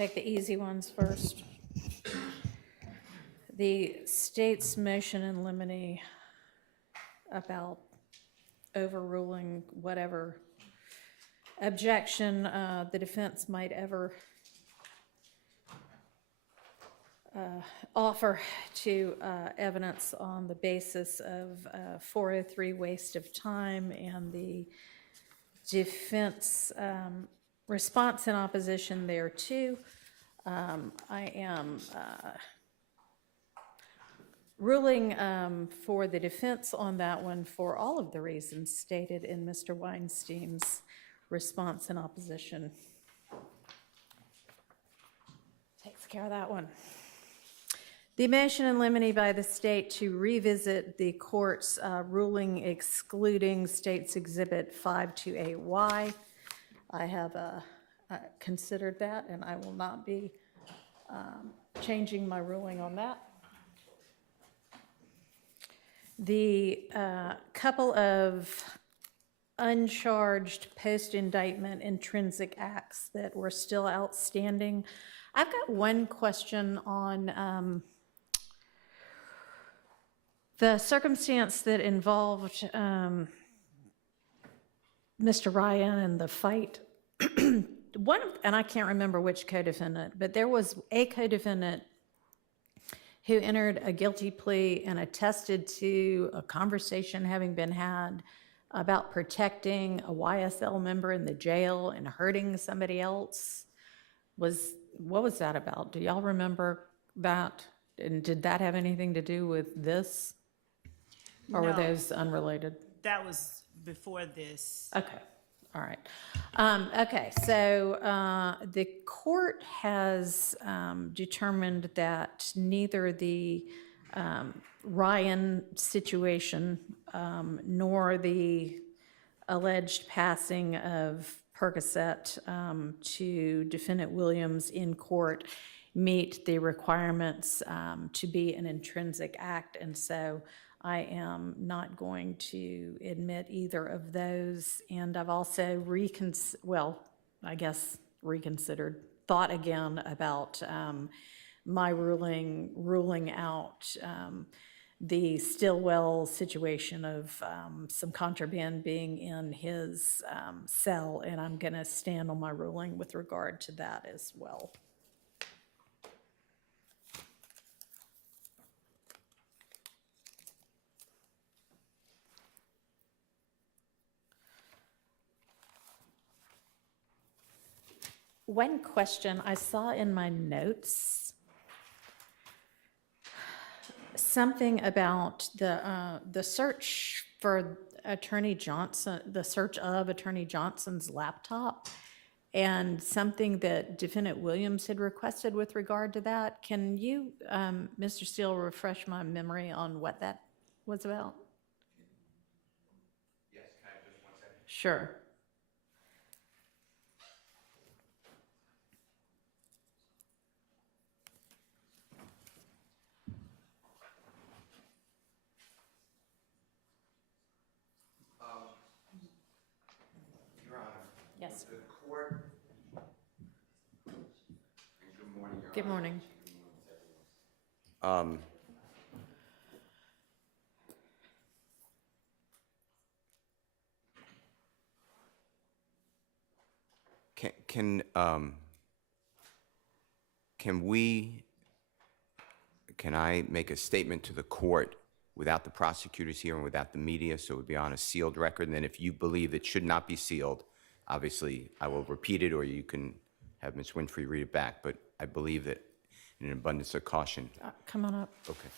take the easy ones first. The state's motion in limine about overruling whatever objection the defense might ever offer to evidence on the basis of 403 waste of time and the defense response in opposition thereto. I am ruling for the defense on that one for all of the reasons stated in Mr. Weinstein's response in opposition. Takes care of that one. The motion in limine by the state to revisit the court's ruling excluding State's Exhibit 52AY. I have considered that, and I will not be changing my ruling on that. The couple of uncharged post-indictment intrinsic acts that were still outstanding. I've got one question on the circumstance that involved Mr. Ryan and the fight. And I can't remember which co-defendant, but there was a co-defendant who entered a guilty plea and attested to a conversation having been had about protecting a YSL member in the jail and hurting somebody else. What was that about? Do y'all remember that? And did that have anything to do with this? Or were those unrelated? That was before this. Okay. All right. Okay. So the court has determined that neither the Ryan situation nor the alleged passing of Percocet to Defendant Williams in court meet the requirements to be an intrinsic act. And so I am not going to admit either of those. And I've also reconsidered, thought again about my ruling out the Stillwell situation of some contraband being in his cell. And I'm going to stand on my ruling with regard to that as well. One question I saw in my notes, something about the search for Attorney Johnson, the search of Attorney Johnson's laptop, and something that Defendant Williams had requested with regard to that. Can you, Mr. Steele, refresh my memory on what that was about? Yes, can I have just 1 second? Sure. Your Honor. Yes. The court. Good morning, Your Good Honor. morning. Can I make a statement to the court without the prosecutors here and without the media, so it would be on a sealed record? And then if you believe it should not be sealed, obviously I will repeat it, or you can have Ms. Winfrey read it back. But I believe that in an abundance of caution. Come on up. Okay.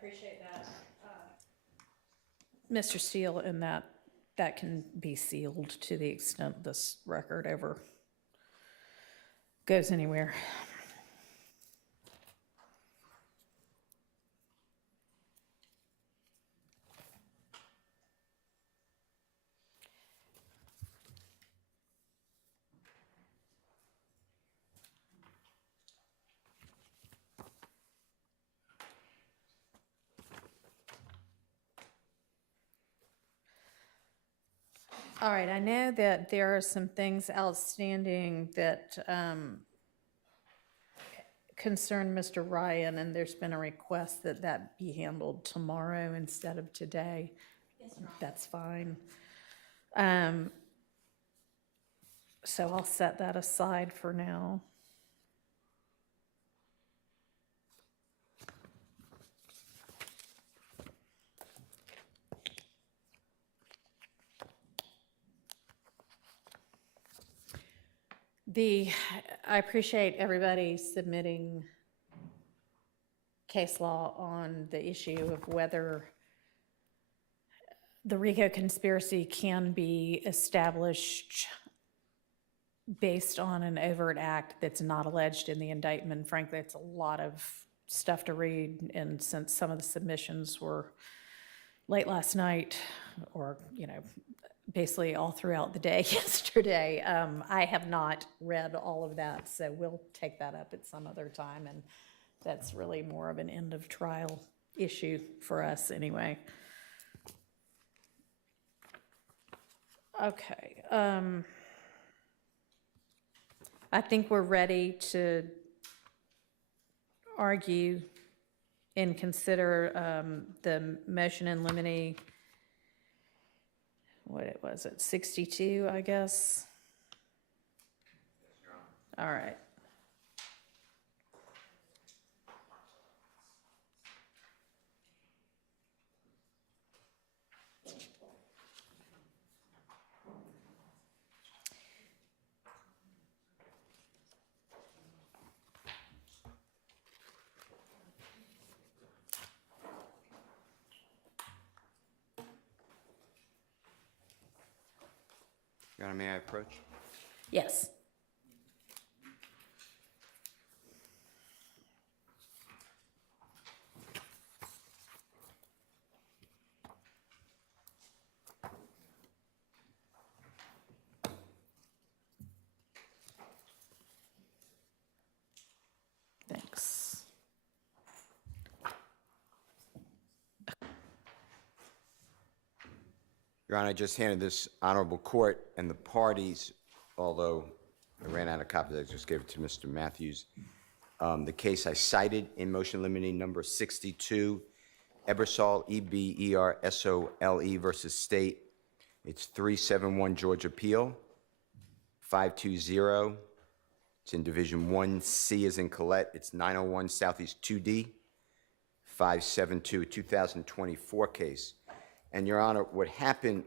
appreciate that. Mr. Steele, and that can be sealed to the extent this record ever goes anywhere. All right, I know that there are some things outstanding that concern Mr. Ryan, and there's been a request that that be handled tomorrow instead of today. That's fine. So I'll set that aside for now. I appreciate everybody submitting case law on the issue of whether the RICO conspiracy can be established based on an overt act that's not alleged in the indictment. Frankly, it's a lot of stuff to read, and since some of the submissions were late last night, or, basically all throughout the day yesterday, I have not read all of that, so we'll take that up at some other time, and that's really more of an end of trial issue for us anyway. Okay. I think we're ready to argue and consider the motion in limine. What was it, 62, I guess? All right. Your Honor, may I approach? Yes. Thanks. Your Honor, I just handed this honorable court and the parties, although I ran out of copies, I just gave it to Mr. Matthews. The case I cited in motion limiting number 62, Ebersole, E-B-E-R-S-O-L-E versus State. It's 371 Georgia Appeal, 520. It's in Division 1C as in Colette. It's 901 Southeast 2D, 572, 2024 case. And Your Honor, what happened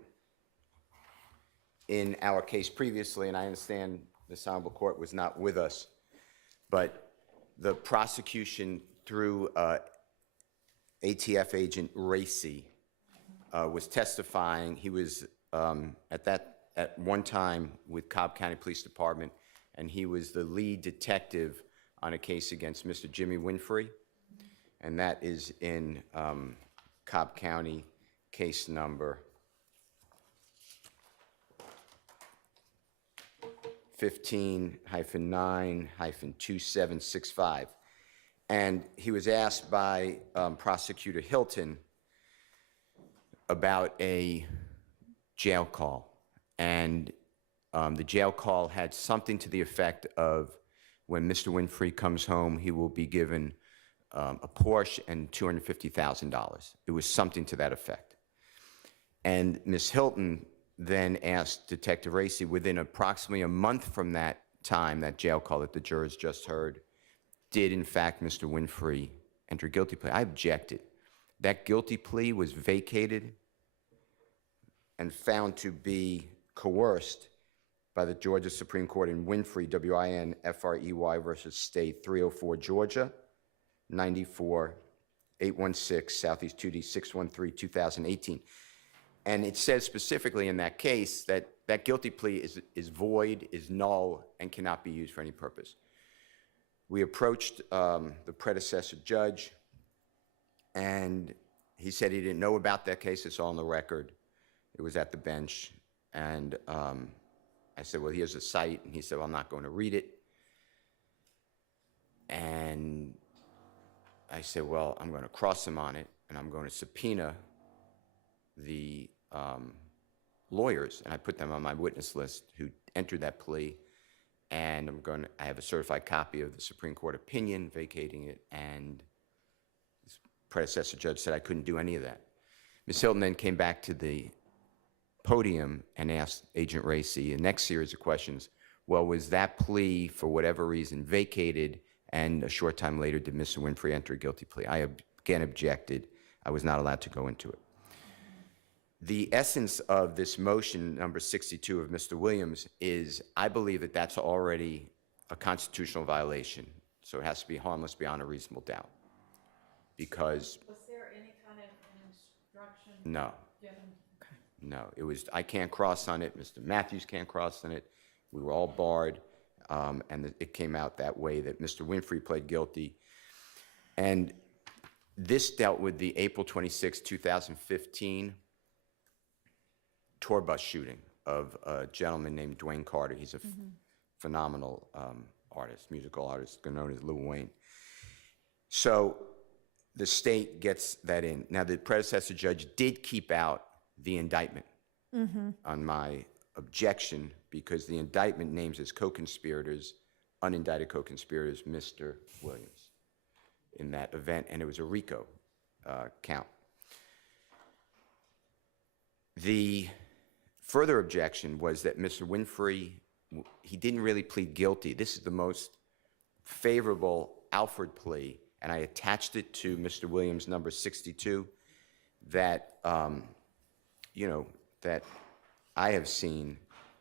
in our case previously, and I understand this honorable court was not with us, but the prosecution through ATF agent RICO was testifying. He was at one time with Cobb County Police Department, and he was the lead detective on a case against Mr. Jimmy Winfrey, and that is in Cobb County case number 15-9-2765. And he was asked by Prosecutor Hilton about a jail call. And the jail call had something to the effect of, when Mr. Winfrey comes home, he will be given a Porsche and $250,000. It was something to that effect. And Ms. Hilton then asked Detective Racy, within approximately a month from that time, that jail call that the jurors just heard, did in fact Mr. Winfrey enter a guilty plea? I objected. That guilty plea was vacated and found to be coerced by the Georgia Supreme Court in Winfrey, W-I-N-F-R-E-Y versus State, 304 Georgia, 94 816 Southeast 2D 613, 2018. And it says specifically in that case that that guilty plea is void, is null, and cannot be used for any purpose. We approached the predecessor judge, and he said he didn't know about that case. It's all on the record. It was at the bench. And I said, well, here's a site. And he said, well, I'm not going to read it. And I said, well, I'm going to cross him on it, and I'm going to subpoena the lawyers. And I put them on my witness list who entered that plea. And I have a certified copy of the Supreme Court opinion vacating it. And this predecessor judge said I couldn't do any of that. Ms. Hilton then came back to the podium and asked Agent Racy the next series of questions. Well, was that plea, for whatever reason, vacated, and a short time later did Mr. Winfrey enter a guilty plea? I again objected. I was not allowed to go into it. The essence of this motion, number 62 of Mr. Williams, is I believe that that's already a constitutional violation, so it has to be harmless beyond a reasonable doubt. Because Was there any kind of instruction no, given? Okay. no, it was, I can't cross on it, Mr. Matthews can't cross on it, we were all barred, and it came out that way that Mr. Winfrey pled guilty. And this dealt with the April 26, 2015 tour bus shooting of a gentleman named Dwayne Carter. He's a phenomenal artist, musical artist, known as Lil Wayne. So the state gets that in. Now, the predecessor judge did keep out the indictment on my objection, because the indictment names as co-conspirators, unindicted co-conspirators, Mr. Williams in that event, and it was a RICO count. The further objection was that Mr. Winfrey, he didn't really plead guilty. This is the most favorable Alford plea, and I attached it to Mr. Williams' number 62 that, that I have seen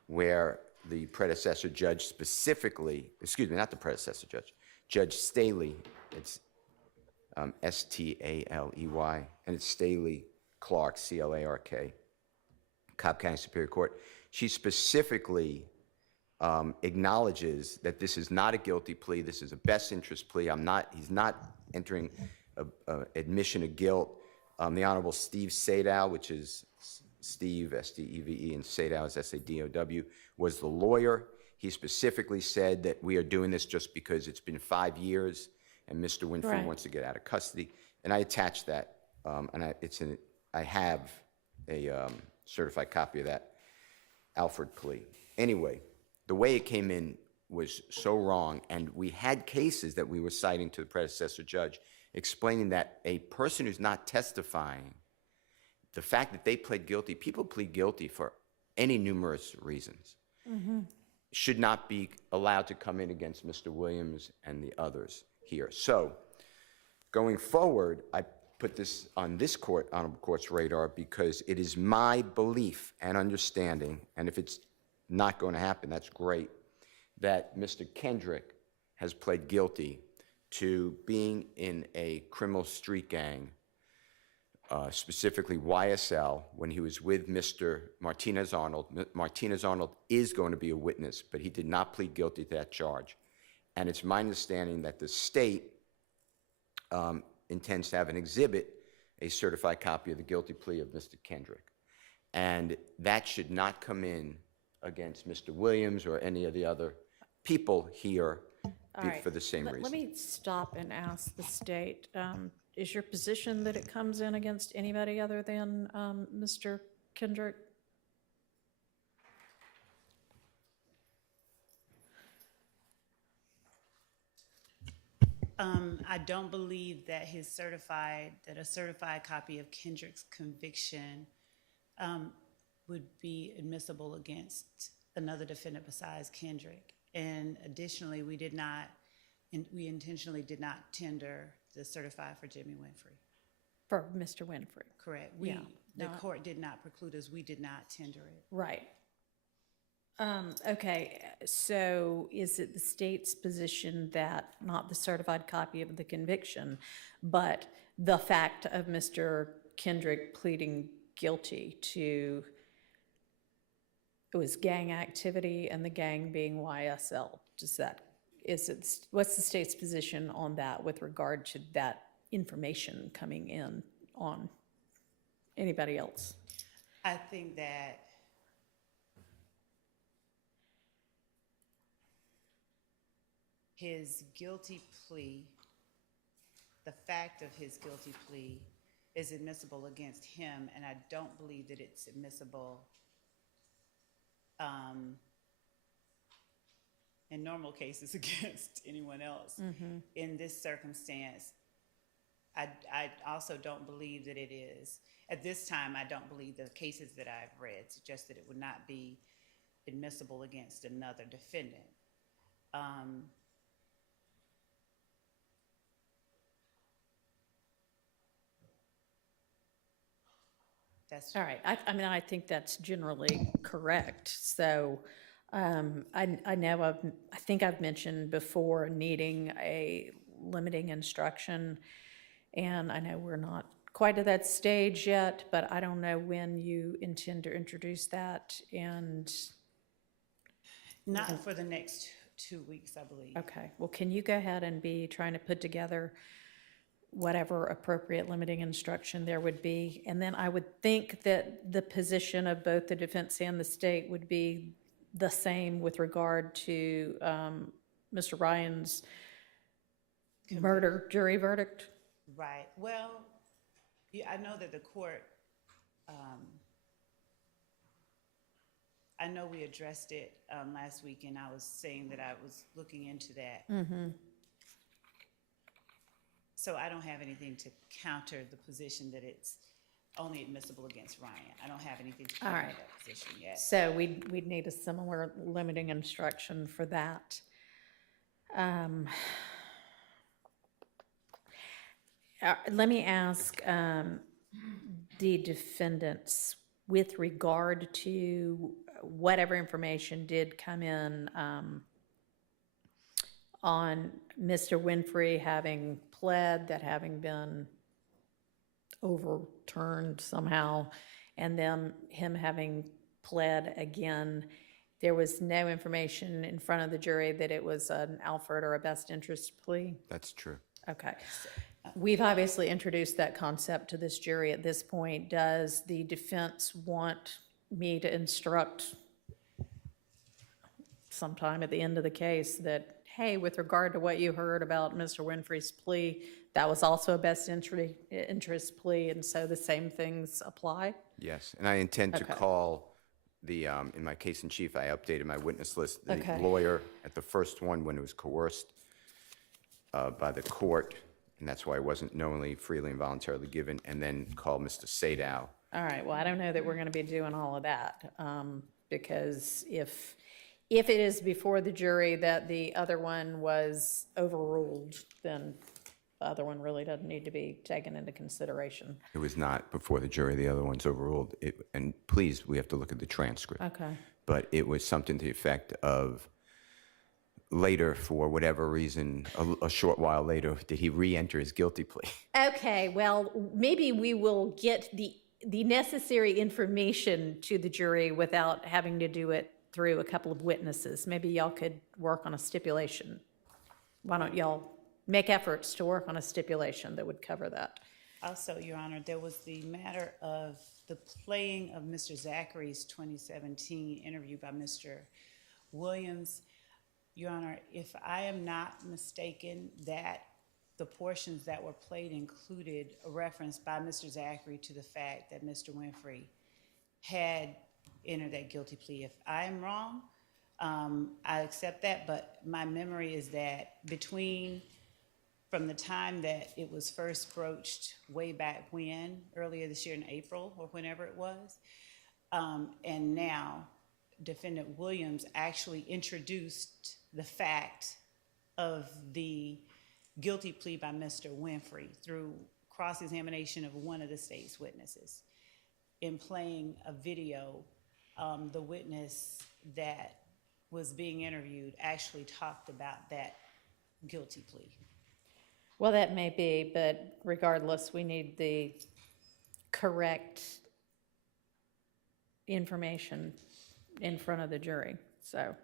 where the predecessor judge specifically, excuse me, not the predecessor judge, Judge Staley, it's S-T-A-L-E-Y, and it's Staley Clark, C-L-A-R-K, Cobb County Superior Court. She specifically acknowledges that this is not a guilty plea, this is a best interest plea. He's not entering admission of guilt. The Honorable Steve Sadow, which is Steve, S-T-E-V-E, and Sadow is S-A-D-O-W, was the lawyer. He specifically said that we are doing this just because it's been 5 years and Mr. Winfrey wants to get out of custody. And I attached that, and I have a certified copy of that Alford plea. Anyway, the way it came in was so wrong, and we had cases that we were citing to the predecessor judge explaining that a person who's not testifying, the fact that they pled guilty, people plead guilty for any numerous reasons, should not be allowed to come in against Mr. Williams and the others here. So going forward, I put this on this court, honorable court's radar, because it is my belief and understanding, and if it's not going to happen, that's great, that Mr. Kendrick has pled guilty to being in a criminal street gang, specifically YSL, when he was with Mr. Martinez-Arnold. Martinez-Arnold is going to be a witness, but he did not plead guilty to that charge. And it's my understanding that the state intends to have an exhibit, a certified copy of the guilty plea of Mr. Kendrick. And that should not come in against Mr. Williams or any of the other people here for the same reason. Let me stop and ask the state, is your position that it comes in against anybody other than Mr. Kendrick? I don't believe that a certified copy of Kendrick's conviction would be admissible against another defendant besides Kendrick. And additionally, we intentionally did not tender the certified for Jimmy Winfrey. For Mr. Winfrey? Correct. The court did not preclude us. We did not tender it. Right. Okay, so is it the state's position that not the certified copy of the conviction, but the fact of Mr. Kendrick pleading guilty to, it was gang activity and the gang being YSL. What's the state's position on that with regard to that information coming in on anybody else? I think that his guilty plea, the fact of his guilty plea is admissible against him, and I don't believe that it's admissible in normal cases against anyone else. In this circumstance, I also don't believe that it is. At this time, I don't believe the cases that I've read suggest that it would not be admissible against another defendant. That's All right, I mean, I think that's generally correct. So I know I think I've mentioned before needing a limiting instruction, and I know we're not quite at that stage yet, but I don't know when you intend to introduce that, and not for the next 2 weeks, I believe. okay, well, can you go ahead and be trying to put together whatever appropriate limiting instruction there would be? And then I would think that the position of both the defense and the state would be the same with regard to Mr. Ryan's murder jury verdict. Right. Well, yeah, I know that the court, I know we addressed it last week, and I was saying that I was looking into that. So I don't have anything to counter the position that it's only admissible against Ryan. I don't have anything to counter that position yet. So we'd need a similar limiting instruction for that. Let me ask the defendants with regard to whatever information did come in on Mr. Winfrey having pled, that having been overturned somehow, and then him having pled again. There was no information in front of the jury that it was an Alfred or a best interest plea? That's true. Okay. We've obviously introduced that concept to this jury at this point. Does the defense want me to instruct sometime at the end of the case that, hey, with regard to what you heard about Mr. Winfrey's plea, that was also a best interest plea, and so the same things apply? Yes, and I intend to Okay. call the, in my case in chief, I updated my witness list. The Okay. lawyer at the first one, when it was coerced by the court, and that's why it wasn't knowingly, freely, and voluntarily given, and then call Mr. Sadow. All right, well, I don't know that we're going to be doing all of that, because if it is before the jury that the other one was overruled, then the other one really doesn't need to be taken into consideration. It was not before the jury, the other one's overruled. And please, we have to look at the transcript. Okay. But it was something to the effect of, later, for whatever reason, a short while later, did he re-enter his guilty plea? Okay, well, maybe we will get the necessary information to the jury without having to do it through a couple of witnesses. Maybe y'all could work on a stipulation. Why don't y'all make efforts to work on a stipulation that would cover that? Also, Your Honor, there was the matter of the playing of Mr. Zachary's 2017 interview by Mr. Williams. Your Honor, if I am not mistaken, that the portions that were played included a reference by Mr. Zachary to the fact that Mr. Winfrey had entered that guilty plea. If I am wrong, I accept that, but my memory is that from the time that it was first broached way back when, earlier this year in April or whenever it was, and now Defendant Williams actually introduced the fact of the guilty plea by Mr. Winfrey through cross-examination of one of the state's witnesses. In playing a video, the witness that was being interviewed actually talked about that guilty plea. Well, that may be, but regardless, we need the correct information in front of the jury, so.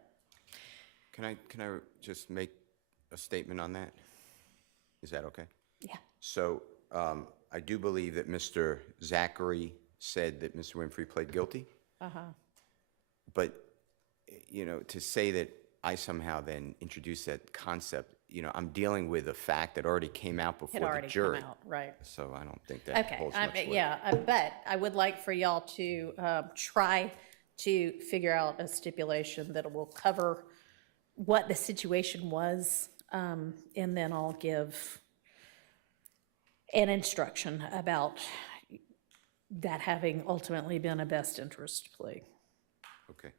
Can I just make a statement on that? Is that okay? Yeah. So I do believe that Mr. Zachary said that Mr. Winfrey pled guilty. Uh-huh. But, you know, to say that I somehow then introduced that concept, you know, I'm dealing with a fact that already came out Had before the already jury. come out, right. So I don't think that Okay, holds much weight. yeah, but I would like for y'all to try to figure out a stipulation that will cover what the situation was, and then I'll give an instruction about that having ultimately been a best interest plea. Okay.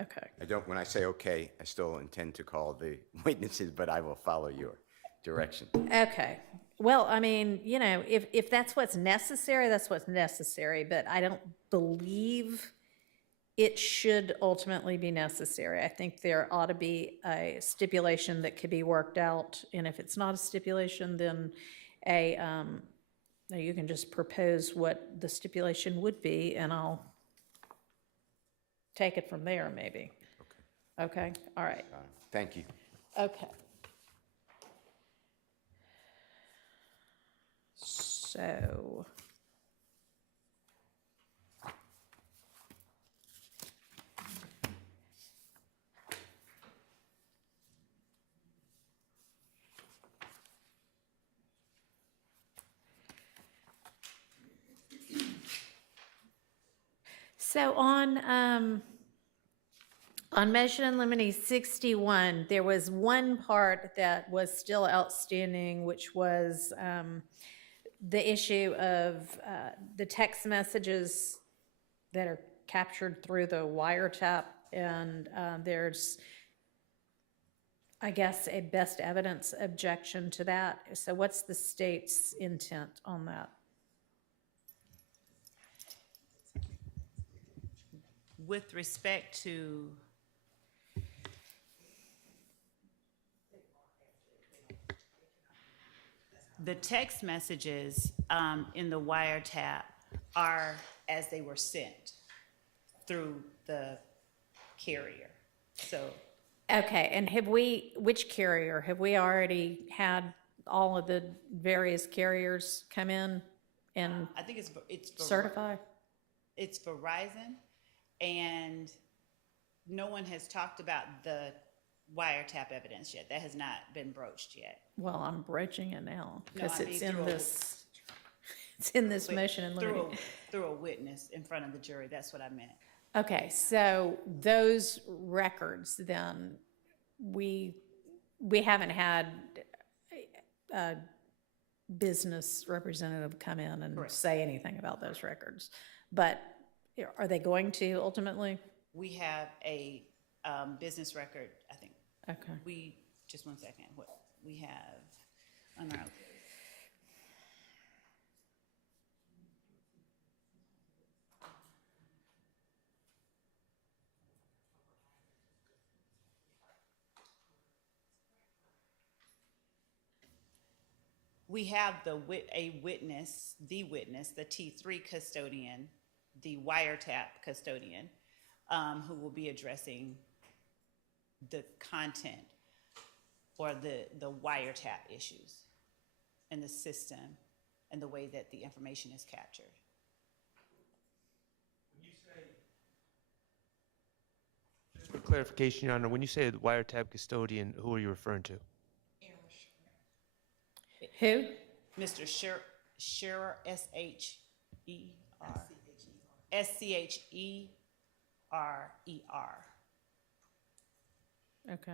Okay. I don't, when I say okay, I still intend to call the witnesses, but I will follow your direction. Okay. Well, I mean, you know, if that's what's necessary, that's what's necessary, but I don't believe it should ultimately be necessary. I think there ought to be a stipulation that could be worked out, and if it's not a stipulation, then you can just propose what the stipulation would be, and I'll take it from there, maybe. Okay? All right. Thank you. Okay. So. So on motion in limine 61, there was one part that was still outstanding, which was the issue of the text messages that are captured through the wiretap, and there's, I guess, a best evidence objection to that. So what's the state's intent on that? With respect to the text messages in the wiretap are as they were sent through the carrier. So, Okay, and which carrier? Have we already had all of the various carriers come in and I think it's certify? It's Verizon, and no one has talked about the wiretap evidence yet. That has not been broached yet. Well, I'm broaching it now No, because I mean it's in through a- this, it's in this But motion and through limiting. through a witness in front of the jury. That's what I meant. Okay, so those records then, we haven't had a business representative come in and Correct. say anything about those records. But are they going to ultimately? We have a business record, I think. Okay. Just one second. What we have on our. We have the witness, the T3 custodian, the wiretap custodian, who will be addressing the content or the wiretap issues in the system and the way that the information is captured. When you say, just for clarification, Your Honor, when you say the wiretap custodian, who are you referring to? Who? Mr. Scherer, S-H-E-R. S-C-H-E-R-E-R. Okay.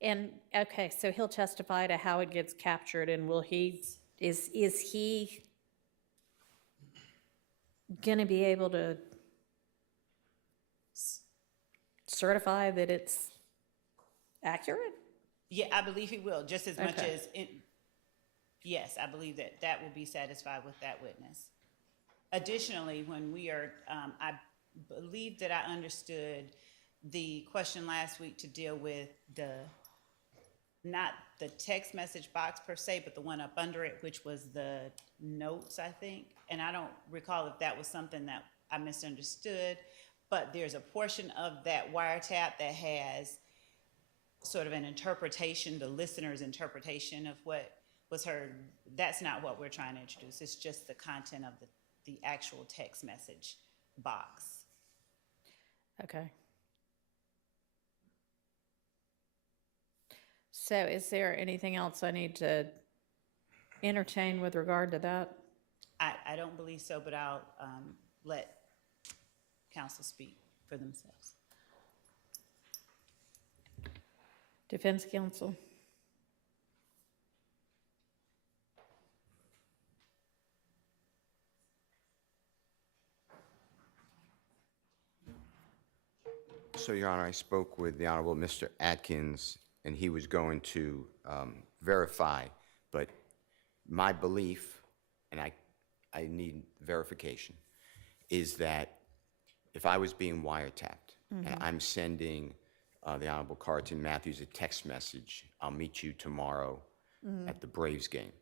And, okay, so he'll testify to how it gets captured, and will he, is he gonna be able to certify that it's accurate? Yeah, I believe he will, just as much Okay. as, yes, I believe that will be satisfied with that witness. additionally, when we are, I believe that I understood the question last week to deal with not the text message box per se, but the one up under it, which was the notes, I think. And I don't recall if that was something that I misunderstood, but there's a portion of that wiretap that has sort of an interpretation, the listener's interpretation of what was heard. That's not what we're trying to introduce. It's just the content of the actual text message box. Okay. So is there anything else I need to entertain with regard to that? I don't believe so, but I'll let counsel speak for themselves. Defense counsel? So, Your Honor, I spoke with the Honorable Mr. Atkins, and he was going to verify, but my belief, and I need verification, is that if I was being wiretapped, and I'm sending the Honorable Carlton Matthews a text message, "I'll meet you tomorrow at the Braves game,"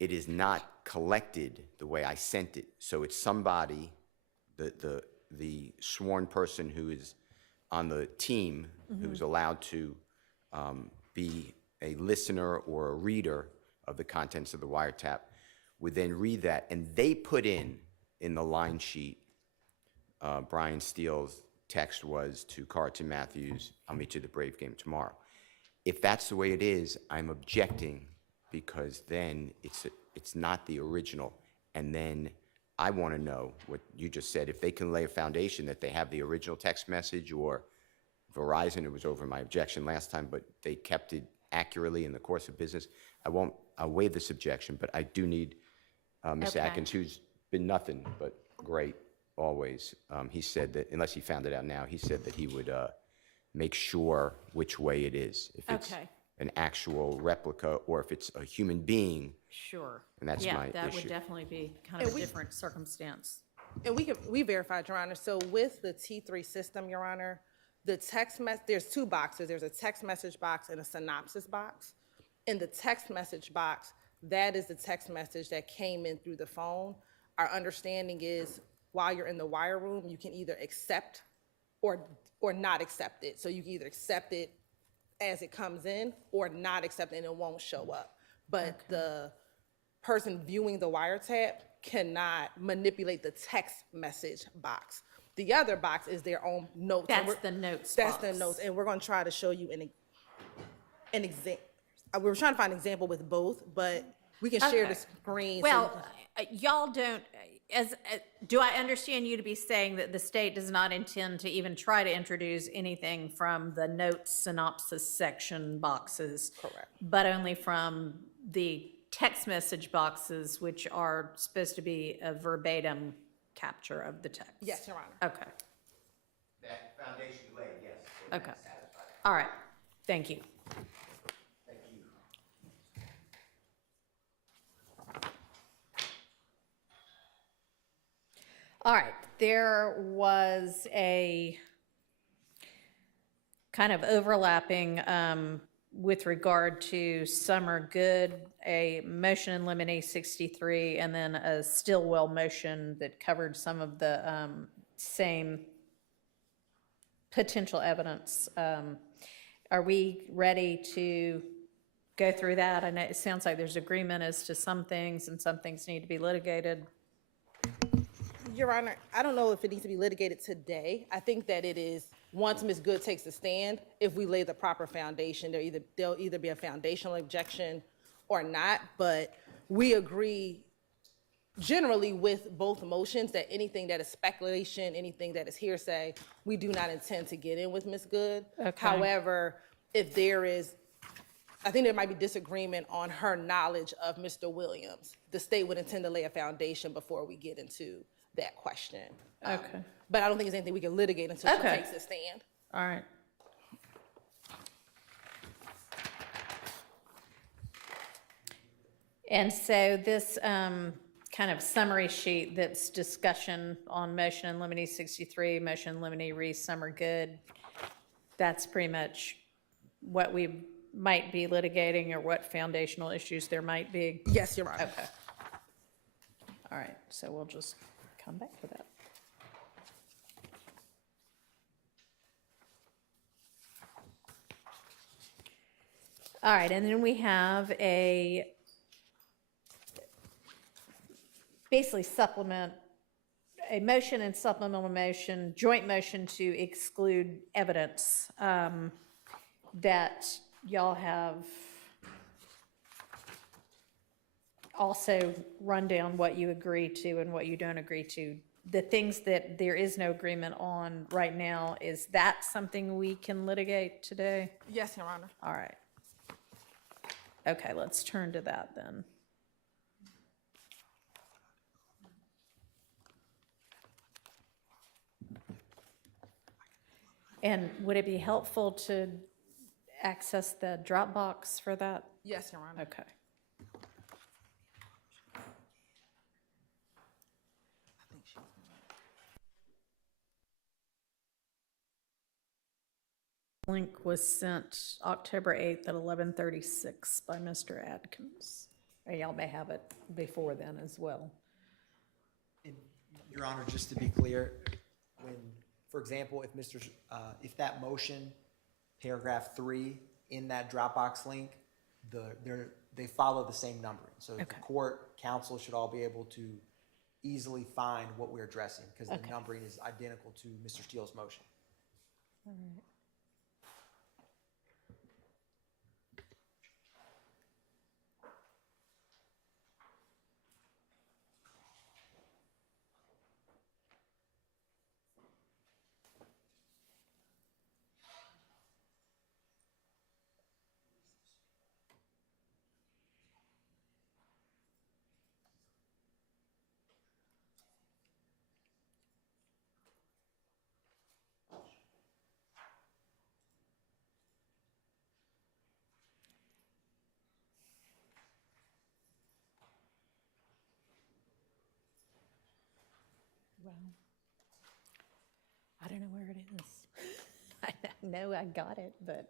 it is not collected the way I sent it. So it's somebody, the sworn person who is on the team, who's allowed to be a listener or a reader of the contents of the wiretap, would then read that, and they put in the line sheet, Brian Steele's text was to Carlton Matthews, "I'll meet you at the Brave game tomorrow." If that's the way it is, I'm objecting, because then it's not the original. And then I want to know what you just said, if they can lay a foundation that they have the original text message, or Verizon, it was over my objection last time, but they kept it accurately in the course of business. I'll waive this objection, but I do need Ms. Okay. Atkins, who's been nothing but great always. He said that, unless he found it out now, he said that he would make sure which way it is. If it's Okay. an actual replica, or if it's a human being. Sure. And that's yeah, my that would issue. definitely be kind of a different circumstance. And we verified, Your Honor. So with the T3 system, Your Honor, the text there's two boxes. There's a text message box and a synopsis box. In the text message box, that is the text message that came in through the phone. Our understanding is, while you're in the wire room, you can either accept or not accept it. So you can either accept it as it comes in, or not accept it and it won't show up. But the person viewing the wiretap cannot manipulate the text message box. The other box is their own notes. And That's the notes That's box. the notes, and we're gonna try to show you an example. We were trying to find an example with both, but we can share the Okay. screen. Well, y'all don't, do I understand you to be saying that the state does not intend to even try to introduce anything from the notes synopsis section boxes? Correct. But only from the text message boxes, which are supposed to be a verbatim capture of the text? Yes, Your Honor. Okay, That foundation laid, yes. okay. All right, thank you. Thank you. All right, there was a kind of overlapping with regard to Summer Good, a motion in limine 63, and then a Stillwell motion that covered some of the same potential evidence. Are we ready to go through that? I know it sounds like there's agreement as to some things, and some things need to be litigated. Your Honor, I don't know if it needs to be litigated today. I think that it is, once Ms. Good takes the stand, if we lay the proper foundation, there'll either be a foundational objection or not. But we agree generally with both motions that anything that is speculation, anything that is hearsay, we do not intend to get in with Ms. Good. Okay. However, if there is, I think there might be disagreement on her knowledge of Mr. Williams, the state would intend to lay a foundation before we get into that question. Okay. But I don't think it's anything we can litigate until she Okay. takes a stand. All right. And so this kind of summary sheet that's discussion on motion in limine 63, motion in limine re, some are good. That's pretty much what we might be litigating or what foundational issues there might be. Yes, Your Honor. Okay. All right, so we'll just come back to that. All right, and then we have a basically supplement, a motion and supplemental motion, joint motion to exclude evidence that y'all have also run down what you agree to and what you don't agree to. The things that there is no agreement on right now, is that something we can litigate today? Yes, Your Honor. All right. Okay, let's turn to that then. And would it be helpful to access the Dropbox for that? Yes, Your Honor. Okay. Link was sent October 8th at 11:36 by Mr. Adkins. And y'all may have it before then as well. And, Your Honor, just to be clear, when, for example, if that motion, paragraph 3 in that Dropbox link, they follow the same numbering. So the Okay. court, counsel should all be able to easily find what we're addressing because the Okay. numbering is identical to Mr. Steele's motion. All right. Well, I don't know where it is. I know I got it, but.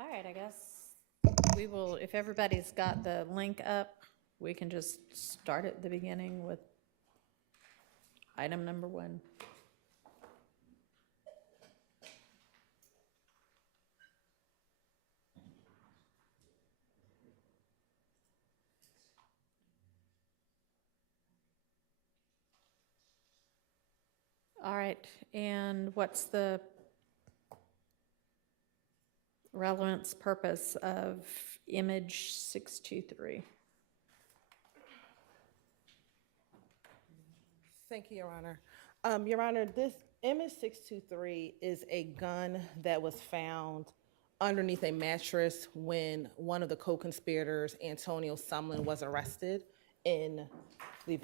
All right, I guess we will, if everybody's got the link up, we can just start at the beginning with item number 1. All right, and what's the relevance purpose of image 623? Thank you, Your Honor. Your Honor, this image 623 is a gun that was found underneath a mattress when one of the co-conspirators, Antonio Sumlin, was arrested in the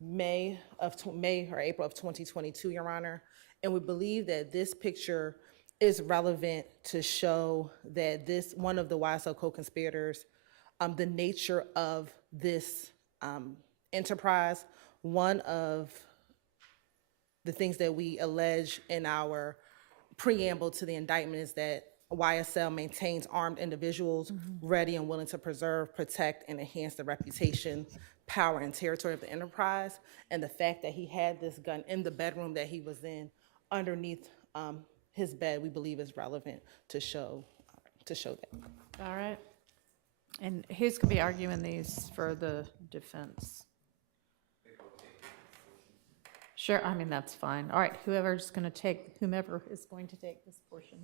May or April of 2022, Your Honor. And we believe that this picture is relevant to show that this, one of the YSL co-conspirators, the nature of this enterprise. One of the things that we allege in our preamble to the indictment is that YSL maintains armed individuals ready and willing to preserve, protect, and enhance the reputation, power, and territory of the enterprise. And the fact that he had this gun in the bedroom that he was in underneath his bed, we believe is relevant to show that. All right. And who's going to be arguing these for the defense? Sure, I mean, that's fine. All right, whomever is going to take this portion.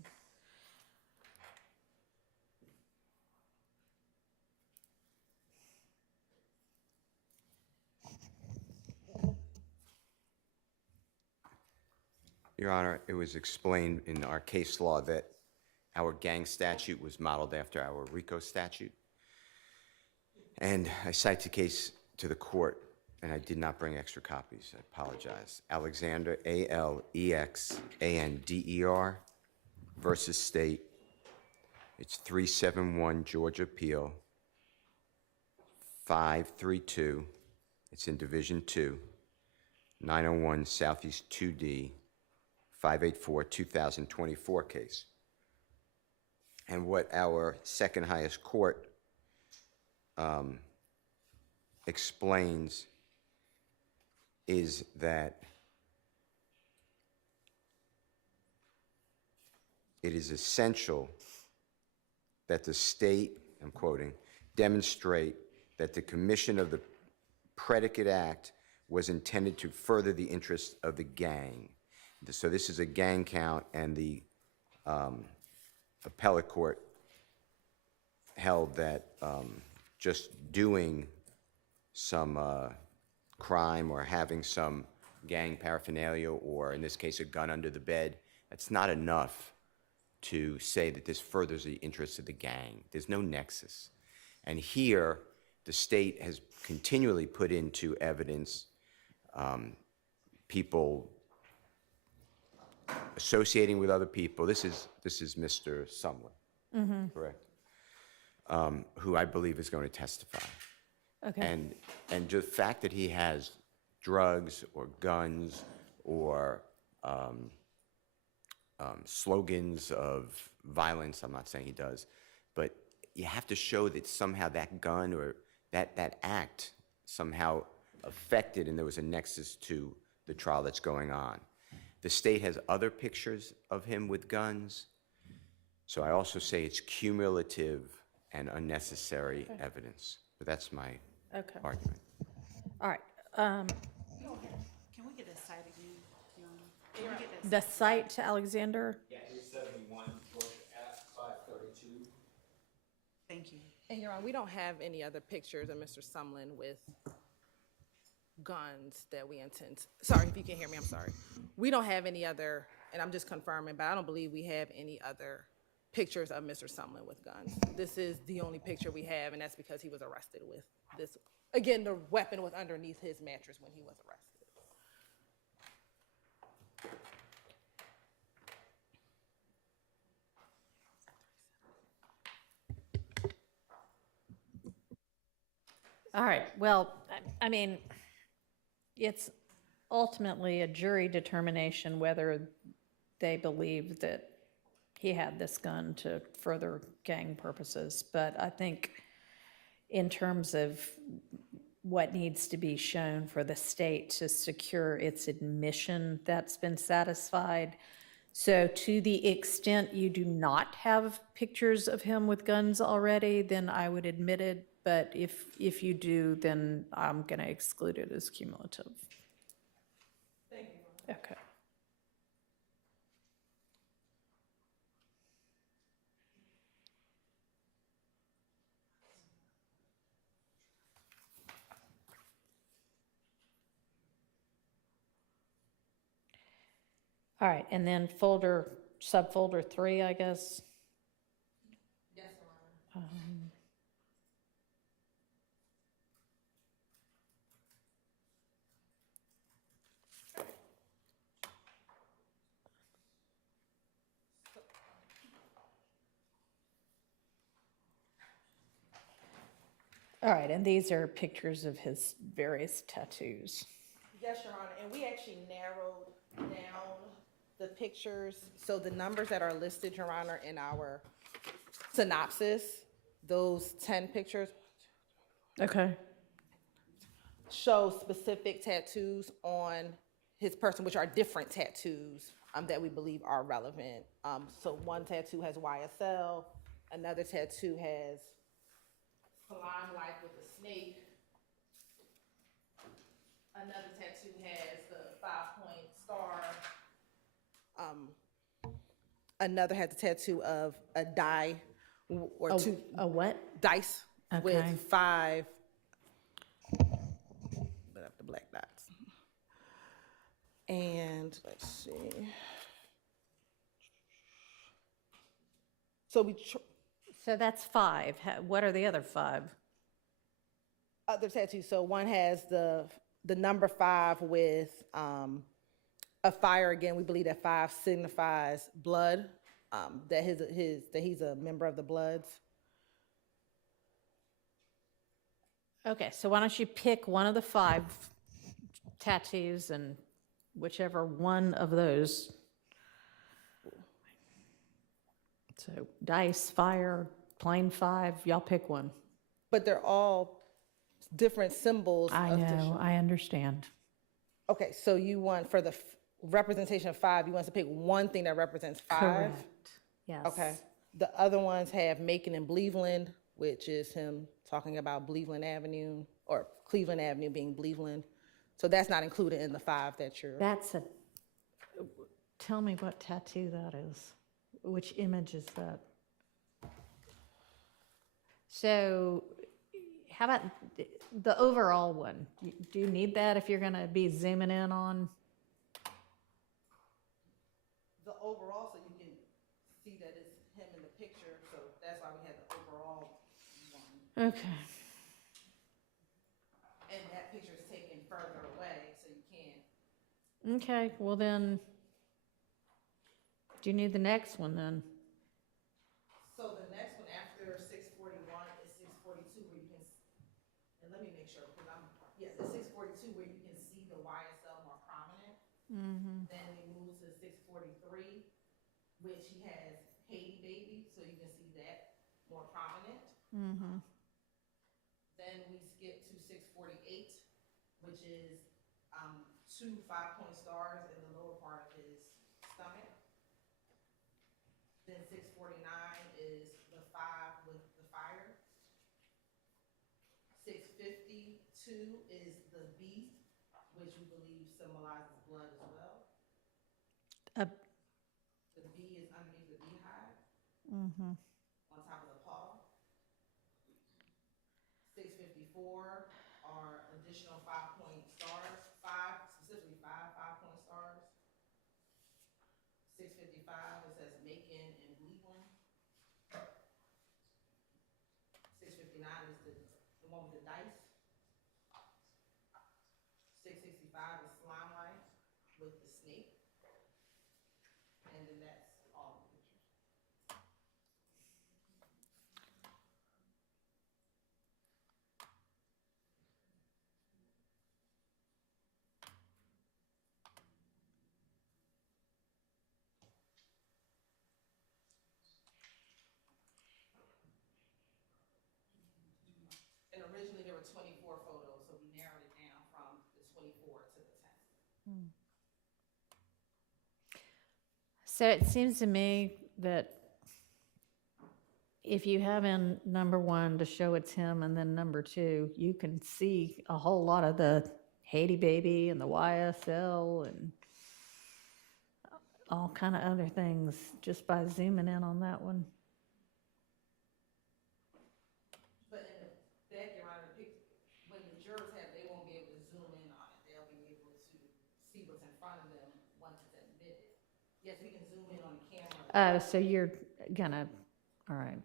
Your Honor, it was explained in our case law that our gang statute was modeled after our RICO statute. And I cite the case to the court, and I did not bring extra copies. I apologize. Alexander, Alexander versus State. It's 371 Georgia Appeal, 532. It's in Division 2, 901 Southeast 2D, 584, 2024 case. And what our second highest court explains is that it is essential that the state, I'm quoting, demonstrate that the commission of the predicate act was intended to further the interests of the gang. So this is a gang count, and the appellate court held that just doing some crime or having some gang paraphernalia, or in this case a gun under the bed, that's not enough to say that this furthers the interests of the gang. There's no nexus. And here, the state has continually put into evidence people associating with other people. This is Mr. Sumlin, correct? Who I believe is going to testify. Okay. And just the fact that he has drugs or guns or slogans of violence, I'm not saying he does, but you have to show that somehow that gun or that act somehow affected, and there was a nexus to the trial that's going on. The state has other pictures of him with guns, so I also say it's cumulative and unnecessary evidence. But that's my argument. All right. Can we get this site again, Your Honor? Can we get this? The site to Alexander? Yeah, 871 Georgia Ave, 532. Thank you. And Your Honor, we don't have any other pictures of Mr. Sumlin with guns that we intend. Sorry, if you can hear me, I'm sorry. We don't have any other, and I'm just confirming, but I don't believe we have any other pictures of Mr. Sumlin with guns. This is the only picture we have, and that's because he was arrested with this. Again, the weapon was underneath his mattress when he was arrested. All right. Well, I mean, it's ultimately a jury determination whether they believe that he had this gun to further gang purposes. But I think in terms of what needs to be shown for the state to secure its admission, that's been satisfied. So to the extent you do not have pictures of him with guns already, then I would admit it. But if you do, then I'm going to exclude it as cumulative. Thank you. Okay. All right, and then subfolder 3, I guess. All right, and these are pictures of his various tattoos. Yes, Your Honor, and we actually narrowed down the pictures. So the numbers that are listed, Your Honor, in our synopsis, those 10 pictures Okay. show specific tattoos on his person, which are different tattoos that we believe are relevant. So one tattoo has YSL, another tattoo has Salon Life with a snake. Another tattoo has the 5-point star. Another has a tattoo of a die or two A what? dice with Okay. 5, but up the black dots. And let's see. So So that's 5. What are the other 5? other tattoos. So one has the number 5 with a fire. Again, we believe that 5 signifies blood. That he's a member of the Bloods. Okay, so why don't you pick one of the 5 tattoos and whichever one of those. So dice, fire, plain 5, y'all pick one. But they're all different symbols. I know, I understand. Okay, so you want for the representation of 5, you want to pick one thing that represents 5? Correct, yes. Okay. The other ones have Macon and Cleveland, which is him talking about Cleveland Avenue, or Cleveland Avenue being Cleveland. So that's not included in the 5 that you're... Tell me what tattoo that is. Which image is that? So how about the overall one? Do you need that if you're going to be zooming in on? The overall, so you can see that it's him in the picture, so that's why we had the overall one. Okay. And that picture is taken further away, so you can't. Okay, well then, do you need the next one then? So the next one after 641 is 642 where you can, and let me make sure, because yes, it's 642 where you can see the YSL more prominent. Then we move to 643, which he has Haiti Baby, so you can see that more prominent. Then we skip to 648, which is 2 5-point stars in the lower part of his stomach. Then 649 is the 5 with the fire. 652 is the B, which we believe symbolizes blood as well. The B is underneath the beehive, on top of the paw. 654 are additional 5-point stars, specifically 5 5-point stars. 655, it says Macon and Cleveland. 659 is the one with the dice. 665 is Slime Life with the snake. And then that's all the pictures. And originally there were 24 photos, so we narrowed it down from the 24 to the 10. So it seems to me that if you have in number 1 to show it's him and then number 2, you can see a whole lot of the Haiti Baby and the YSL and all kind of other things just by zooming in on that one. But in the back, Your Honor, when the jurors have, they won't be able to zoom in on it. They'll be able to see what's in front of them once it's admitted. Yes, we can zoom in on the camera. So you're gonna, all right.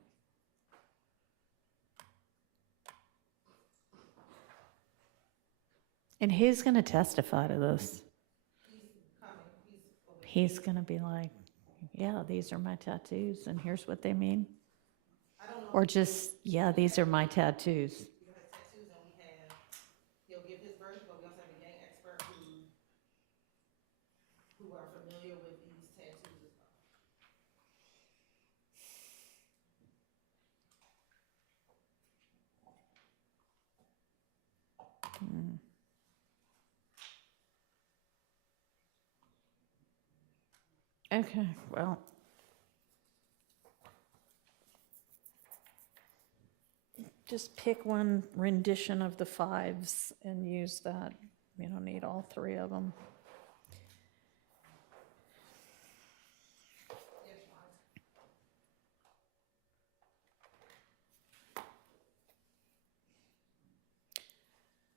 And who's going to testify to this? He's going to be like, yeah, these are my tattoos, and here's what they mean? Or just, yeah, these are my tattoos. Tattoos, and he'll give his version, but we also have a gang expert who are familiar with these tattoos as well. Okay, well. Just pick one rendition of the fives and use that. You don't need all three of them.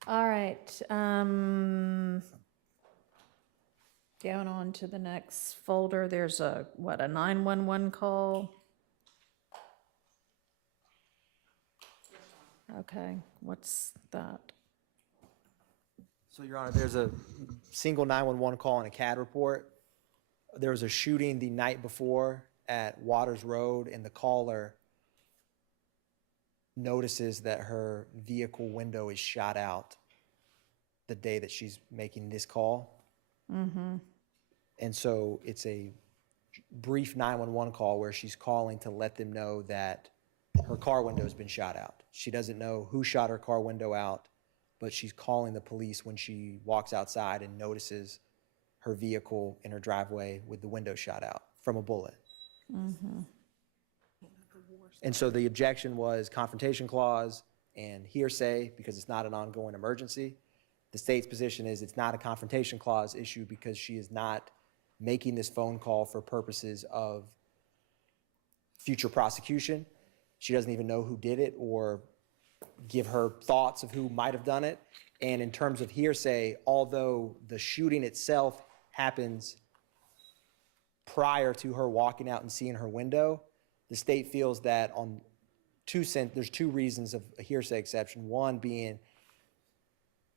All right. Going on to the next folder, there's a 911 call? Okay, what's that? So, Your Honor, there's a single 911 call and a CAD report. There was a shooting the night before at Waters Road, and the caller notices that her vehicle window is shot out the day that she's making this call. Mm-hmm. And so it's a brief 911 call where she's calling to let them know that her car window has been shot out. She doesn't know who shot her car window out, but she's calling the police when she walks outside and notices her vehicle in her driveway with the window shot out from a bullet. Mm-hmm. And so the objection was confrontation clause and hearsay because it's not an ongoing emergency. The state's position is it's not a confrontation clause issue because she is not making this phone call for purposes of future prosecution. She doesn't even know who did it or give her thoughts of who might have done it. And in terms of hearsay, although the shooting itself happens prior to her walking out and seeing her window, the state feels that there's two reasons of a hearsay exception. One being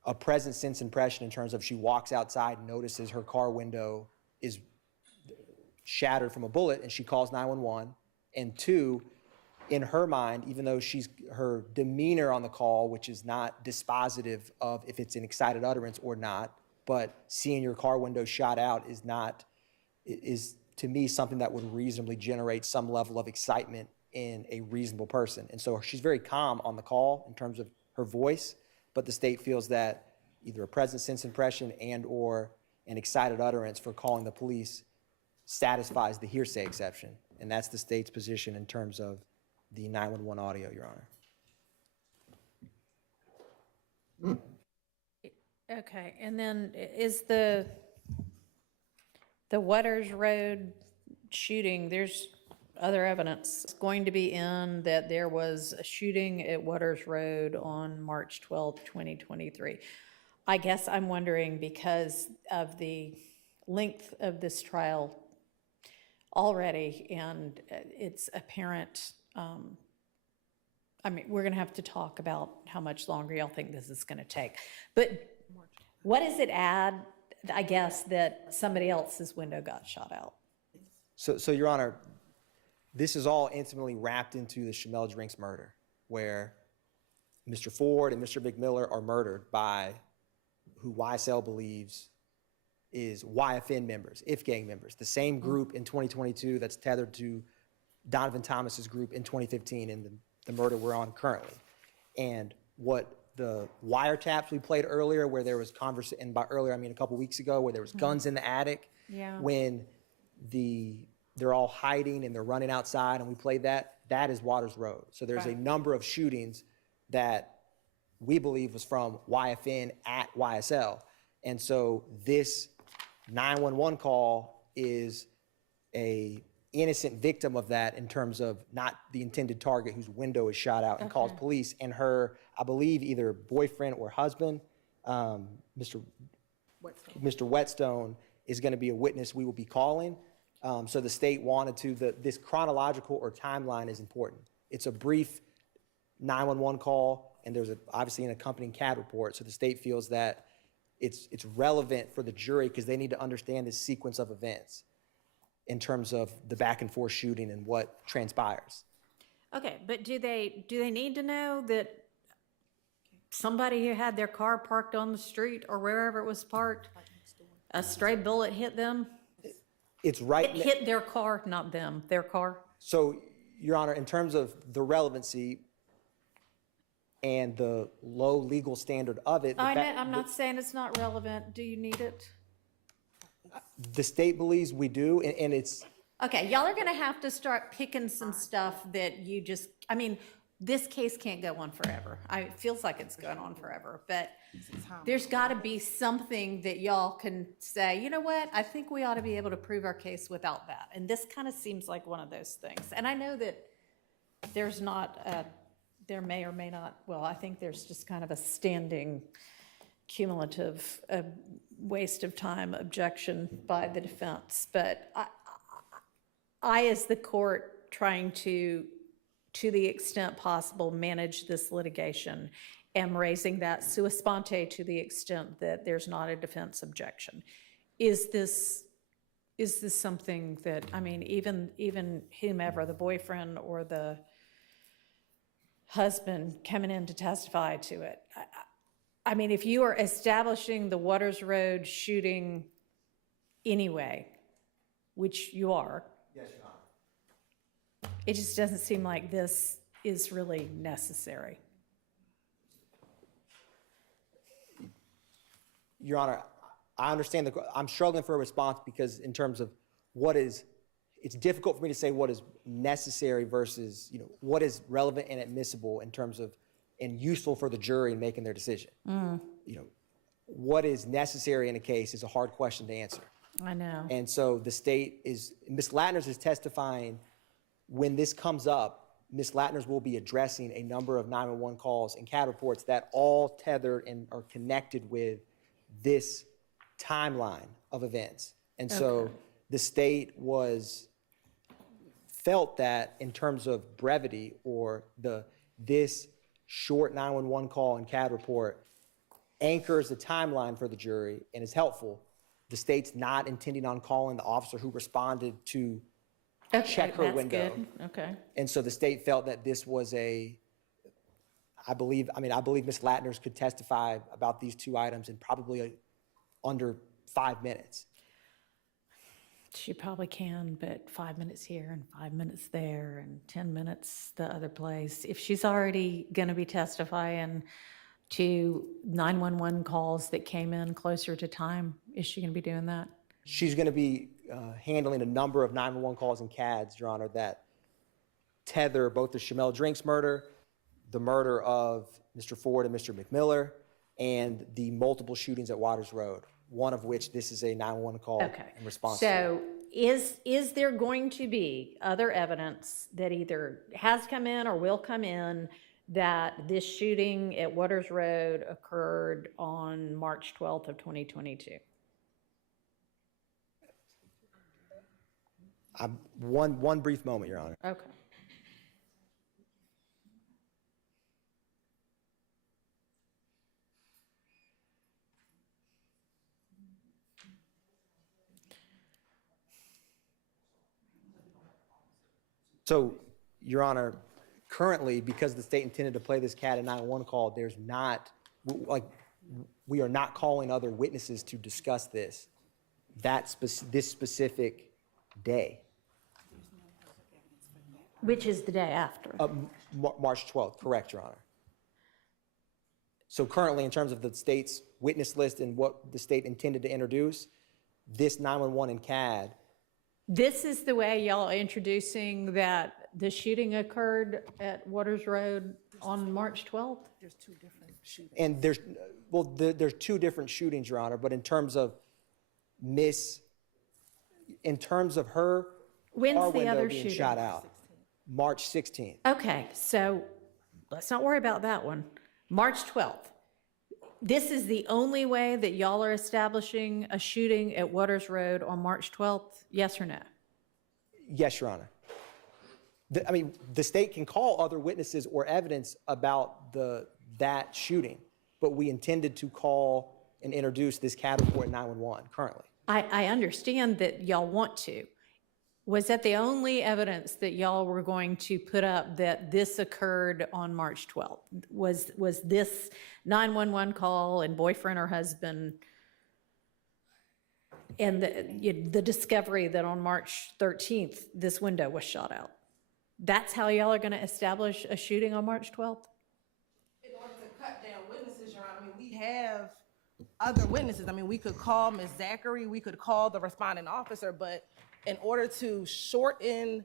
a present sense impression in terms of she walks outside and notices her car window is shattered from a bullet and she calls 911. And two, in her mind, even though her demeanor on the call, which is not dispositive of if it's an excited utterance or not, but seeing your car window shot out is to me something that would reasonably generate some level of excitement in a reasonable person. And so she's very calm on the call in terms of her voice, but the state feels that either a present sense impression and or an excited utterance for calling the police satisfies the hearsay exception. And that's the state's position in terms of the 911 audio, Your Honor. Okay, and then is the Waters Road shooting, there's other evidence going to be in that there was a shooting at Waters Road on March 12th, 2023. I guess I'm wondering because of the length of this trial already, and it's apparent, I mean, we're gonna have to talk about how much longer y'all think this is gonna take. But what does it add, I guess, that somebody else's window got shot out? So Your Honor, this is all intimately wrapped into the Shamel Drinks murder, where Mr. Ford and Mr. McMiller are murdered by who YSL believes is YFN members, if gang members, the same group in 2022 that's tethered to Donovan Thomas's group in 2015 in the murder we're on currently. And what the wiretaps we played earlier, where there was conversation, and by earlier I mean a couple weeks ago, where there was guns in the attic, when they're all hiding and they're running outside, and we played that is Waters Road. So there's a number of shootings that we believe was from YFN at YSL. And so this 911 call is a innocent victim of that in terms of not the intended target whose window is shot out and calls police. And her, I believe, either boyfriend or husband, Mr. Whetstone, is going to be a witness we will be calling. So the state wanted to, this chronological or timeline is important. It's a brief 911 call, and there's obviously an accompanying CAD report. So the state feels that it's relevant for the jury because they need to understand this sequence of events in terms of the back and forth shooting and what transpires. Okay, but do they need to know that somebody who had their car parked on the street or wherever it was parked, a stray bullet hit them? It's right. It hit their car, not them, their car? So, Your Honor, in terms of the relevancy and the low legal standard of it, I'm not saying it's not relevant. Do you need it? the state believes we do, and it's, Okay, y'all are gonna have to start picking some stuff that you just, I mean, this case can't go on forever. It feels like it's going on forever, but there's gotta be something that y'all can say, you know what? I think we ought to be able to prove our case without that. And this kind of seems like one of those things. And I know that there's not, there may or may not, well, I think there's just kind of a standing cumulative waste of time objection by the defense. But I, as the court, trying to the extent possible, manage this litigation, am raising that sua sponte to the extent that there's not a defense objection. Is this something that, I mean, even whomever, the boyfriend or the husband coming in to testify to it, I mean, if you are establishing the Waters Road shooting anyway, which you are, yes, Your Honor. it just doesn't seem like this is really necessary. Your Honor, I understand I'm struggling for a response because in terms of it's difficult for me to say what is necessary versus, what is relevant and admissible in terms of, and useful for the jury in making their decision. What is necessary in a case is a hard question to answer. I know. And so the state Ms. Latner's is testifying, when this comes up, Ms. Latner's will be addressing a number of 911 calls and CAD reports that all tethered and are connected with this timeline of events. And so the state felt that in terms of brevity or this short 911 call and CAD report anchors the timeline for the jury and is helpful. The state's not intending on calling the officer who responded to check her window. Good. Okay. And so the state felt that this was I believe Ms. Latner's could testify about these two items in probably under 5 minutes. She probably can, but 5 minutes here and 5 minutes there and 10 minutes the other place. If she's already going to be testifying to 911 calls that came in closer to time, is she going to be doing that? She's going to be handling a number of 911 calls and CADs, Your Honor, that tether both the Shamel Drinks murder, the murder of Mr. Ford and Mr. McMiller, and the multiple shootings at Waters Road, one of which this is a 911 call in response to. So is there going to be other evidence that either has come in or will come in that this shooting at Waters Road occurred on March 12th of 2022? One brief moment, Your Honor. Okay. So, Your Honor, currently, because the state intended to play this CAD and 911 call, there's not, we are not calling other witnesses to discuss this specific day. Which is the day after. March 12th, correct, Your Honor. So currently, in terms of the state's witness list and what the state intended to introduce, this 911 in CAD. This is the way y'all are introducing that the shooting occurred at Waters Road on March 12th? There's two different shootings. And there's two different shootings, Your Honor, but in terms of her When's car the window other being shooting? shot out, March 16th. Okay, so let's not worry about that one. March 12th. This is the only way that y'all are establishing a shooting at Waters Road on March 12th? Yes or no? Yes, Your Honor. The state can call other witnesses or evidence about that shooting, but we intended to call and introduce this CAD report in 911 currently. I understand that y'all want to. Was that the only evidence that y'all were going to put up that this occurred on March 12th? Was this 911 call and boyfriend or husband and the discovery that on March 13th, this window was shot out? That's how y'all are going to establish a shooting on March 12th? In order to cut down witnesses, Your Honor, I mean, we have other witnesses. I mean, we could call Ms. Zachary, we could call the responding officer, but in order to shorten,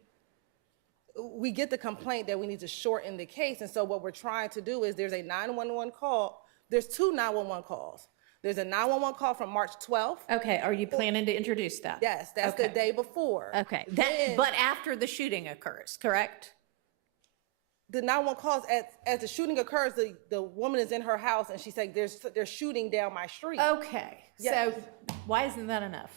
we get the complaint that we need to shorten the case. And so what we're trying to do is there's a 911 call. There's two 911 calls. There's a 911 call from March 12th. Okay, are you planning to introduce that? Yes, that's the Okay. day before. Okay, Then but after the shooting occurs, correct? the 911 calls, as the shooting occurs, the woman is in her house and she's saying, they're shooting down my street. Okay, Yes. so why isn't that enough?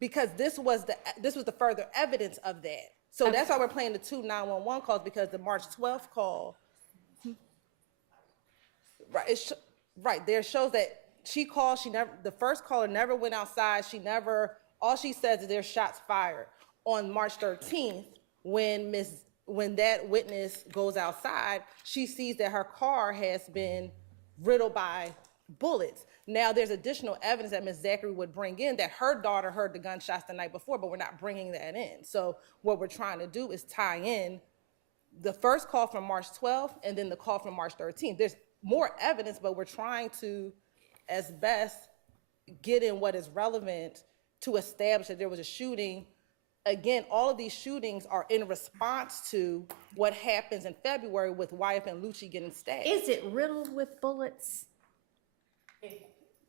Because this was the further evidence of that. So that's why we're playing the two 911 calls, because the March 12th call, right, there shows that she called, the first caller never went outside, all she says is there's shots fired. On March 13th, when that witness goes outside, she sees that her car has been riddled by bullets. Now, there's additional evidence that Ms. Zachary would bring in that her daughter heard the gunshots the night before, but we're not bringing that in. So what we're trying to do is tie in the first call from March 12th and then the call from March 13th. There's more evidence, but we're trying to, as best, get in what is relevant to establish that there was a shooting. Again, all of these shootings are in response to what happens in February with Wyatt and Lucci getting stabbed. Is it riddled with bullets?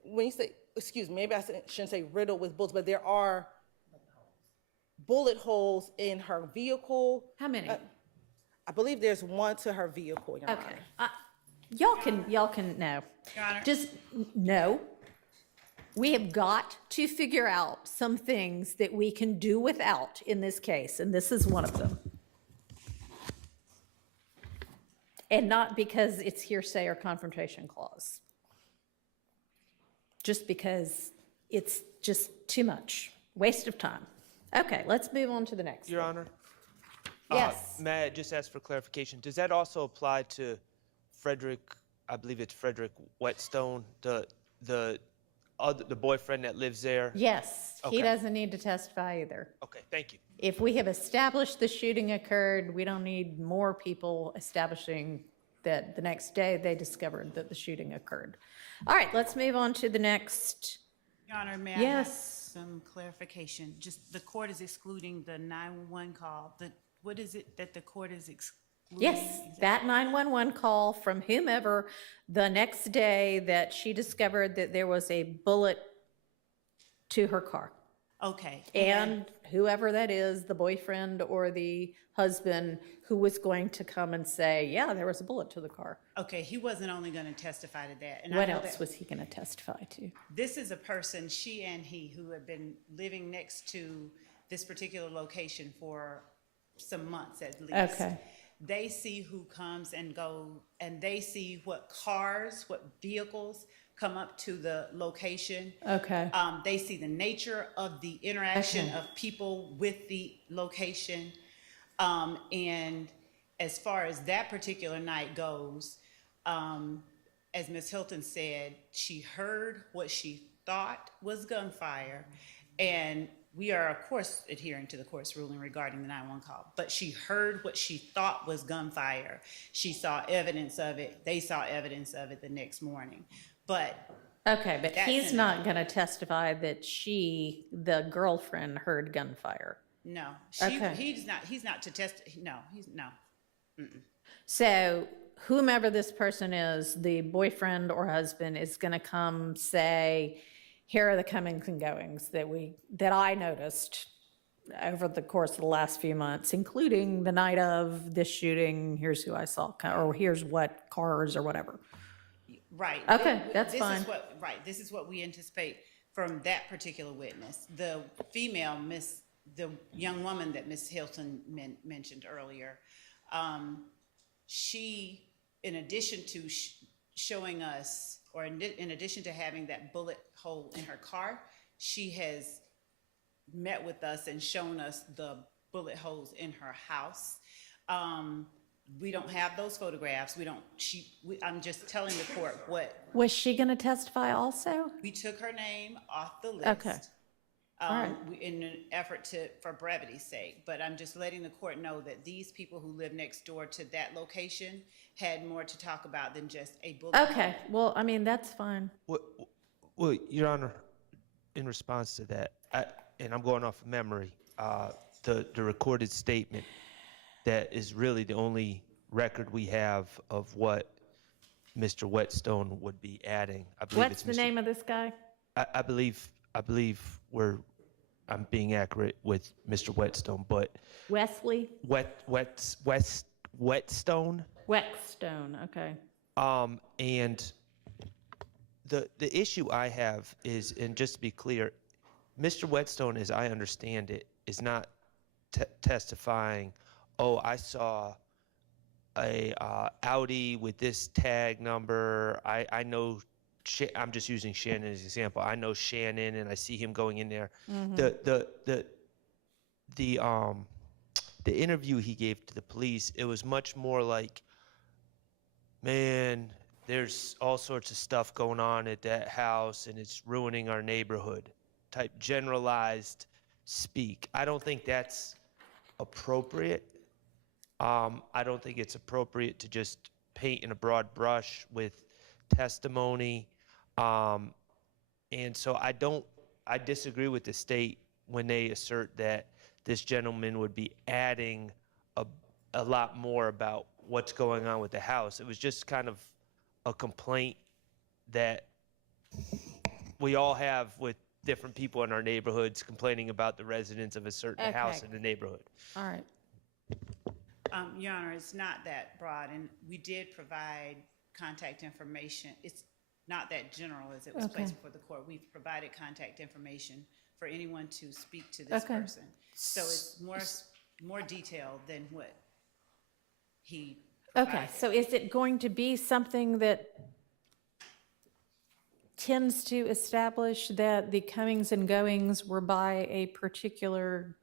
When you say, excuse me, maybe I shouldn't say riddled with bullets, but there are bullet holes in her vehicle. How many? I believe there's one to her vehicle, Your Okay, Honor. y'all can, no. Your Honor. Just, no. We have got to figure out some things that we can do without in this case, and this is one of them. And not because it's hearsay or confrontation clause. Just because it's just too much, waste of time. Okay, let's move on to the next. Your thing. Honor? Yes. May I just ask for clarification? Does that also apply to Frederick, I believe it's Frederick Whetstone, the boyfriend that lives there? Yes, he Okay. doesn't need to testify either. Okay, thank you. If we have established the shooting occurred, we don't need more people establishing that the next day they discovered that the shooting occurred. All right, let's move on to the next. Your Honor, may I have Yes. some clarification? Just the court is excluding the 911 call. What is it that the court is excluding? Yes, that 911 call from whomever the next day that she discovered that there was a bullet to her car. Okay. And whoever that is, the boyfriend or the husband who was going to come and say, yeah, there was a bullet to the car. Okay, he wasn't only going to testify to that. And I What know else that was he going to testify to? this is a person, she and he, who have been living next to this particular location for some months at least. Okay. They see who comes and go, and they see what cars, what vehicles come up to the location. Okay. They see the nature of the interaction of people with the location. And as far as that particular night goes, as Ms. Hilton said, she heard what she thought was gunfire. And we are, of course, adhering to the court's ruling regarding the 911 call. But she heard what she thought was gunfire. She saw evidence of it. They saw evidence of it the next morning. But Okay, but That's he's in- not going to testify that she, the girlfriend, heard gunfire. no, Okay. he's not to test. No, no. So whomever this person is, the boyfriend or husband is going to come say, here are the comings and goings that I noticed over the course of the last few months, including the night of this shooting, here's who I saw, or here's what cars or whatever. Right. Okay, that's This fine. is what, right, this is what we anticipate from that particular witness. The female, the young woman that Ms. Hilton mentioned earlier, she, in addition to showing us, or in addition to having that bullet hole in her car, she has met with us and shown us the bullet holes in her house. We don't have those photographs. I'm just telling the court what. Was she going to testify also? We took her name off the list. Okay. All right. In an effort for brevity's sake, but I'm just letting the court know that these people who live next door to that location had more to talk about than just a bullet. Okay, well, I mean, that's fine. Well, Your Honor, in response to that, and I'm going off of memory, the recorded statement that is really the only record we have of what Mr. Whetstone would be adding. I believe What's the name of this guy? I believe I'm being accurate with Mr. Whetstone, but Wesley? Whetstone. Whetstone, okay. And the issue I have is, and just to be clear, Mr. Whetstone, as I understand it, is not testifying, oh, I saw a Audi with this tag number. I know, I'm just using Shannon as an example. I know Shannon, and I see him going in there. The interview he gave to the police, it was much more like, man, there's all sorts of stuff going on at that house, and it's ruining our neighborhood type generalized speak. I don't think that's appropriate. I don't think it's appropriate to just paint in a broad brush with testimony. And so I disagree with the state when they assert that this gentleman would be adding a lot more about what's going on with the house. It was just kind of a complaint that we all have with different people in our neighborhoods complaining about the residents of a certain house in the neighborhood. All right. Your Honor, it's not that broad, and we did provide contact information. It's not that general as it was placed before the court. We've provided contact information for anyone to speak to this person. So it's more detailed than what he provided. Okay, so is it going to be something that tends to establish that the comings and goings were by a particular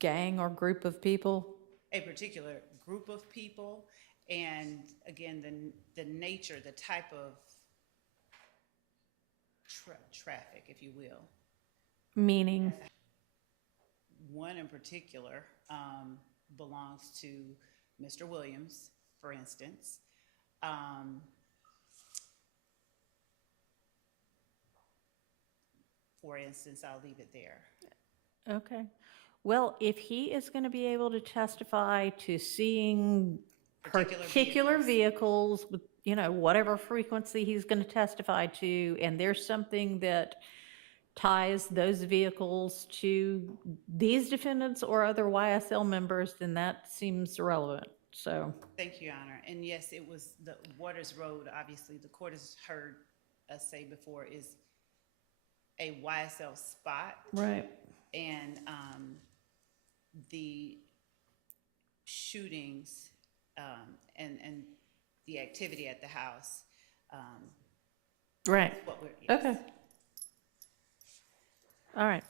gang or group of people? A particular group of people, and again, the nature, the type of traffic, if you will. Meaning? One in particular belongs to Mr. Williams, for instance. For instance, I'll leave it there. Okay. Well, if he is going to be able to testify to seeing particular vehicles with, whatever frequency he's going to testify to, and there's something that ties those vehicles to these defendants or other YSL members, then that seems relevant. So. Thank you, Your Honor. And yes, it was the Waters Road, obviously, the court has heard us say before, is a YSL spot. Right. And the shootings and the activity at the house. Right. Yes. Okay. All right.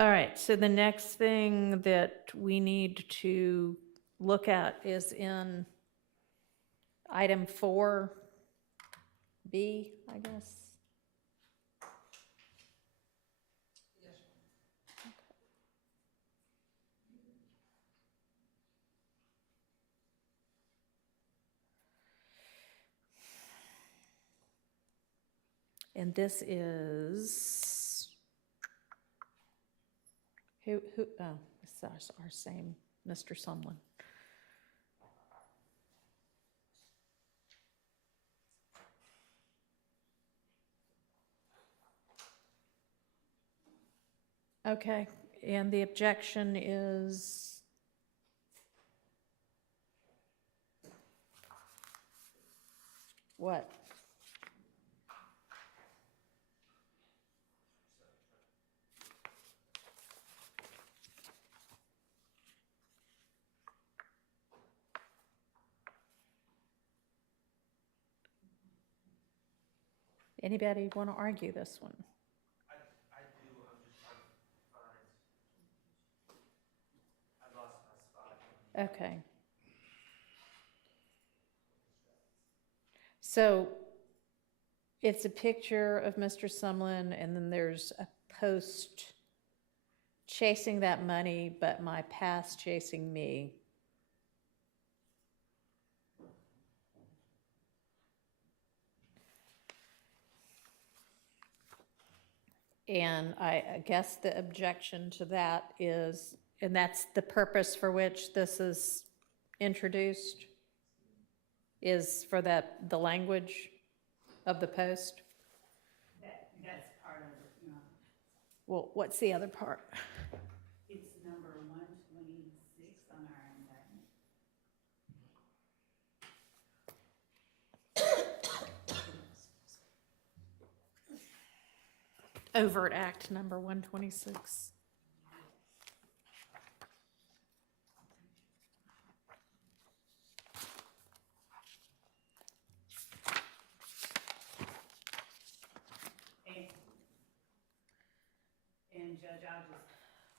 All right, so the next thing that we need to look at is in item 4B, I guess. And this is, who, oh, it's our same, Mr. Sumlin. Okay, and the objection is? What? Anybody want to argue this one? I do, I'm just trying to find. I lost my spot. Okay. So it's a picture of Mr. Sumlin, and then there's a post chasing that money, but my past chasing me. And I guess the objection to that is, and that's the purpose for which this is introduced, is for the language of the post. That's part of it, you know. Well, what's the other part? It's number 126 on our indictment. Overt act number 126. And Judge, I'll just,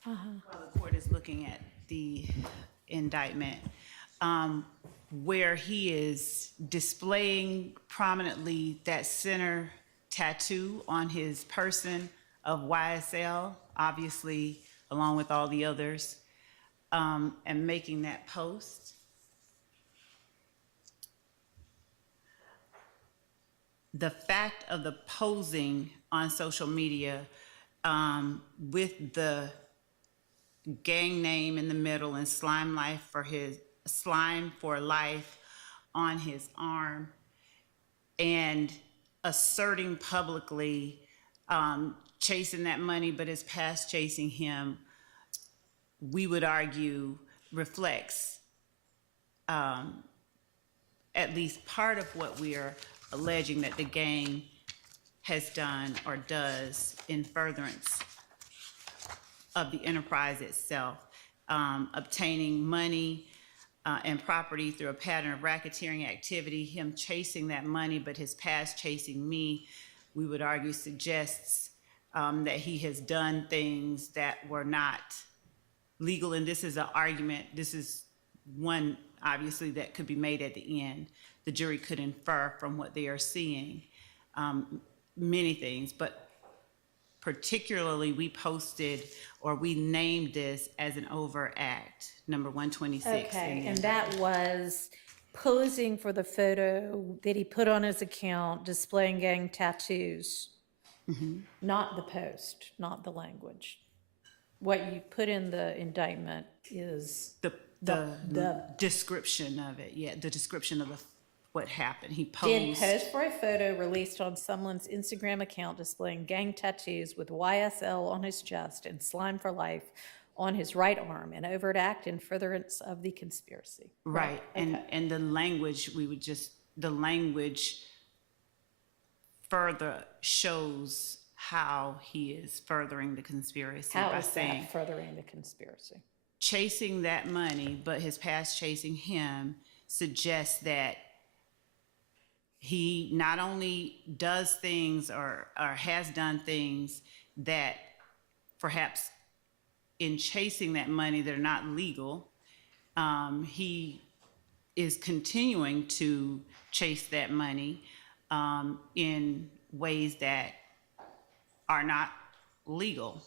while the court is looking at the indictment, where he is displaying prominently that center tattoo on his person of YSL, obviously, along with all the others, and making that post. The fact of the posing on social media with the gang name in the middle and slime for life on his arm, and asserting publicly chasing that money, but his past chasing him, we would argue reflects at least part of what we are alleging that the gang has done or does in furtherance of the enterprise itself, obtaining money and property through a pattern of racketeering activity, him chasing that money, but his past chasing me, we would argue suggests that he has done things that were not legal. And this is an argument, this is one obviously that could be made at the end. The jury could infer from what they are seeing many things, but particularly we posted or we named this as an overt act, number 126. Okay, and that was posing for the photo that he put on his account, displaying gang tattoos, not the post, not the language. What you put in the indictment is The the description of it, yeah, the description of what happened. He did posed. post for a photo released on someone's Instagram account displaying gang tattoos with YSL on his chest and slime for life on his right arm, an overt act in furtherance of the conspiracy. Right, Okay. and the language, the language further shows how he is furthering the conspiracy How by is saying that furthering the conspiracy? chasing that money, but his past chasing him suggests that he not only does things or has done things that perhaps in chasing that money that are not legal, he is continuing to chase that money in ways that are not legal.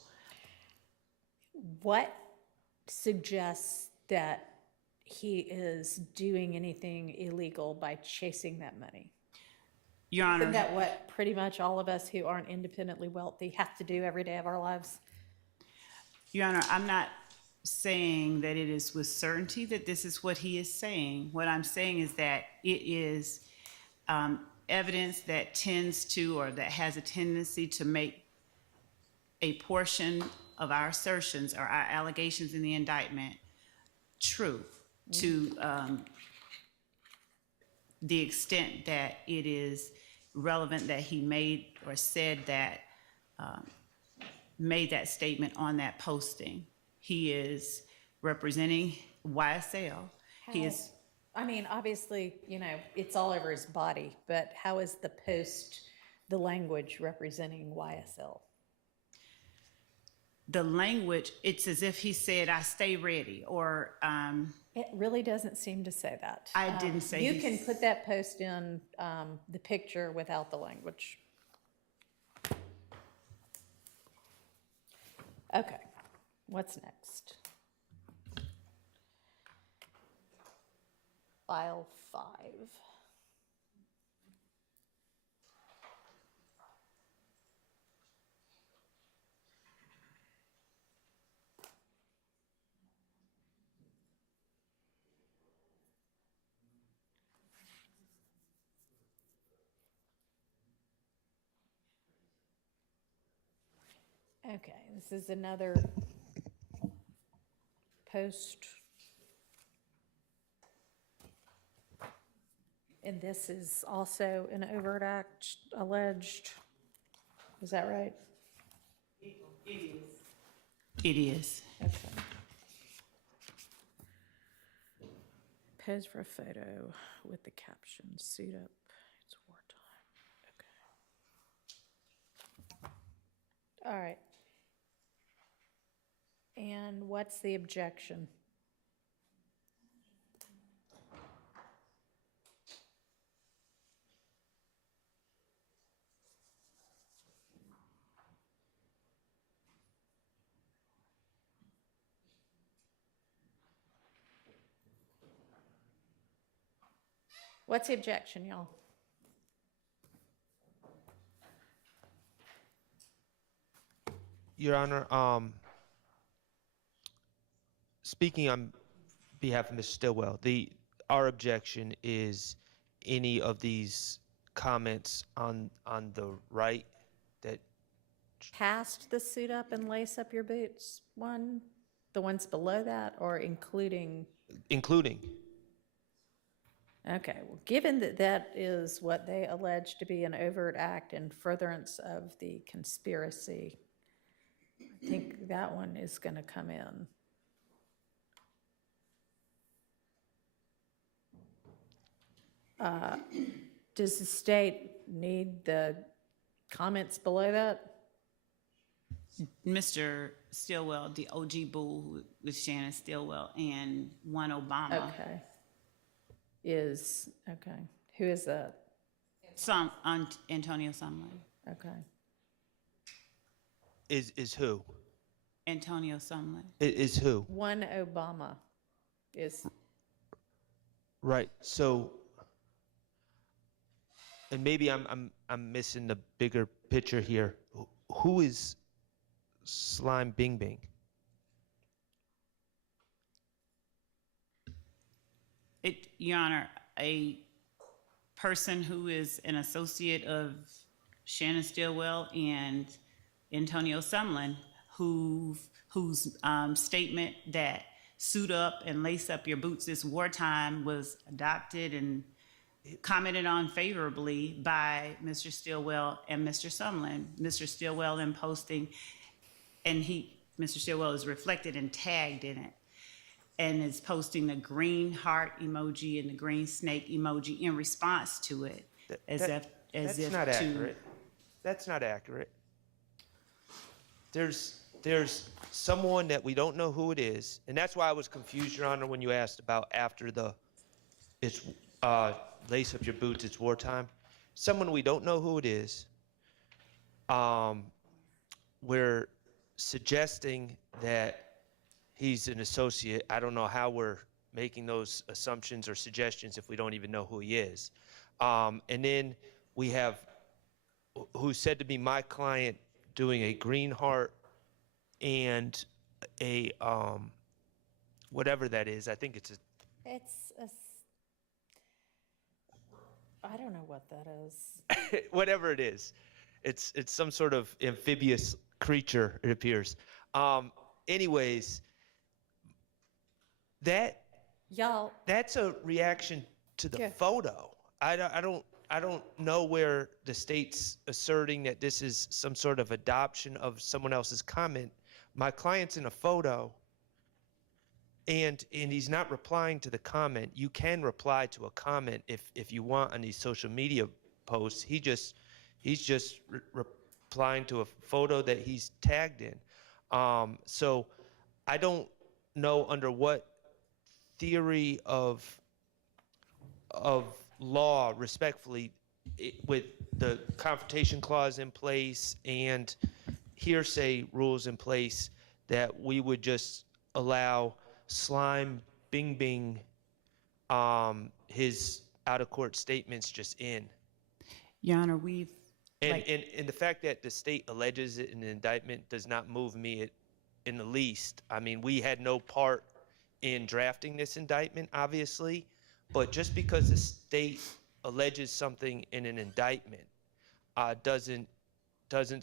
What suggests that he is doing anything illegal by chasing that money? Your Honor, Isn't that what pretty much all of us who aren't independently wealthy have to do every day of our lives? Your Honor, I'm not saying that it is with certainty that this is what he is saying. What I'm saying is that it is evidence that tends to, or that has a tendency to make a portion of our assertions or our allegations in the indictment true to the extent that it is relevant that he made or said that, made that statement on that posting. He is representing YSL. He is, I mean, obviously, you know, it's all over his body, but how is the post the language representing YSL. The language, it's as if he said, I stay ready, or It really doesn't seem to say that. I didn't say You he can put that post in the picture without the language. Okay, what's next? File 5. Okay, this is another post. And this is also an overt act alleged. Is that right? it is. Okay. Pose for a photo with the caption, suit up, it's wartime. Okay. All right. And what's the objection? What's the objection, y'all? Your Honor, speaking on behalf of Mr. Stillwell, our objection is any of these comments on the right that Past the suit up and lace up your boots one, the ones below that, or including? including. Okay, well, given that that is what they allege to be an overt act in furtherance of the conspiracy, I think that one is going to come in. Does the state need the comments below that? Mr. Stillwell, the OG bull with Shannon Stillwell, and one Obama. Okay. Okay. Who is that? Antonio Sumlin. Okay. Is who? Antonio Sumlin. Is who? One Obama is, Right. So, and maybe I'm missing the bigger picture here. Who is Slime Bing Bing? Your Honor, a person who is an associate of Shannon Stillwell and Antonio Sumlin, whose statement that suit up and lace up your boots this wartime was adopted and commented on favorably by Mr. Stillwell and Mr. Sumlin. Mr. Stillwell in posting, and Mr. Stillwell is reflected and tagged in it, and is posting the green heart emoji and the green snake emoji in response to it, That's not accurate. That's not accurate. There's someone that we don't know who it is, and that's why I was confused, Your Honor, when you asked about after it's lace up your boots, it's wartime. Someone we don't know who it is. We're suggesting that he's an associate. I don't know how we're making those assumptions or suggestions if we don't even know who he is. And then we have who's said to be my client doing a green heart and a whatever that is. I think I don't know what that is. whatever it is. It's some sort of amphibious creature, it appears. Anyways, that's a reaction to the photo. I don't know where the state's asserting that this is some sort of adoption of someone else's comment. My client's in a photo, and he's not replying to the comment. You can reply to a comment if you want on these social media posts. He's just replying to a photo that he's tagged in. So I don't know under what theory of law, respectfully, with the confrontation clause in place and hearsay rules in place, that we would just allow Slime Bing Bing his out-of-court statements just in. Your Honor, we've, And the fact that the state alleges it in the indictment does not move me in the least. I mean, we had no part in drafting this indictment, obviously, but just because the state alleges something in an indictment doesn't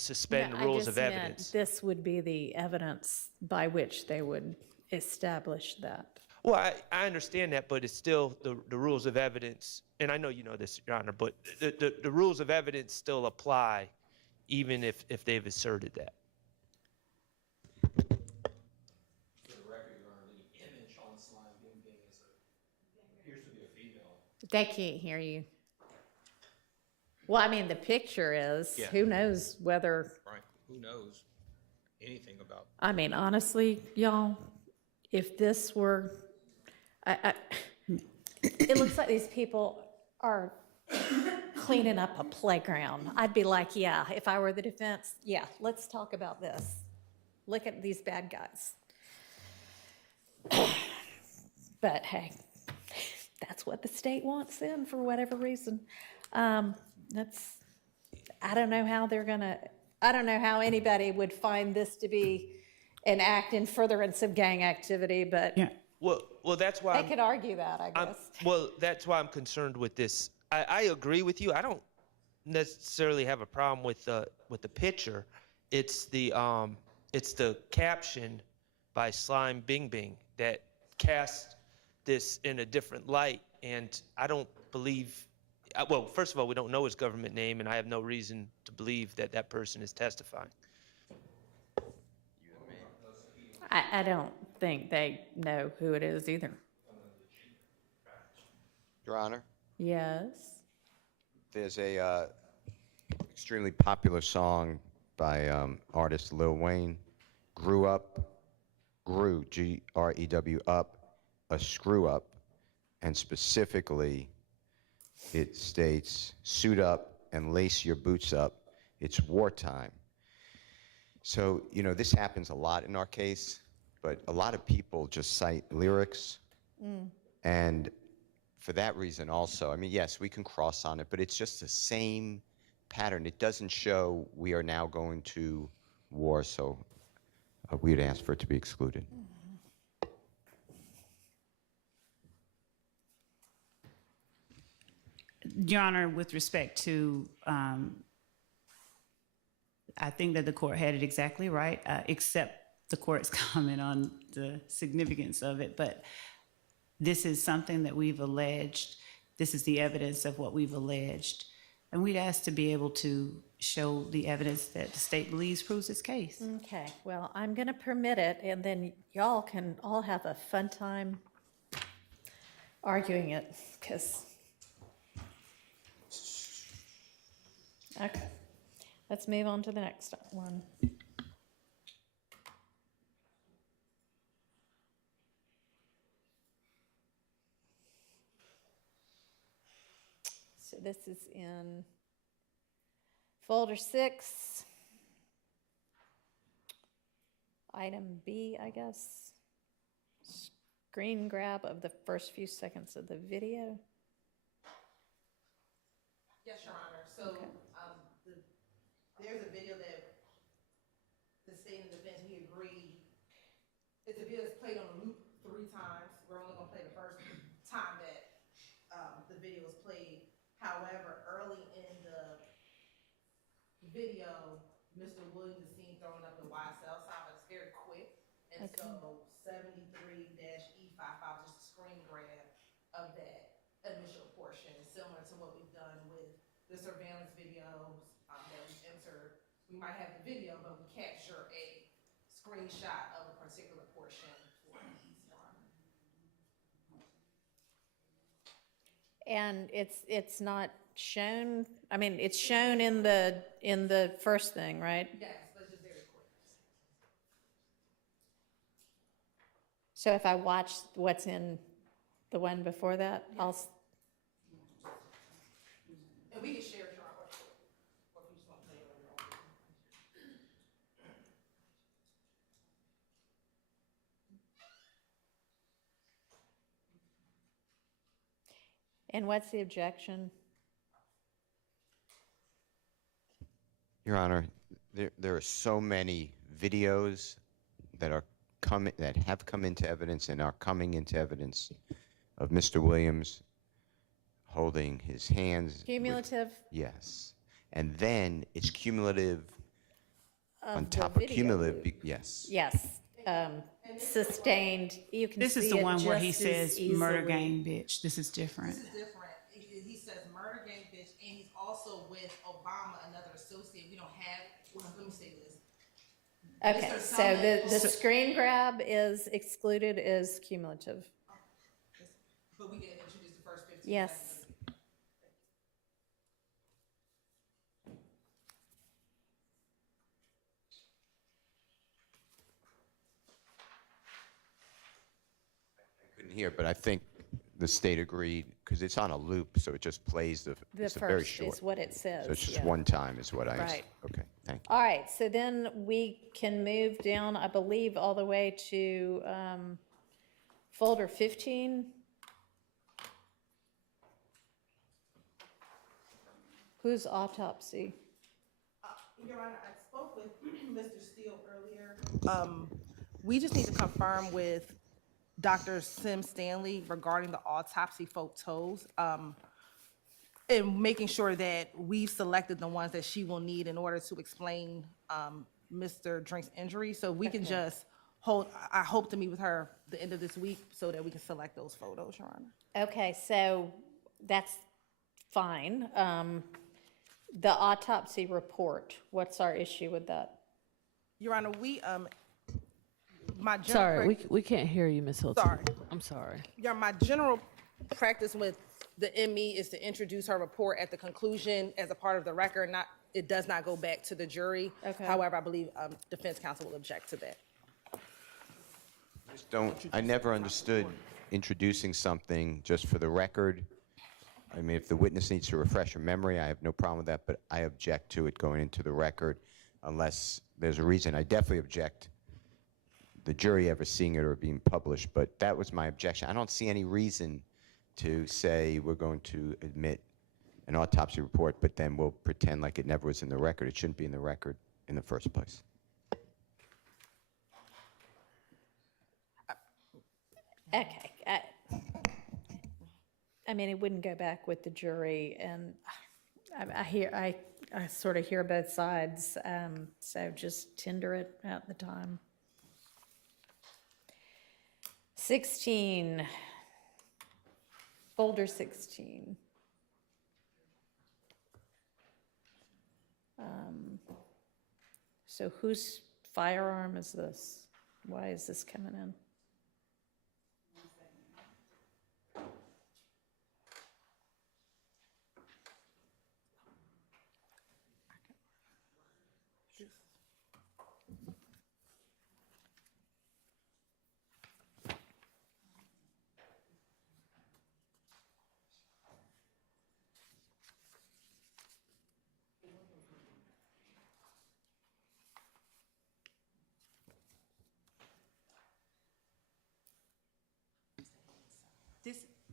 suspend No, the I rules just of meant evidence. this would be the evidence by which they would establish that. Well, I understand that, but it's still the rules of evidence, and I know you know this, Your Honor, but the rules of evidence still apply, even if they've asserted that. For the record, Your Honor, the image on Slime Bing Bing appears to be a female. They can't hear you. Well, I mean, the picture is, Yeah. who knows whether, Right. Who knows anything about? I mean, honestly, y'all, if this were, it looks like these people are cleaning up a playground. I'd be like, yeah, if I were the defense, yeah, let's talk about this. Look at these bad guys. But hey, that's what the state wants then, for whatever reason. I don't know how I don't know how anybody would find this to be an act in furtherance of gang activity, but yeah, Well, that's why they could argue that, I guess. well, that's why I'm concerned with this. I agree with you. I don't necessarily have a problem with the picture. It's the caption by Slime Bing Bing that casts this in a different light, and I don't believe. Well, first of all, we don't know his government name, and I have no reason to believe that that person is testifying. I don't think they know who it is either. Your Honor, Yes. there's a extremely popular song by artist Lil Wayne, Grew, G-R-E-W, up, a screw up, and specifically it states, suit up and lace your boots up, it's wartime. So, you know, this happens a lot in our case, but a lot of people just cite lyrics. And for that reason also, I mean, yes, we can cross on it, but it's just the same pattern. It doesn't show we are now going to war, so we would ask for it to be excluded. Your Honor, with respect to, I think that the court had it exactly right, except the court's comment on the significance of it. But this is something that we've alleged. This is the evidence of what we've alleged. And we'd ask to be able to show the evidence that the state believes proves its case. Okay, well, I'm going to permit it, and then y'all can all have a fun time arguing it, because... Okay, let's move on to the next one. So this is in folder 6, item B, I guess. Screen grab of the first few seconds of the video. Yes, Your Honor. So there's a video that the state and defense, we agreed. It's a video that's played on a loop 3 times. We're only going to play the first time that the video was played. However, early in the video, Mr. Williams is seen throwing up the YSL sign, but it's very quick. And so 73-E55 just a screen grab of that initial portion, similar to what we've done with the surveillance videos that we entered. We might have the video, but we capture a screenshot of a particular portion for each one. And it's not shown? I mean, it's shown in the first thing, right? Yes, but just very quick. So if I watch what's in the one before that, I'll, And we can share it, Your Honor, or if you just want to play it on your own. and what's the objection? Your Honor, there are so many videos that have come into evidence and are coming into evidence of Mr. Williams holding his hands. with- Cumulative Yes. And then it's cumulative on of the top of video cumulative, loop. yes. Yes, sustained, you can see it This is the one where he just as says murder easily. gang bitch. This is different. This is different. He says murder gang bitch, and he's also with Obama, another associate. We don't have, well, let me say this. Okay, Mr. so the Summit- screen grab is excluded as cumulative. But we can introduce the first 15 Yes. seconds. Couldn't hear, but I think the state agreed, because it's on a loop, so it just plays The it's a very first short. is what it says. So it's just yeah. one time is what I, Right. okay, thank you. All right, so then we can move down, I believe, all the way to folder 15. Who's autopsy? Your Honor, I spoke with Mr. Steele earlier. We just need to confirm with Dr. Sim Stanley regarding the autopsy photos, and making sure that we've selected the ones that she will need in order to explain Mr. Drink's injury. So we can just I hope to meet with her the end of this week so that we can select those photos, Your Honor. Okay, so that's fine. The autopsy report, what's our issue with that? Your Honor, my general Sorry, we can't hear you, Ms. Hilton. Sorry. I'm sorry. Yeah, my general practice with the ME is to introduce her report at the conclusion as a part of the record. It does not go back to the jury. Okay. However, I believe defense counsel will object to that. I never understood introducing something just for the record. I mean, if the witness needs to refresh her memory, I have no problem with that, but I object to it going into the record unless there's a reason. I definitely object the jury ever seeing it or being published, but that was my objection. I don't see any reason to say we're going to admit an autopsy report, but then we'll pretend like it never was in the record. It shouldn't be in the record in the first place. Okay. I mean, it wouldn't go back with the jury, and I sort of hear both sides, so just tender it at the time. 16, folder 16. So whose firearm is this? Why is this coming in?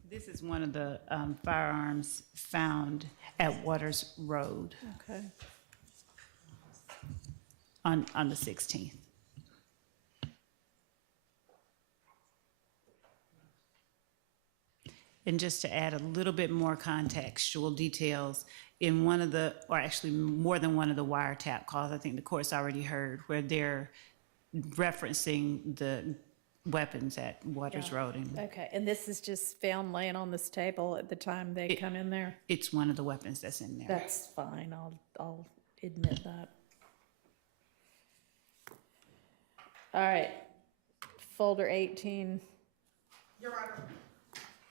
This is one of the firearms found at Waters Road Okay. on the 16th. And just to add a little bit more contextual details, in one of the, or actually more than one of the wiretap calls, I think the court's already heard, where they're referencing the weapons at Waters Road. And Okay, and this is just found laying on this table at the time they come in there? it's one of the weapons that's in there. That's fine, I'll admit that. All right, folder 18. Your Honor,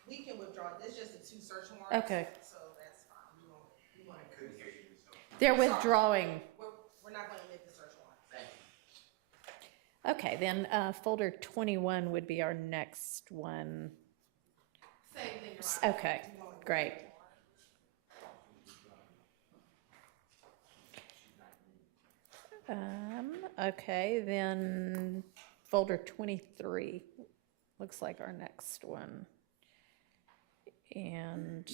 we can withdraw. It's just the 2 search warrants. Okay. So that's fine. We won't They're withdrawing. We're not going to make the search warrant. Okay, then folder 21 would be our next one. Same thing, Your Honor. Okay, great. Okay, then folder 23 looks like our next one. And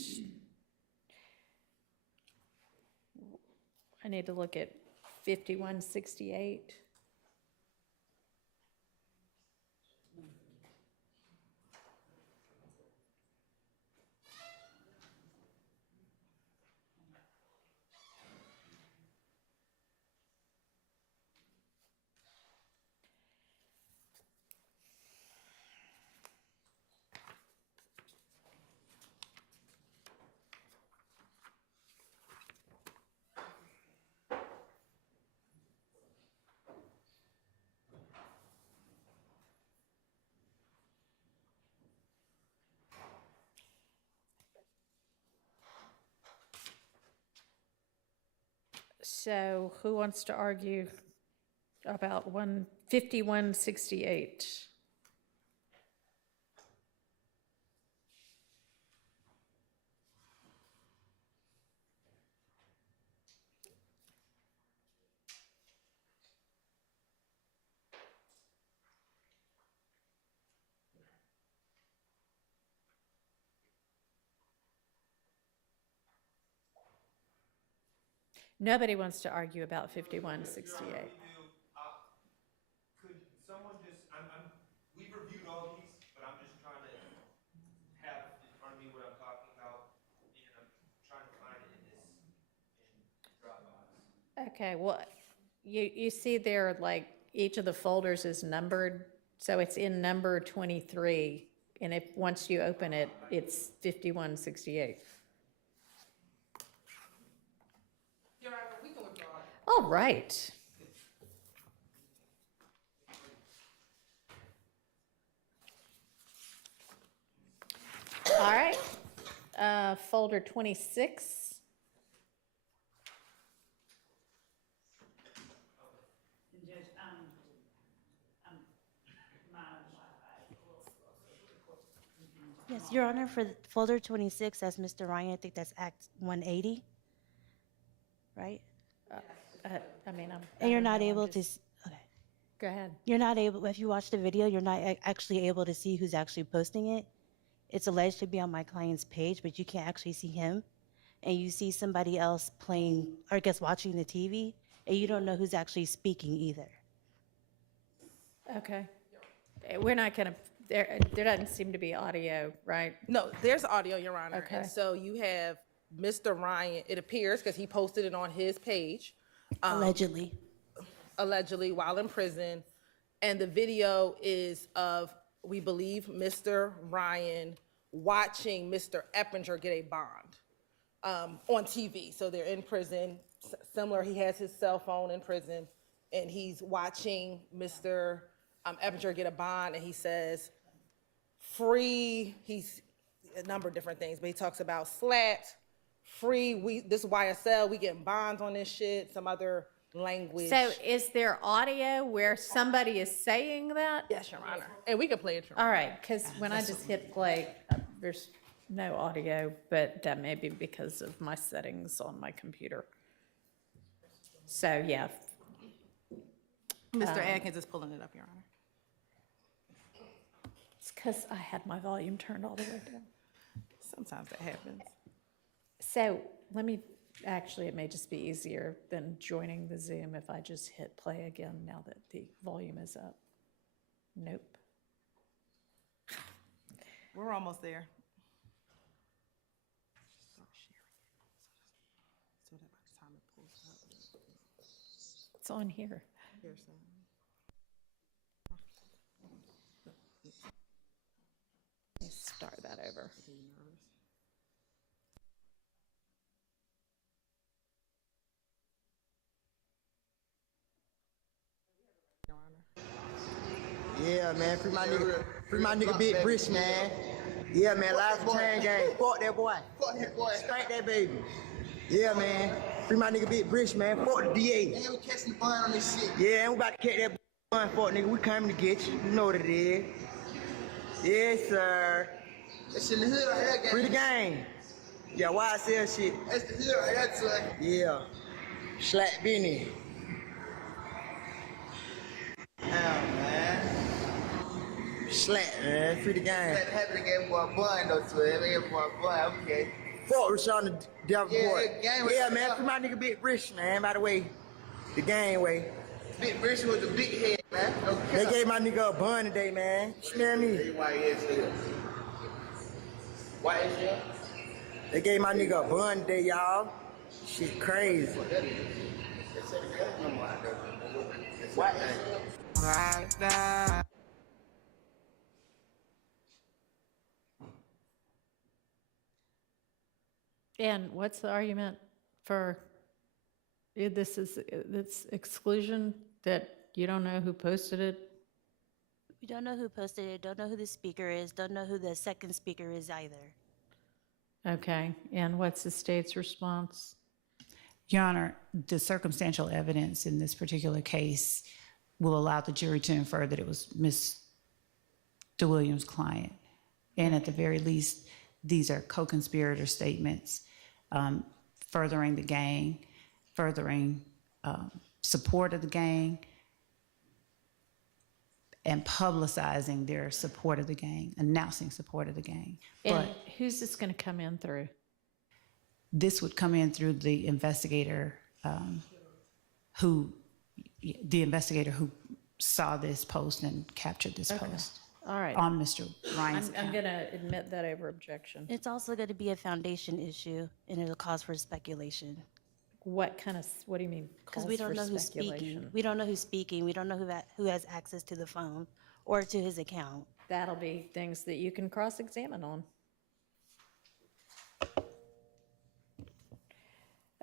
I need to look at 5168. So who wants to argue about 5168? Nobody wants to argue about 5168. Could someone just, we've reviewed all these, but I'm just trying to have in front of me what I'm talking about, and I'm trying to find it in Dropbox. Okay, well, you see there, like, each of the folders is numbered, so it's in number 23, and if, once you open it, it's 5168. Your Honor, we can withdraw it. All right. All right, folder 26. And Judge, my Wi-Fi is a little slow, so the court can- Yes, Your Honor, for folder 26, that's Mr. Ryan, I think that's Act 180, right? I mean, And you're not able to, okay. Go ahead. You're not able, if you watch the video, you're not actually able to see who's actually posting it. It's alleged to be on my client's page, but you can't actually see him. And you see somebody else playing, or I guess watching the TV, and you don't know who's actually speaking either. Okay. We're not gonna, there doesn't seem to be audio, right? No, there's audio, Your Honor. Okay. And so you have Mr. Ryan, it appears, because he posted it on his page, Allegedly. allegedly while in prison. And the video is of, we believe, Mr. Ryan watching Mr. Eppinger get a bond on TV. So they're in prison, similar, he has his cell phone in prison, and he's watching Mr. Eppinger get a bond, and he says, free, he's a number of different things, but he talks about slat, free, this YSL, we getting bonds on this shit, some other language. So is there audio where somebody is saying that? Yes, Your Honor. And we can play it, Your Honor. All right, because when I just hit play, there's no audio, but that may be because of my settings on my computer. So, yeah. Mr. Atkins is pulling it up, Your Honor. It's because I had my volume turned all the way down. Sometimes that happens. So let me, actually, it may just be easier than joining the Zoom if I just hit play again now that the volume is up. Nope. We're almost there. So that by the time it pulls up, It's on here. here's some. Let me start that over. Yeah, man, free my nigga Big Brish, man. Yeah, man, live from chain gang. Fuck that boy. Fuck that boy. Spank that baby. Yeah, man. Free my nigga Big Brish, man. Fuck the DA. Man, we catching the bun on this shit. Yeah, and we about to catch that bun, fuck nigga. We coming to get you. You know what it is. Yes, sir. That shit in the hood right there, gang. Free the gang. Yeah, YSL shit. That's the hood right there, son. Yeah. Slack Benny. Damn, man. Slack, man. Free the gang. That happened to get boy a bun, though, son. They gave boy a bun, okay. Fuck Rashawn the Devil Yeah, Boy. yeah, gang was- Yeah, man. Free my nigga Big Brish, man. By the way, the gang way. Big Brish with the big head, man. No They cap. gave my nigga a bun today, man. Smell me. Why is it? They gave my nigga a bun today, y'all. Shit crazy. Why is it? And what's the argument for this exclusion, that you don't know who posted it? We don't know who posted it, don't know who the speaker is, don't know who the second speaker is either. Okay, and what's the state's response? Your Honor, the circumstantial evidence in this particular case will allow the jury to infer that it was Mr. Williams' client. And at the very least, these are co-conspirator statements furthering the gang, furthering support of the gang, and publicizing their support of the gang, announcing support of the gang. And But who's this going to come in through? this would come in through the investigator who saw this post and captured this post All right. on Mr. Ryan's I'm account. going to admit that over objection. It's also going to be a foundation issue, and it'll cause for speculation. What do you mean? Because calls we don't for know who's speaking. speculation? We don't know who's speaking. We don't know who has access to the phone or to his account. That'll be things that you can cross-examine on.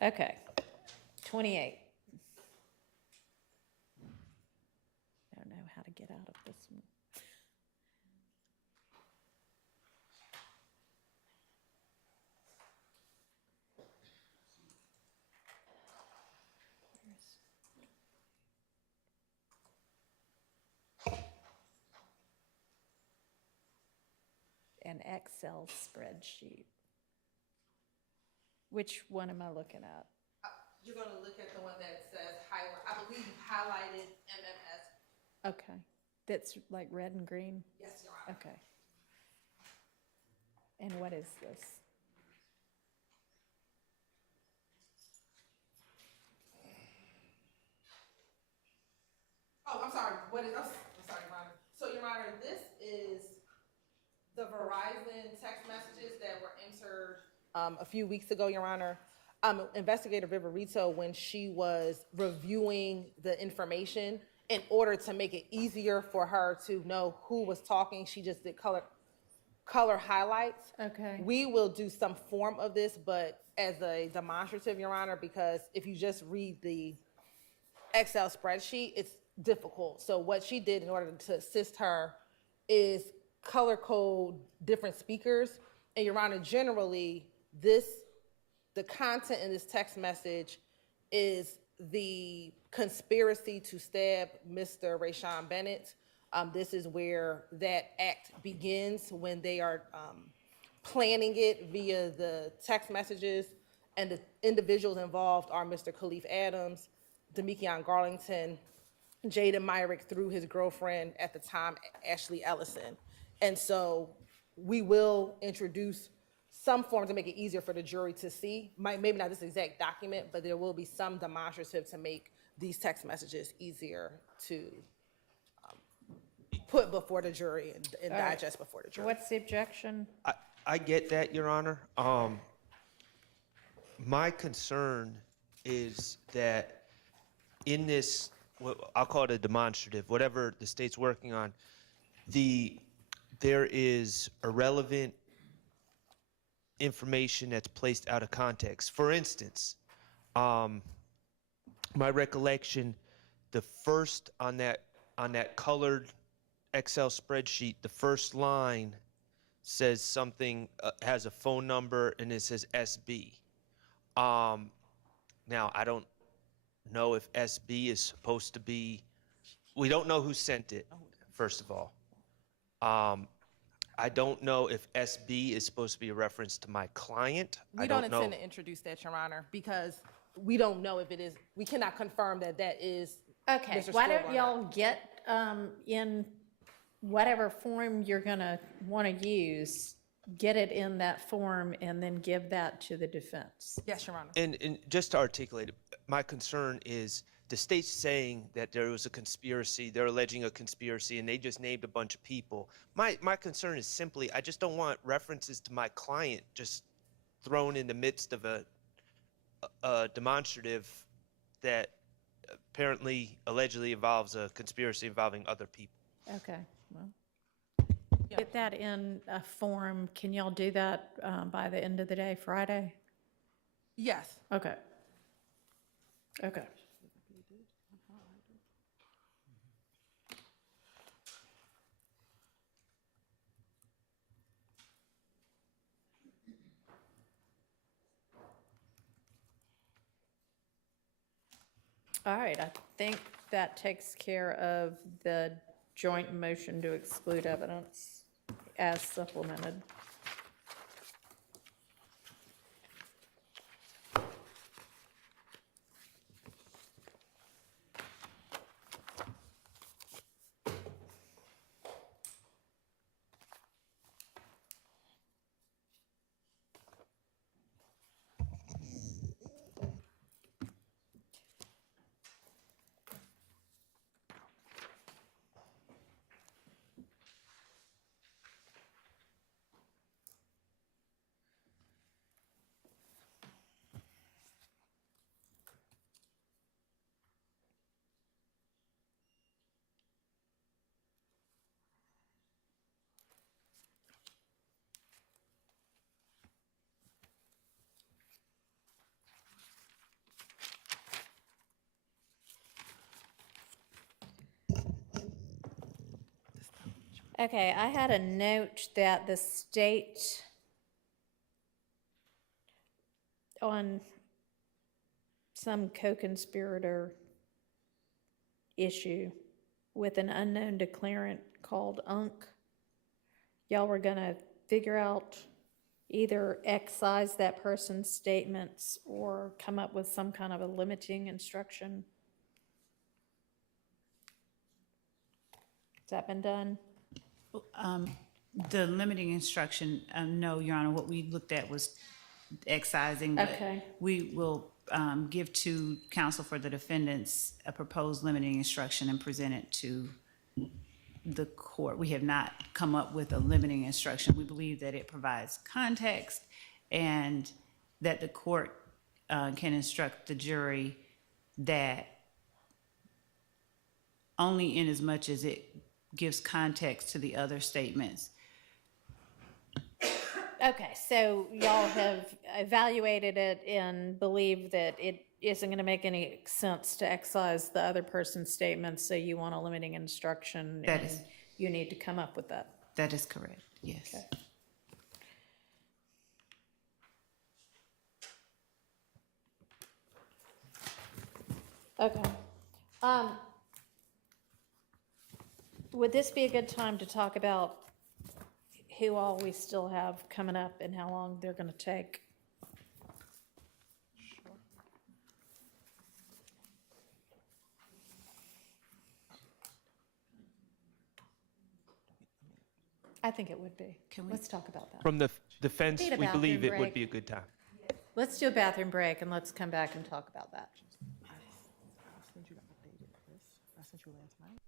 Okay, 28. I don't know how to get out of this one. An Excel spreadsheet. Which one am I looking at? You're going to look at the one that says highlight. I believe you highlighted MMS. Okay, that's like red and green? Yes, Your Honor. Okay. And what is this? Oh, I'm sorry. I'm sorry, Your Honor. So, Your Honor, this is the Verizon text messages that were entered a few weeks ago, Your Honor. Investigator Verbatim, when she was reviewing the information, in order to make it easier for her to know who was talking, she just did color highlights. Okay. We will do some form of this, but as a demonstrative, Your Honor, because if you just read the Excel spreadsheet, it's difficult. So what she did in order to assist her is color code different speakers. And Your Honor, generally, the content in this text message is the conspiracy to stab Mr. Rayshawn Bennett. This is where that act begins, when they are planning it via the text messages. And the individuals involved are Mr. Khalif Adams, Demikion Garlington, Jaden Myrick through his girlfriend at the time, Ashley Ellison. And so we will introduce some form to make it easier for the jury to see. Maybe not this exact document, but there will be some demonstrative to make these text messages easier to put before the jury and All right. digest before the jury. What's the objection? I get that, Your Honor. My concern is that in this, I'll call it a demonstrative, whatever the state's working on, there is irrelevant information that's placed out of context. For instance, my recollection, the first on that colored Excel spreadsheet, the first line says something, has a phone number, and it says SB. Now, I don't know if SB is supposed to be, we don't know who sent it, first of all. I don't know if SB is supposed to be a reference to my client. I We don't don't know. intend to introduce that, Your Honor, because we don't know if it is, we cannot confirm that that is Okay, Mr. why Storm don't or y'all not. get in whatever form you're gonna want to use, get it in that form, and then give that to the defense. Yes, Your Honor. And just to articulate it, my concern is the state's saying that there was a conspiracy, they're alleging a conspiracy, and they just named a bunch of people. My concern is simply, I just don't want references to my client just thrown in the midst of a demonstrative that apparently, allegedly involves a conspiracy involving other people. Okay, well, get that in a form. Can y'all do that by the end of the day, Friday? Yes. Okay. Okay. All right, I think that takes care of the joint motion to exclude evidence as supplemented. Okay, I had a note that the state on some co-conspirator issue with an unknown declarant called Unk, y'all were gonna figure out either excise that person's statements or come up with some kind of a limiting instruction. Has that been done? The limiting instruction, no, Your Honor, what we looked at was excising, but Okay. we will give to counsel for the defendants a proposed limiting instruction and present it to the court. We have not come up with a limiting instruction. We believe that it provides context and that the court can instruct the jury that only in as much as it gives context to the other statements. Okay, so y'all have evaluated it and believe that it isn't going to make any sense to excise the other person's statements, so you want a limiting instruction, That and is- you need to come up with that. That is correct, yes. Okay. Would this be a good time to talk about who all we still have coming up and how long they're going to take? I think it would be. Let's talk about that. From the defense, Need a we believe bathroom it would break. be a good time. Let's do a bathroom break and let's come back and talk about that. I sent you the updated list. I sent you last night.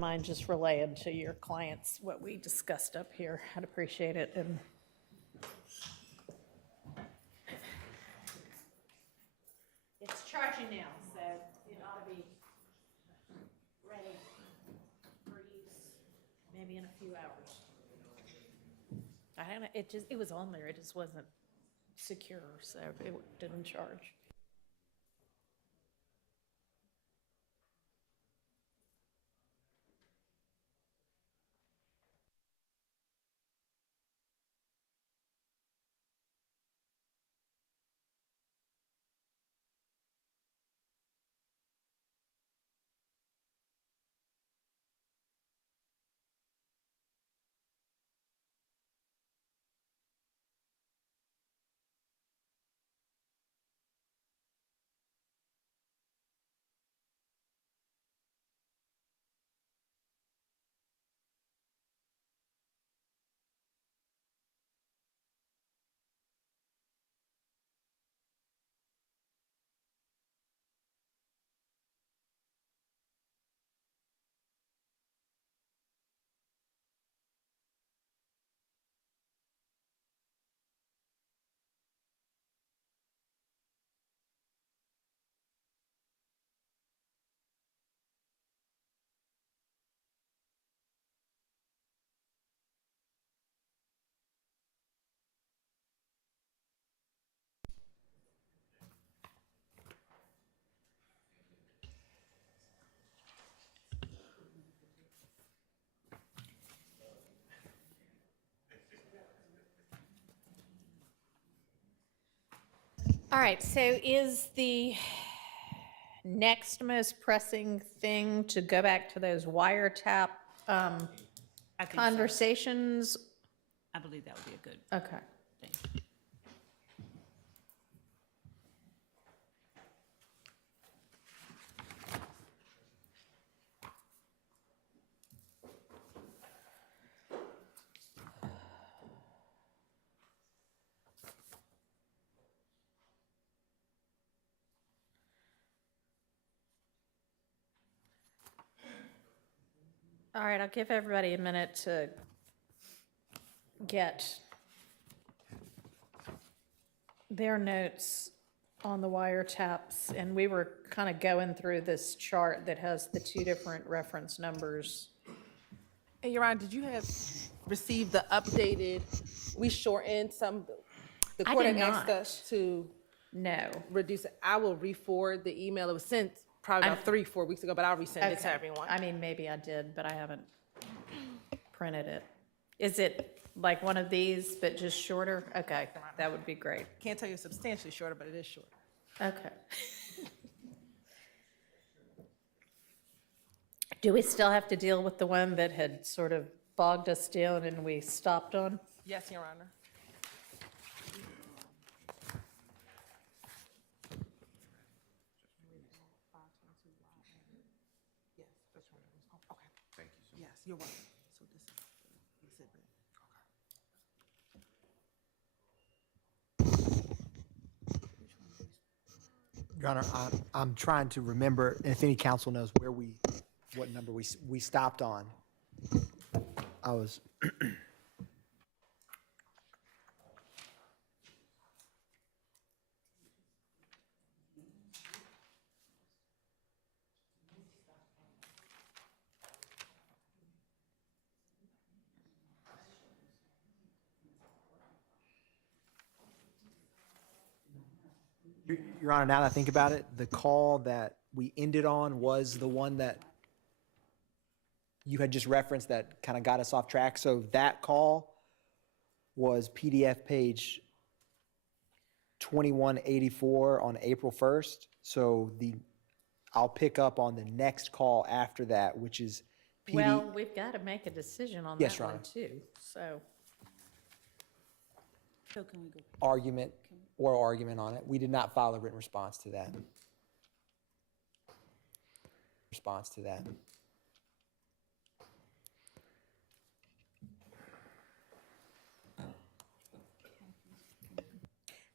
Mind just relaying to your clients what we discussed up here. I'd appreciate it. And it's charging now, so it ought to be ready for use maybe in a few hours. I don't know, it was on there, it just wasn't secure, so it didn't charge. All right, so is the next most pressing thing to go back to those wiretap I think so. conversations? I believe that would be a good Okay. thing. All right, I'll give everybody a minute to get their notes on the wiretaps, and we were kind of going through this chart that has the two different reference numbers. And Your Honor, did you have received the updated, we shortened some, the I court did had asked not. us to No. reduce it. I will re-forward the email. It was sent probably about 3-4 weeks ago, but I'll resend it to Okay. everyone. I mean, maybe I did, but I haven't printed it. Is it like one of these, but just shorter? Okay, that would be great. Can't tell you it's substantially shorter, but it is shorter. Okay. Do we still have to deal with the one that had sort of bogged us down and we stopped on? Yes, Your Honor. Yes, that's right. Okay. Thank you so much. Yes, you're right. So this is the exhibit. Your Honor, I'm trying to remember if any counsel knows what number we stopped on. I was. Your Honor, now that I think about it, the call that we ended on was the one that you had just referenced that kind of got us off track. So that call was PDF page 2184 on April 1st. So I'll pick up on the next call after that, which is Well, we've got to make a decision on Yes, that Your one Honor. too, so. So can we go? oral argument on it. We did not file a written response to that.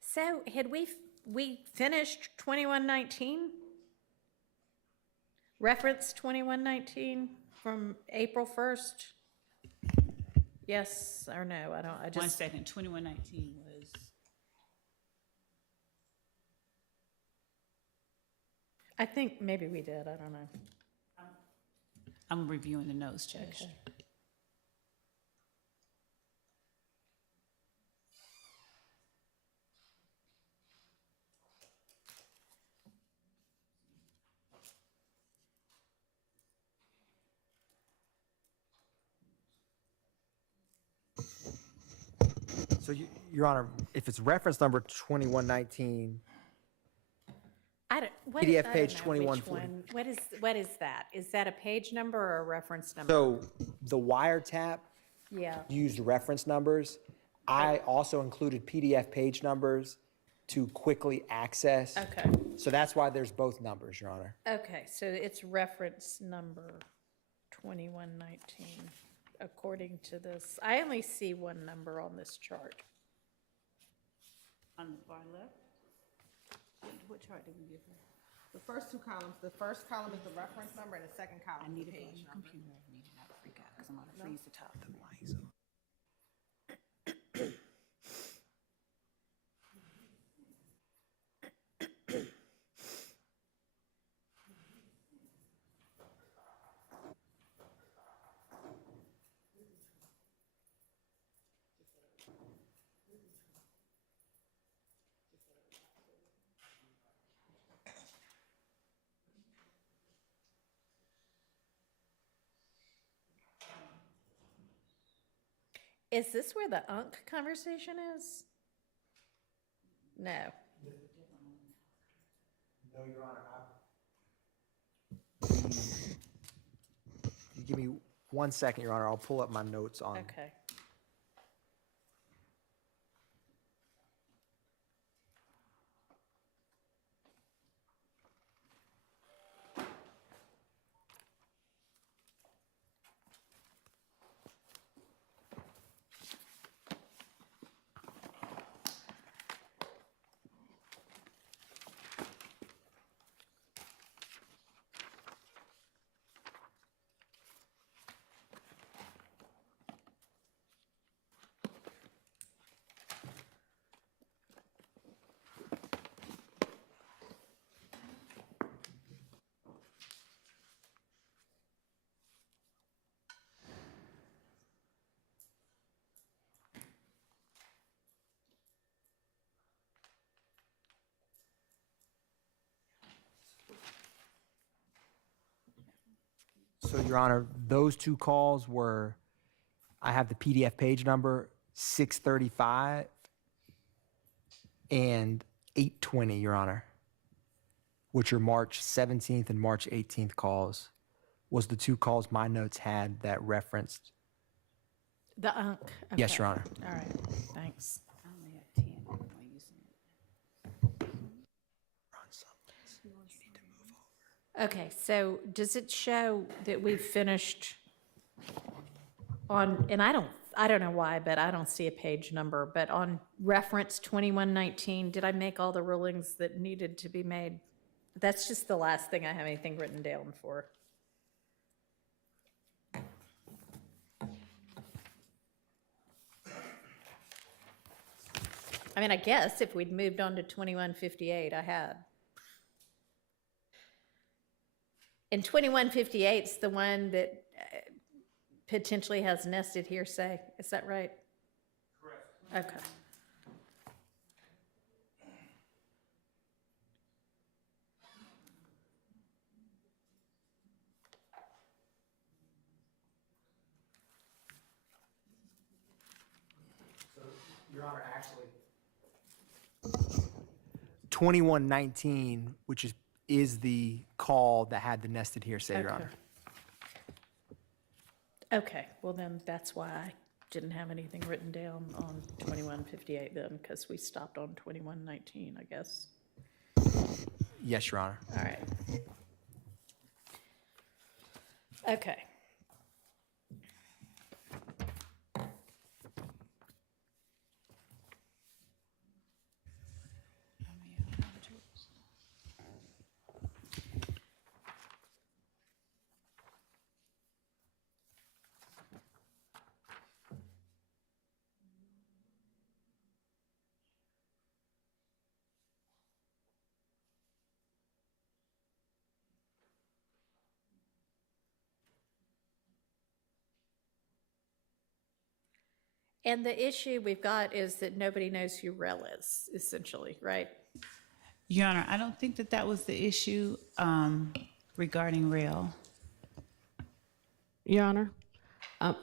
So had we finished 2119? Reference 2119? from April 1st? Yes or no? I don't, I 1 just, second, 2119 was, I think maybe we did, I don't know. I'm reviewing the notes, Judge. Okay. So, Your Honor, if it's reference number 2119, I don't, what PDF I don't page know which 2140. one. What is that? Is that a page number or a reference number? so the wiretap Yeah, used reference numbers. I also included PDF page numbers to quickly access. okay. So that's why there's both numbers, Your Honor. Okay, so it's reference number 2119, according to this. I only see one number on this chart. On the far left? What chart did we give her? The first two columns, the first column is the reference number and the second column I is need the it on page the number. computer. I need it not to freak out because I'm going to freeze the top. Is this where the UNC conversation is? No. No, Your Honor. You give me 1 second, Your Honor. I'll pull up my notes on. Okay. So, Your Honor, those two calls were, I have the PDF page number 635 and 820, Your Honor, which are March 17th and March 18th calls, was the two calls my notes had that referenced. The UNC. Yes, okay. Your Honor. All right, thanks. I only have 10. Am I using it? Okay, so does it show that we've finished on, and I don't know why, but I don't see a page number, but on reference 2119, did I make all the rulings that needed to be made? That's just the last thing I have anything written down for. I mean, I guess if we'd moved on to 2158, I had. And 2158 is the one that potentially has nested hearsay. Is that right? Correct. Okay. Your Honor, actually, 2119, which is the call that had the nested hearsay, Your Okay. Honor. Okay, well then that's why I didn't have anything written down on 2158 then, because we stopped on 2119, I guess. Yes, Your Honor. All right. Okay. And the issue we've got is that nobody knows who Rel is, essentially, right? Your Honor, I don't think that that was the issue regarding rail. Your Honor,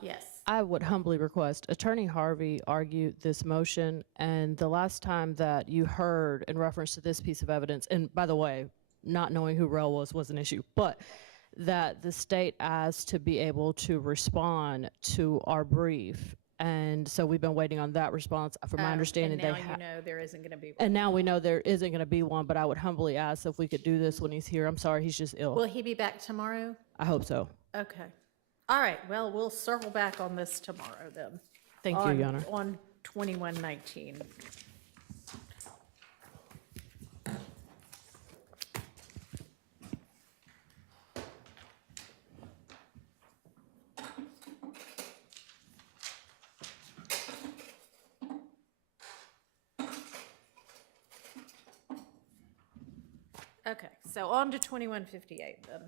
Yes. I would humbly request Attorney Harvey argue this motion, and the last time that you heard in reference to this piece of evidence, and by the way, not knowing who Rel was an issue, but that the state asked to be able to respond to our brief. And so we've been waiting on that response. From my understanding, and now they you know there isn't going to be one. and now we know there isn't going to be one, but I would humbly ask if we could do this when he's here. I'm sorry, he's just ill. Will he be back tomorrow? I hope so. Okay. All right, well, we'll circle back on this tomorrow then. Thank you, Your Honor. On 2119. Okay, so on to 2158 then.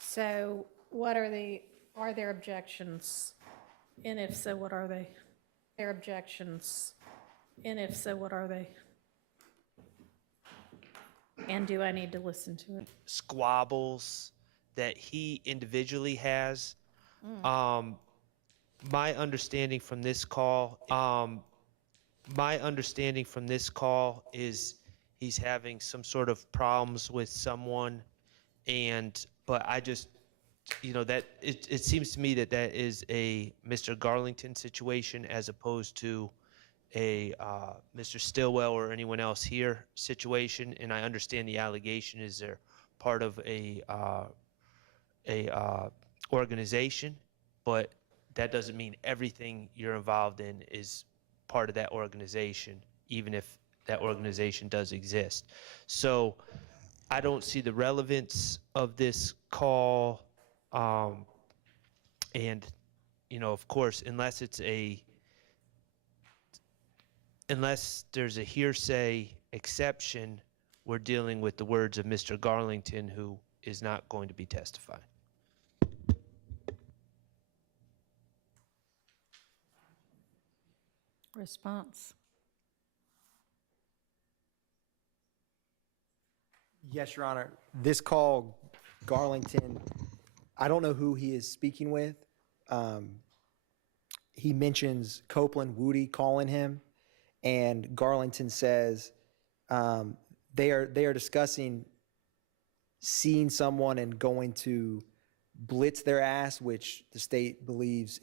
So what are there objections? And if so, what are they? There objections? And if so, what are they? And do I need to listen to it? Squabbles that he individually has. My understanding from this call, is he's having some sort of problems with someone, but I just, that it seems to me that that is a Mr. Garlington situation as opposed to a Mr. Stillwell or anyone else here situation. And I understand the allegation is they're part of a organization, but that doesn't mean everything you're involved in is part of that organization, even if that organization does exist. So I don't see the relevance of this call. And, of course, unless there's a hearsay exception, we're dealing with the words of Mr. Garlington, who is not going to be testifying. Response. Yes, Your Honor. This call, Garlington, I don't know who he is speaking with. He mentions Copeland Woody calling him, and Garlington says they are discussing seeing someone and going to blitz their ass, which the state believes,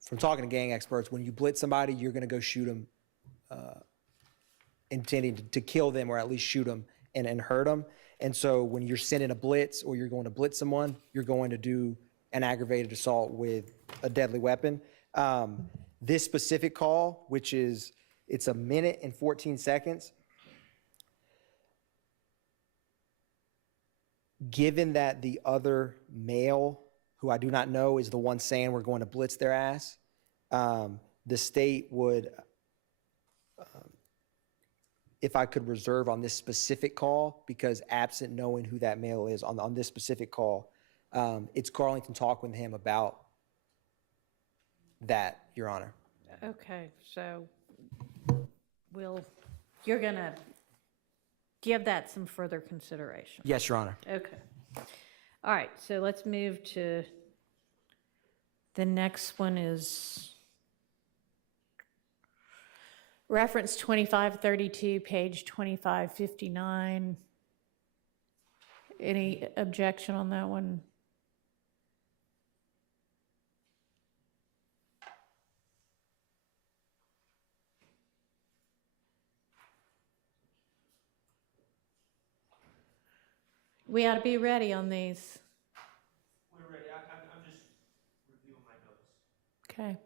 from talking to gang experts, when you blitz somebody, you're going to go shoot them, intending to kill them or at least shoot them and hurt them. And so when you're sending a blitz or you're going to blitz someone, you're going to do an aggravated assault with a deadly weapon. This specific call, it's 1 minute and 14 seconds. Given that the other male, who I do not know, is the one saying we're going to blitz their ass, the state would, if I could reserve on this specific call, because absent knowing who that male is on this specific call, it's Garlington talking with him about that, Your Honor. Okay, so you're going to give that some further consideration. Yes, Your Honor. Okay. All right, so let's move to the next one is reference 2532, page 2559. Any objection on that one? We ought to be ready on these. We're ready. I'm just reviewing my notes. Okay.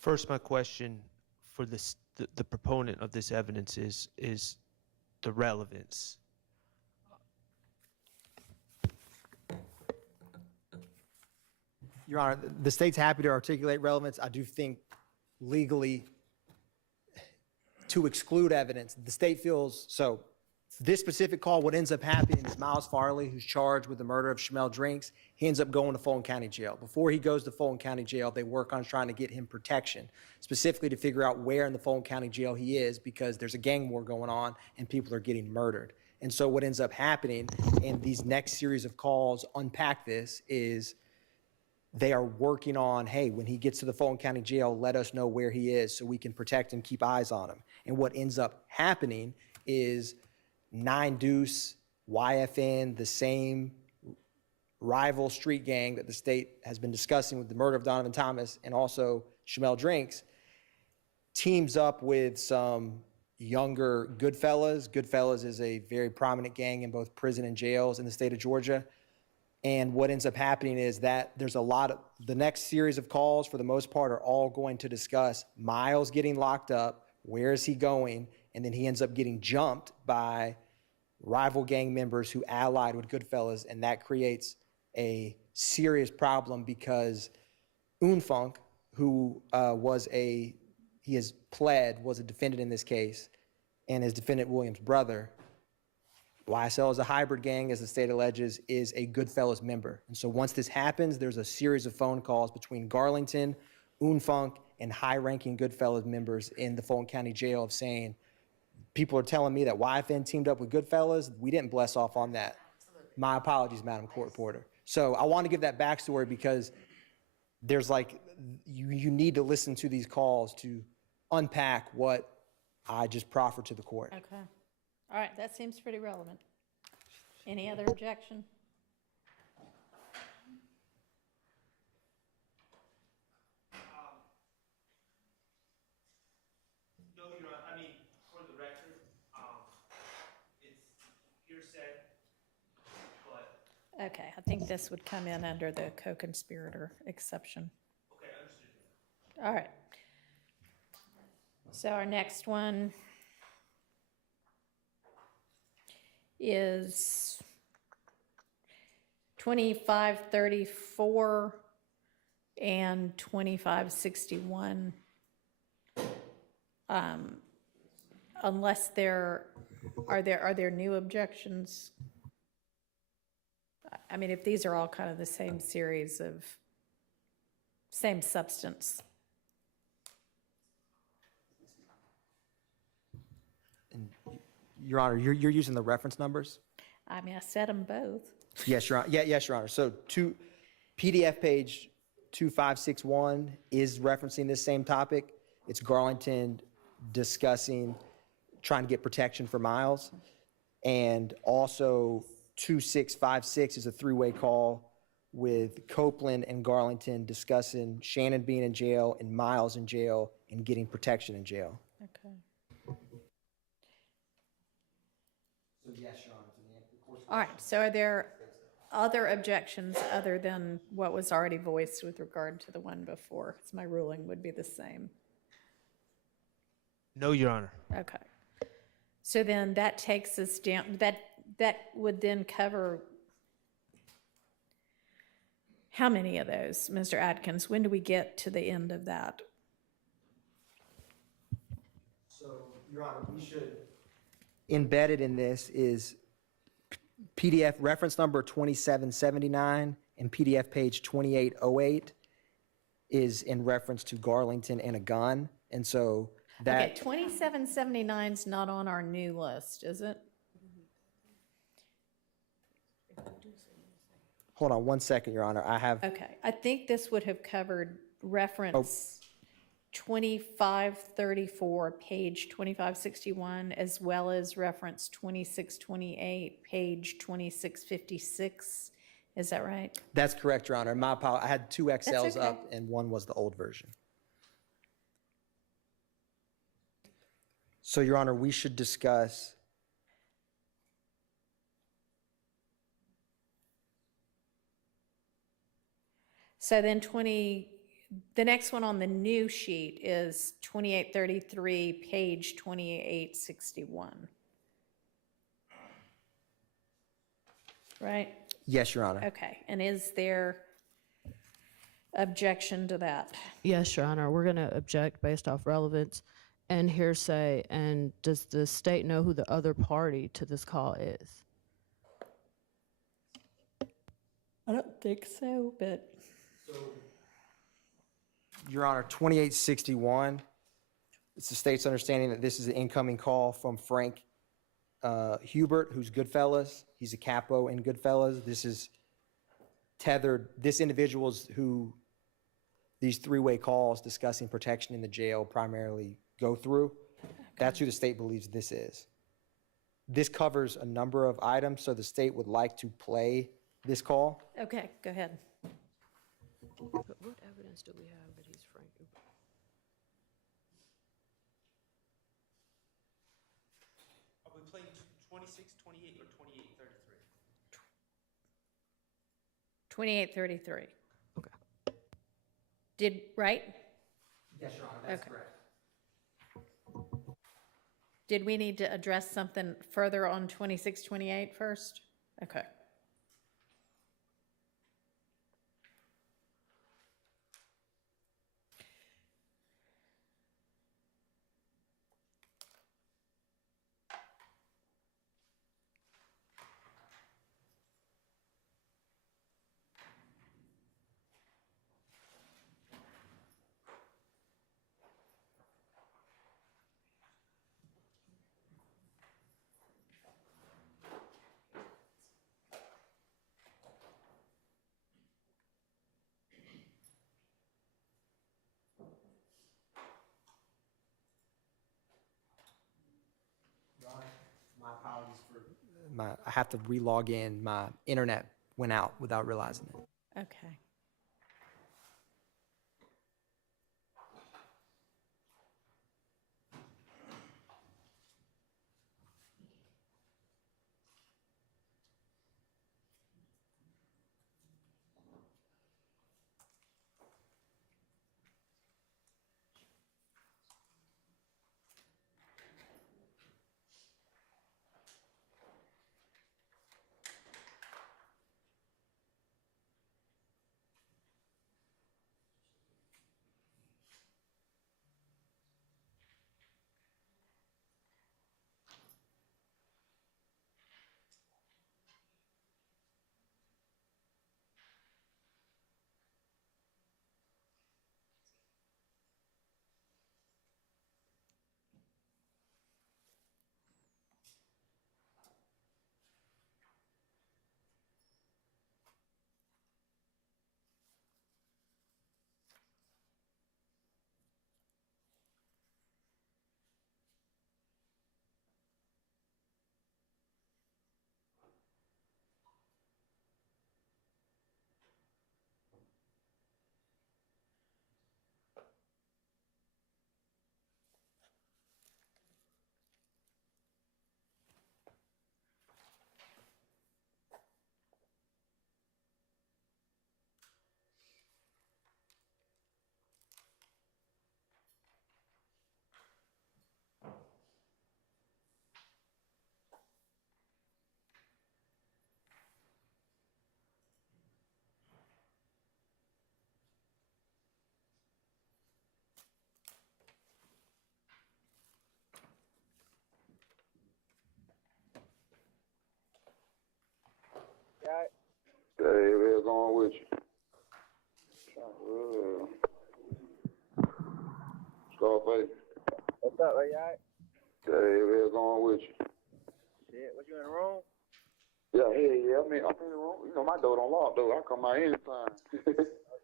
First, my question for the proponent of this evidence is the relevance. Your Honor, the state's happy to articulate relevance. I do think legally to exclude evidence, the state feels, so this specific call, what ends up happening is Miles Farley, who's charged with the murder of Shamel Drinks, he ends up going to Fulton County Jail. Before he goes to Fulton County Jail, they work on trying to get him protection, specifically to figure out where in the Fulton County Jail he is, because there's a gang war going on and people are getting murdered. And so what ends up happening in these next series of calls unpack this is they are working on, hey, when he gets to the Fulton County Jail, let us know where he is so we can protect him, keep eyes on him. And what ends up happening is 9 Deuce, YFN, the same rival street gang that the state has been discussing with the murder of Donovan Thomas and also Shamel Drinks, teams up with some younger Goodfellas. Goodfellas is a very prominent gang in both prison and jails in the state of Georgia. And what ends up happening is that there's a lot of, the next series of calls for the most part are all going to discuss Miles getting locked up, where is he going, and then he ends up getting jumped by rival gang members who allied with Goodfellas, and that creates a serious problem because Unfunk, who he has pled, was a defendant in this case, and his defendant William's brother, YSL is a hybrid gang, as the state alleges, is a Goodfellas member. And so once this happens, there's a series of phone calls between Garlington, Unfunk, and high-ranking Goodfellas members in the Fulton County Jail of saying, people are telling me that YFN teamed up with Goodfellas. We didn't bless off on that. My apologies, Madam Court Reporter. So I want to give that backstory because there's like, you need to listen to these calls to unpack what I just proffered to the court. Okay. All right, that seems pretty relevant. Any other objection? No, Your Honor, I mean, for the record, it's hearsay, but. Okay, I think this would come in under the co-conspirator exception. Okay, understood. All right. So our next one is 2534 and 2561. Unless are there new objections? I mean, if these are all kind of the same series of same substance. And Your Honor, you're using the reference numbers? I mean, I said them both. Yes, Your Honor. Yes, Your Honor. So PDF page 2561 is referencing this same topic. It's Garlington discussing trying to get protection for Miles. And also 2656 is a three-way call with Copeland and Garlington discussing Shannon being in jail and Miles in jail and getting protection in jail. Okay. So yes, Your Honor. All right, so are there other objections other than what was already voiced with regard to the one before? Because my ruling would be the same. No, Your Honor. Okay. So then that takes us down, that would then cover how many of those, Mr. Atkins? When do we get to the end of that? So, Your Honor, we should, embedded in this is PDF reference number 2779 and PDF page 2808 is in reference to Garlington and a gun. And so that. Okay, 2779 is not on our new list, is it? Hold on one second, Your Honor. I have. Okay, I think this would have covered reference 2534, page 2561, as well as reference 2628, page 2656. Is that right? That's correct, Your Honor. My apologies. I had two XLs okay. up and one was the old version. So, Your Honor, we should discuss. So then the next one on the new sheet is 2833, page 2861. Right? Yes, Your Honor. Okay, and is there objection to that? Yes, Your Honor, we're going to object based off relevance and hearsay. And does the state know who the other party to this call is? I don't think so, but. Your Honor, 2861, it's the state's understanding that this is an incoming call from Frank Hubert, who's Goodfellas. He's a capo in Goodfellas. This is tethered, this individual's who these three-way calls discussing protection in the jail primarily go through. That's who the state believes this is. This covers a number of items, so the state would like to play this call. Okay, go ahead. But what evidence do we have that he's Frank Hubert? Are we playing 26, 28, or 28, 33? 2833. Okay. Right? Yes, Your Honor, that's Okay. correct. Did we need to address something further on 2628 first? Okay. My apologies for I have to re-log in. My internet went out without realizing it. Okay. Hey, what's going with you? Scarface. What's up, are you alright? Hey, what's going with you? Shit, what, you in the room? Yeah, yeah. I mean, I'm in the room. You know, my door don't lock, though. I come out anytime. Oh,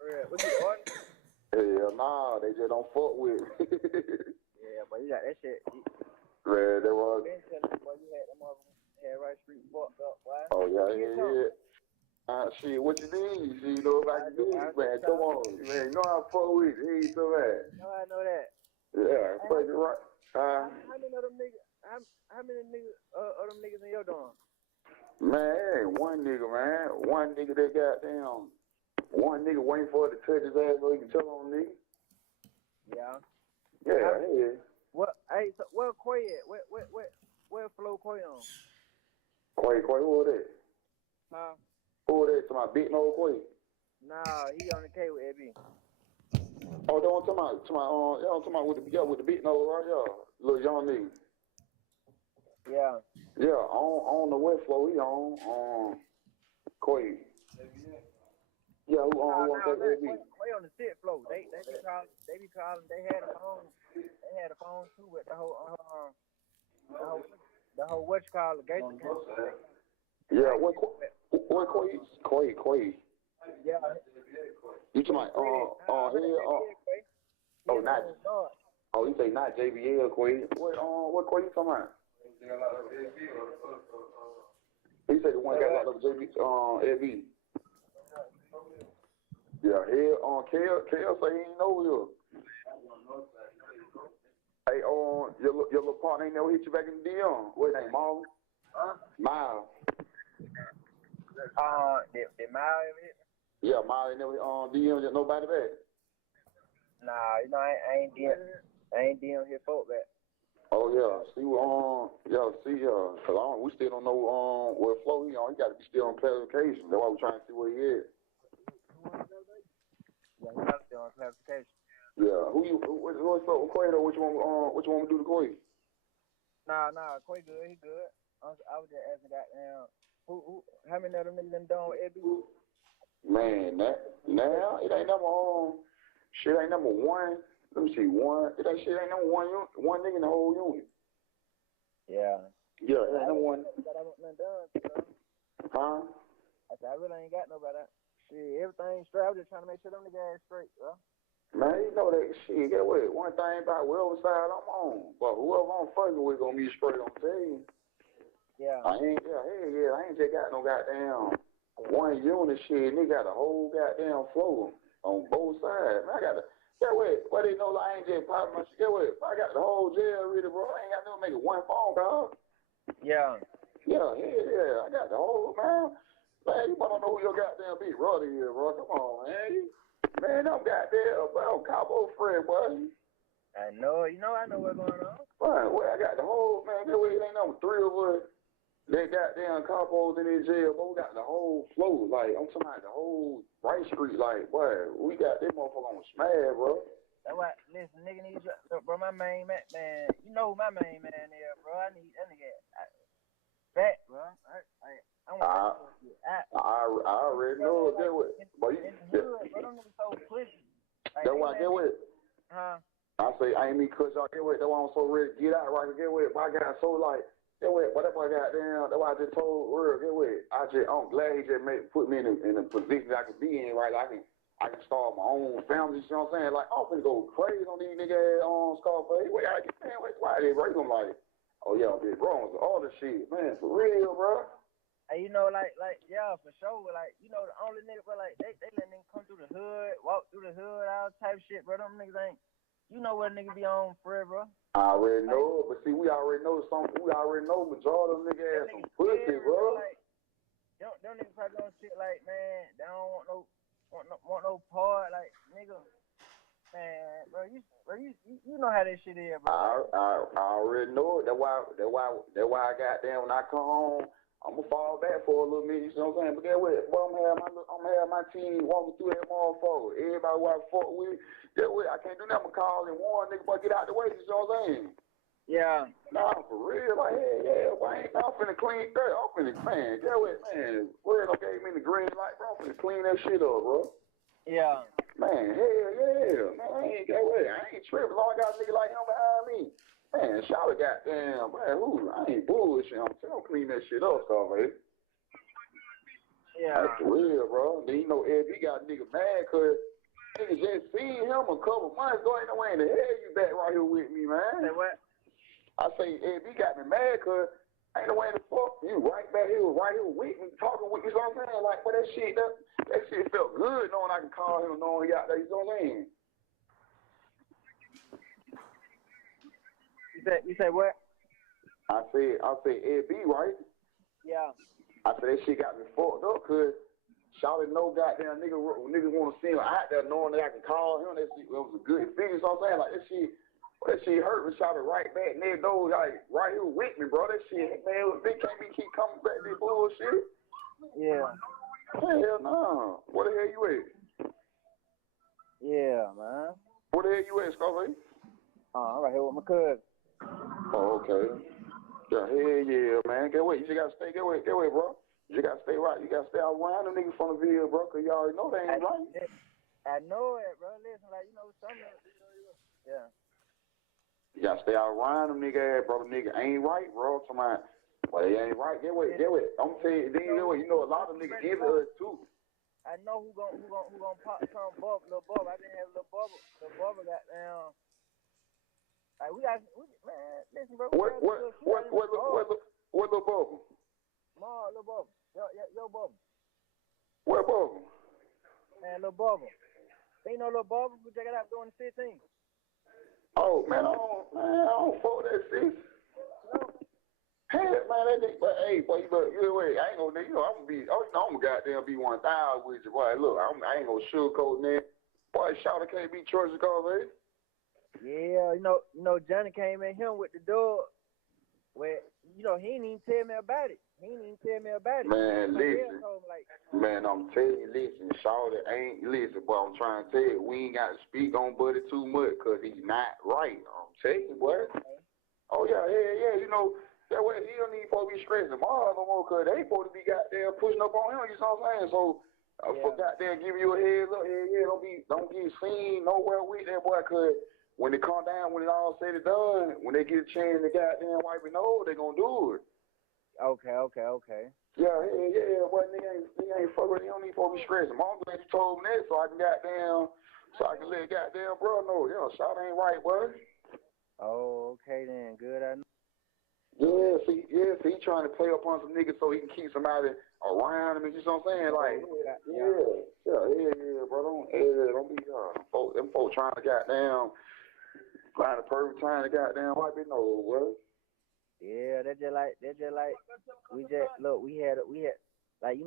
for real. What you on? Hell nah, they just don't fuck with me. Yeah, but you got that shit. Man, that was. Been telling you, boy, you had them motherfuckers head right street fucked up, boy. Oh, yeah. Shit, what you need? See, you know, if I can do it, man, come on. Man, you know how I fuck with you. He ain't so bad. No, I know that. Yeah, fuck it right. How many of them niggas, how many niggas, of them niggas in your dorm? Man, ain't one nigga, man. One nigga that goddamn One nigga waiting for it to touch his ass so he can tell on nigga. Yeah. Yeah, yeah. What? Hey, so where Quay at? Where Flo Quay on? Quay, who that? Huh? Who that? To my big no Quay? Nah, he on the K with AB. Oh, don't talking about with the big nose, right? Yeah, little young nigga. Yeah. Yeah, I don't know what flow he on. Quay. Yeah, who on that AB? Quay on the sit flow. They be calling. They had a phone. They had a phone too with the whole what you call it, Gaither. Yeah, what Quay? Quay. Yeah. You talking about not. Oh, you say not JBL Quay. What Quay you talking about? He said the one got locked up JB Yeah, here Kale say he ain't over here. Hey, your little partner ain't never hit you back in the DM. What name, Marlon? Miles. Did Miles ever hit me? Yeah, Miles ain't never DM nobody back. Nah, you know I ain't DM his folk back. Oh yeah, see cause we still don't know what flow he on. He got to be still on clarification. That's why we're trying to see where he is. Yeah, he got to be on clarification. Yeah, what's up with Quay though? What you want me to do to Quay? Nah, Quay good, he good. I was just asking goddamn how many of them niggas done with Eddie? Man, now it ain't number shit ain't number one. Let me see, one number one nigga in the whole unit. Yeah. Yeah, it ain't number one. Huh? I said, I really ain't got nobody. Shit, everything straight. I was just trying to make sure them niggas straight, bro. Man, you know that shit. Get what? One thing about whatever side I'm on, but whoever I'm fucking with gonna be straight on team. Yeah. I ain't just got no goddamn one unit shit. Nigga got a whole goddamn flow on both sides. Man, I got get what? Why they know like I ain't just popping my shit? Get what? I got the whole jail ready, bro. I ain't got to make it one phone call. Yeah. Yeah. I got the whole man. Man, you don't know who your goddamn big brother is, bro. Come on, man. Man, them goddamn Cabo friend, boy. I know. You know, I know what's going on. Right, well, I got the whole, man, that way it ain't number three of us. They goddamn Capos in their jail, but we got the whole flow. Like, I'm talking about the whole Right Street. Like, boy, we got this motherfucker on smash, bro. That's why, listen, nigga needs, bro, my main man, you know who my main man is, bro. I need that nigga back, bro. I already know that way. But you, bro, them niggas so pussy. That's why I get with. Huh? I say, I ain't me cuss y'all, get with. That's why I'm so ready to get out right. Get with. My guy so like, get with. But that's why I got down. That's why I just told Real, get with. I'm glad he just put me in a position that I can be in, right? I can start my own family, you know what I'm saying? Like, I'm finna go crazy on these niggas on Scarface. Wait, I get man, why they break them like, oh yeah, big bro, all the shit, man, for real, bro. Hey, you know, like, yeah, for sure. Like, you know, the only nigga, bro, like, they let niggas come through the hood, walk through the hood, all type shit, bro. Them niggas ain't, you know what nigga be on for it, bro. I already know, but see, we already know majority of them niggas ass some pussy, bro. Like, them niggas probably on shit like, man, they don't want no part, like, nigga. Man, bro, you know how that shit is, bro. I already know it. That's why I got down when I come home. I'm gonna fall back for a little minute, you know what I'm saying? But get what? Boy, I'm gonna have my team walking through that motherfucker. Everybody who I fought with, get what? I can't do nothing but call and warn nigga, but get out the way, you know what I'm saying? Yeah. Nah, for real, like, yeah, I'm finna clean that. I'm finna, man, get what, man? Real gave me the green light, bro. I'm finna clean that shit up, bro. Yeah. Man, hell yeah. Man, I ain't tripping. Lord, I got a nigga like him behind me. Man, shout out goddamn, man, I ain't bullshit. I'm telling you, clean that shit up, stuff, man. Yeah. That's real, bro. Then you know, Ed, he got a nigga mad because nigga just seen him a couple months ago. Ain't no way in the hell you back right here with me, man. Say what? I say, Ed, he got me mad because ain't no way in the fuck you right back here with me, talking with me, you know what I'm saying? Like, but that shit felt good knowing I can call him, knowing he out there, you know what I mean? You say what? I said Ed B, right? Yeah. I said that shit got me fucked up because Shawty no goddamn niggas want to see him out there knowing that I can call him. That shit, it was a good experience. So I'm saying, like, that shit hurt me. Shawty right back next door, like, right here with me, bro. That shit, man, they can't be keep coming back to this bullshit. Yeah. Hell no. Where the hell you at? Yeah, man. Where the hell you at, Scarface? I'm right here with my cousin. Oh, okay. Yeah, hell yeah, man. Get away. You just gotta stay. Get away, bro. You just gotta stay right. You gotta stay out around them niggas from the Ville, bro, because you already know they ain't right. I know it, bro. Listen, like, yeah. You gotta stay out around them nigga ass, bro. The nigga ain't right, bro. Somebody, well, they ain't right. Get away. I'm gonna tell you, then you know a lot of niggas give us too. I know who gon' pop some little bubble. I didn't have little bubble. The bubble got down. Like man, listen, bro. What little bubble? Small little bubble. Yo bubble. What bubble? Man, little bubble. Ain't no little bubble. We check it out doing the 15. Oh man, I don't fuck with that shit. Hey man, that nigga, but hey, boy, I ain't gonna, I'm gonna goddamn be 1,000 with you, boy. Look, I ain't gonna sugarcoat that. Boy, Shawty can't be trusted, man. Yeah, you know, Johnny came in here with the dog. Where, he didn't even tell me about it. Man, listen. Man, I'm telling you, listen, Shawty ain't, listen, boy, I'm trying to tell you, we ain't got to speak on Buddy too much, because he's not right. I'm telling you, boy. Oh, yeah, that way he don't even supposed to be stressing tomorrow no more, because they supposed to be goddamn pushing up on him, you know what I'm saying? So, for goddamn giving you a heads up, don't get seen nowhere with that boy, because when it come down, when it all said and done, when they get a chance to goddamn wipe it over, they gonna do it. Okay. Yeah, boy, nigga ain't fuck with it. He don't even supposed to be stressing. I'm glad you told me that so I can let goddamn bro know. Shot ain't right, boy. Oh, okay then. Good, I know. Yeah, see, he trying to play up on some niggas so he can keep somebody around him. You know what I'm saying? Like, bro. Don't be them folks trying to goddamn find the perfect time to goddamn wipe it over, bro. Yeah, that's just like we had like,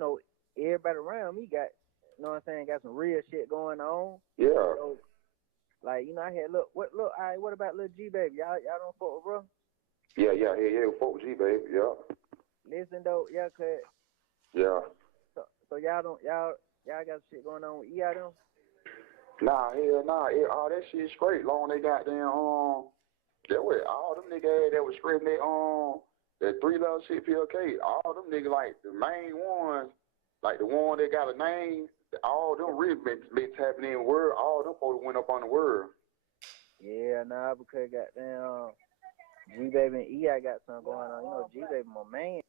everybody around me got, got some real shit going on. Yeah. So, like, I had what about little G baby? Y'all don't fuck with bro? Yeah, fuck with G baby, yeah. Listen though, cause yeah. So y'all got shit going on with them? Nah, hell nah. All that shit straight. Long they got them all them niggas that was spreading that 3 level shit PLK. All them niggas, like the main ones, like the one that got a name, all them really been tapping in word. All them folks went up on the word. Yeah, nah, because goddamn G baby and EI got something going on. G baby my man.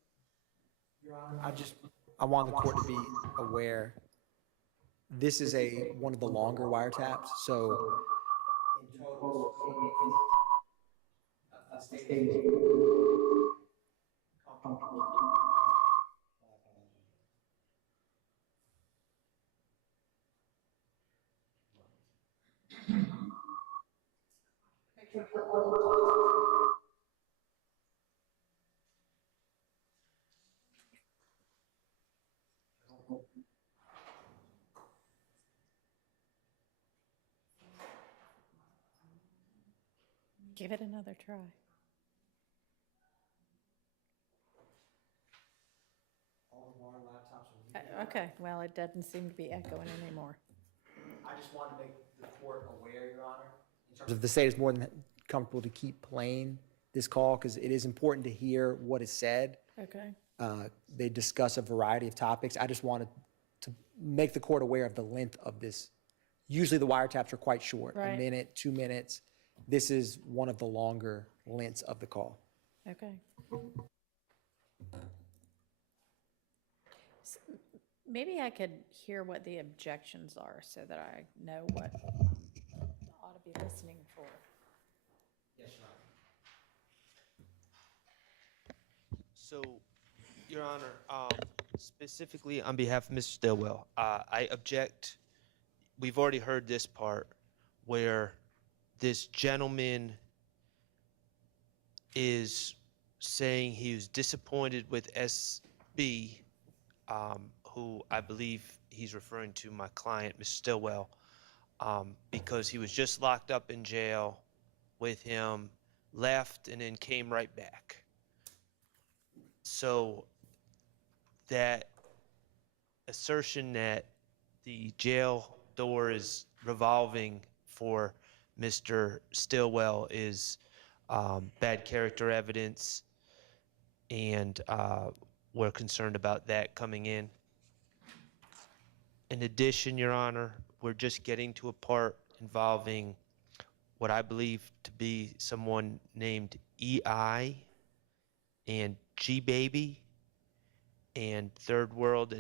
I want the court to be aware. This is one of the longer wiretaps, so in total, Give it another try. Okay, well, it doesn't seem to be echoing anymore. I just want to make the court aware, Your Honor, in terms of the state is more than comfortable to keep playing this call because it is important to hear what is said. Okay. They discuss a variety of topics. I just wanted to make the court aware of the length of this. Usually the wiretaps are quite short, Right. a minute, 2 minutes. This is one of the longer lengths of the call. Okay. Maybe I could hear what the objections are so that I know what I ought to be listening for. Yes, Your Honor. So, Your Honor, specifically on behalf of Mr. Stilwell, I object. We've already heard this part where this gentleman is saying he was disappointed with SB, who I believe he's referring to my client, Mr. Stillwell, because he was just locked up in jail with him, left, and then came right back. So that assertion that the jail door is revolving for Mr. Stillwell is bad character evidence, and we're concerned about that coming in. In addition, Your Honor, we're just getting to a part involving what I believe to be someone named EI and G-Baby, and Third World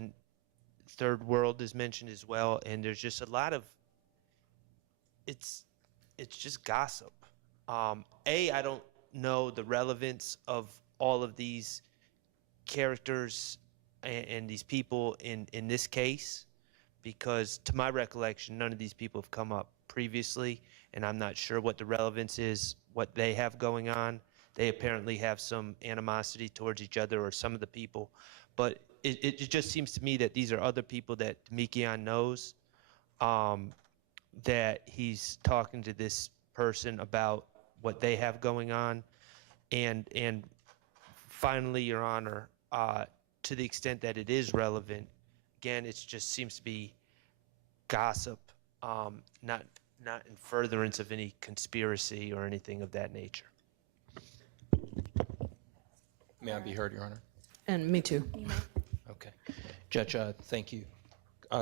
is mentioned as well, and there's just a lot of, it's just gossip. I don't know the relevance of all of these characters and these people in this case, because to my recollection, none of these people have come up previously, and I'm not sure what the relevance is, what they have going on. They apparently have some animosity towards each other or some of the people, but it just seems to me that these are other people that Demekian knows, that he's talking to this person about what they have going on. And finally, Your Honor, to the extent that it is relevant, again, it just seems to be gossip, not in furtherance of any conspiracy or anything of that nature. May I be heard, Your Honor? And me too. Okay. Judge, thank you.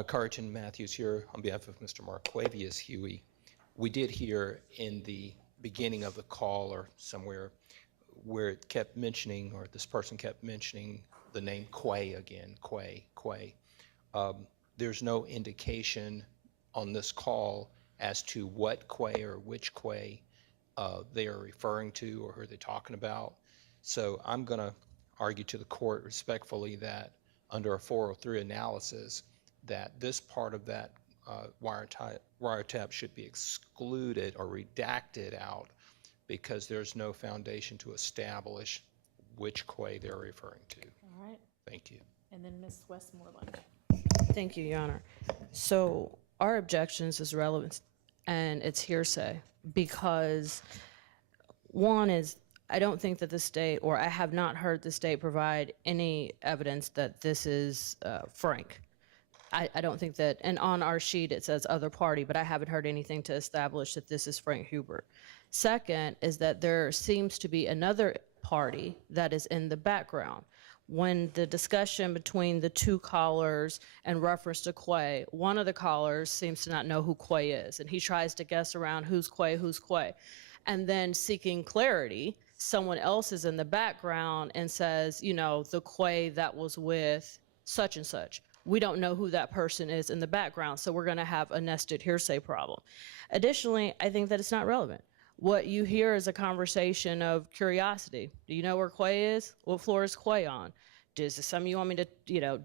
Carlton Matthews here on behalf of Mr. Marquavius Huey. We did hear in the beginning of the call or somewhere where it kept mentioning, or this person kept mentioning the name Quay again, Quay. There's no indication on this call as to what Quay or which Quay they are referring to or who they're talking about. So I'm going to argue to the court respectfully that under a 403 analysis, that this part of that wiretap should be excluded or redacted out because there's no foundation to establish which Quay they're referring to. All right. Thank you. And then Ms. Westmoreland. Thank you, Your Honor. So our objections is relevance and it's hearsay because one is I don't think that the state, or I have not heard the state provide any evidence that this is Frank. I don't think that, and on our sheet it says other party, but I haven't heard anything to establish that this is Frank Hubert. Second is that there seems to be another party that is in the background. When the discussion between the two callers and reference to Quay, one of the callers seems to not know who Quay is, and he tries to guess around who's Quay. And then seeking clarity, someone else is in the background and says, you know, the Quay that was with such and such. We don't know who that person is in the background, so we're going to have a nested hearsay problem. Additionally, I think that it's not relevant. What you hear is a conversation of curiosity. Do you know where Quay is? What floor is Quay on? Is this something you want me to,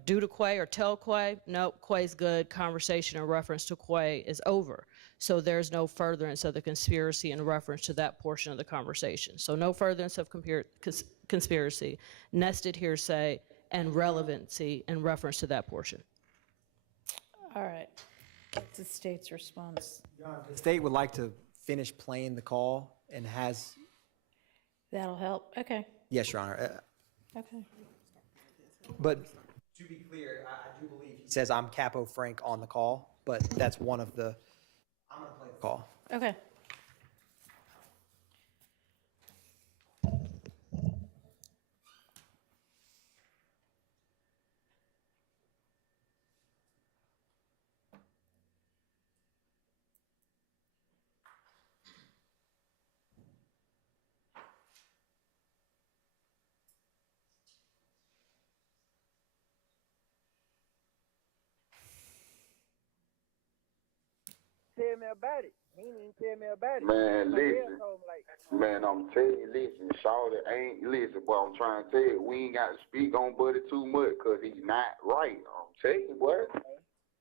do to Quay or tell Quay? Nope, Quay's good. Conversation in reference to Quay is over. So there's no furtherance of the conspiracy in reference to that portion of the conversation. So no furtherance of conspiracy, nested hearsay, and relevancy in reference to that portion. All right. What's the state's response? The state would like to finish playing the call and has. That'll help. Okay. Yes, Your Honor. Okay. But to be clear, I do believe he says I'm Capo Frank on the call, but that's one of the. I'm going to play the call. Okay. Tell me about it. He didn't even tell me about it. Man, My listen. dad told me, like, Man, I'm telling you, listen, Shawty ain't, listen, boy, I'm trying to tell you, we ain't got to speak on Buddy too much because he's not right. I'm telling you, boy.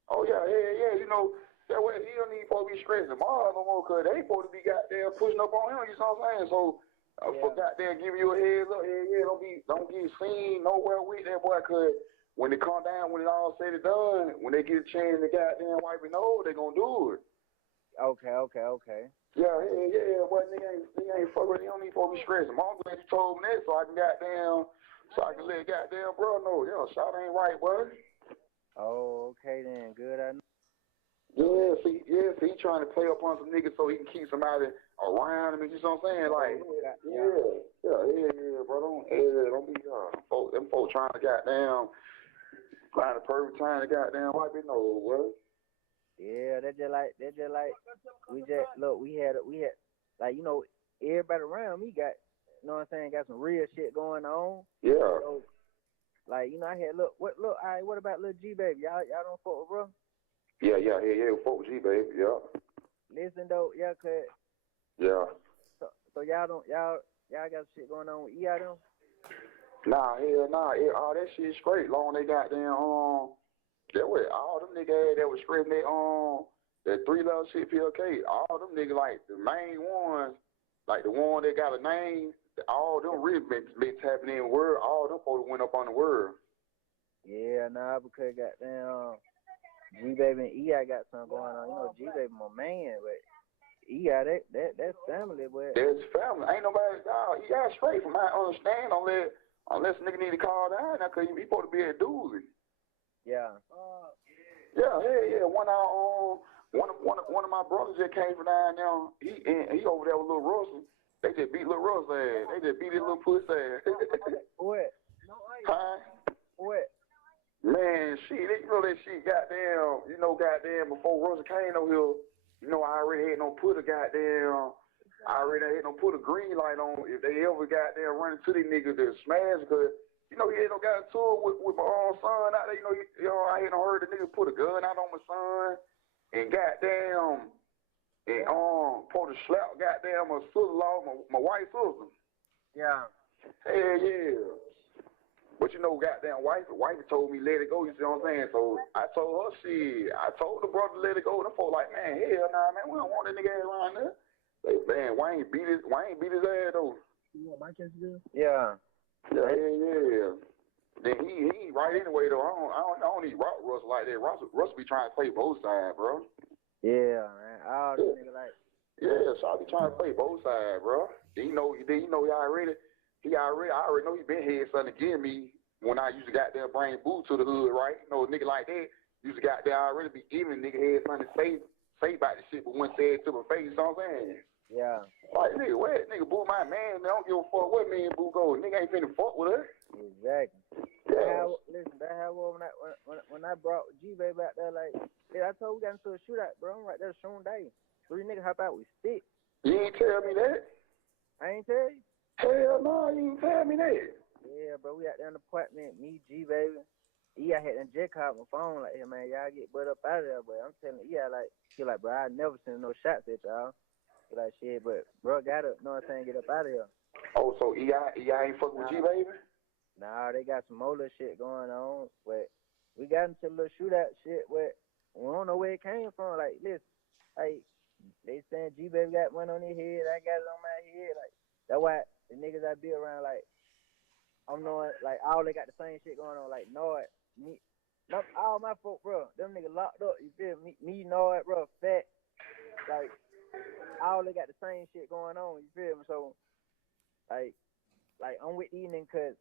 Oh, yeah, that way he don't even supposed to be stressing tomorrow no more because they supposed to be goddamn pushing up on him, you know what I'm saying? So, I for goddamn give you a heads up, don't get seen nowhere with that boy because when it come down, when it all said and done, when they get a chance to goddamn wipe it over, they gonna do it. Okay. Yeah, but nigga ain't fuck with it. He don't need to be stressing. Mom glad you told me that so I can let goddamn bro know. Yo, shot ain't right, boy. Oh, okay then. Good. I know. Yeah, see, he trying to play up on some niggas so he can keep somebody around him. You know what I'm saying? Like, bro. Don't be them folks trying to find a perfect time to goddamn wipe it over, bro. Yeah, that's just like we had like, you know, everybody around me got, you know what I'm saying, got some real shit going on. Yeah. So, like, you know, I had all right, what about little G baby? Y'all don't fuck with bro? Yeah, fuck with G baby, yeah. Listen though, yeah, cause yeah. So y'all got shit going on with EI them? Nah, hell nah. All that shit straight. Long they got them that way. All them niggas that was scripting that 3-level shit PLK. All them niggas like the main ones, like the one that got a name. All them really been tapping in word. All them folks went up on the word. Yeah, nah, because goddamn G baby and EI got something going on. You know, G baby my man, but EI that's family, but that's family. Ain't nobody dog. EI straight from my understanding. Unless nigga need to call down now, cause he supposed to be a doozy. Yeah. Yeah. One of my brothers that came from down there. He over there with Lil Russell. They just beat Lil Russell ass. They just beat his little pussy ass. What? Huh? What? Man, shit, you know that shit, goddamn. You know, goddamn. Before Russell came over here, you know, I already had no put a goddamn. I already had no put a green light on if they ever got there running to these niggas to smash, because, you know, he had no got to it with my own son out there. You know, I had no heard the nigga put a gun out on my son and goddamn, and pulled a slap goddamn my sister-in-law, my wife's sister. Yeah. Hell yeah. But you know, goddamn wifey told me let it go, you see what I'm saying? So I told her shit. I told the brother to let it go. The folks like, man, hell nah, man, we don't want that nigga around there. Hey, man, Wayne beat his ass though. Yeah. Yeah. Then he right anyway though. I don't need Russell like that. Russell be trying to play both sides, bro. Yeah, man. All the nigga like. Yeah, so I be trying to play both sides, bro. He already know he been here something to give me when I used to goddamn bring boo to the hood, right? You know, a nigga like that used to goddamn already be giving nigga head something to say about the shit, but wouldn't say it to my face, you know what I'm saying? Yeah. Like, nigga, what? Nigga, boo my man. I don't give a fuck what me and boo go. Nigga ain't finna fuck with her. Exactly. Yeah. That how when I brought G-Baby out there, like, yeah, I told we got into a shootout, bro. I'm right there shooting day. 3 niggas hop out with sticks. You ain't tell me that? I ain't tell you? Hell no, you ain't tell me that. Yeah, bro, we out there in the apartment, me, G-Baby. I had that jet call my phone, like, hey, man, y'all get butt up out of there, but I'm telling you, he like, bro, I never seen no shots at y'all. He like, shit, but bro, gotta, know what I'm saying, get up out of here. Oh, so EI ain't fucking with G-Baby? Nah, they got some more little shit going on, but we got into a little shootout shit where we don't know where it came from. Like, listen, like, they saying G-Baby got one on his head, I got it on my head. Like, that's why the niggas I be around, like, I'm knowing, like, all they got the same shit going on. Like, Nord, me, all my folk, bro, them niggas locked up, you feel me? Me, Nord, bro, Fat, like, all they got the same shit going on, you feel me? So, like I'm with these niggas because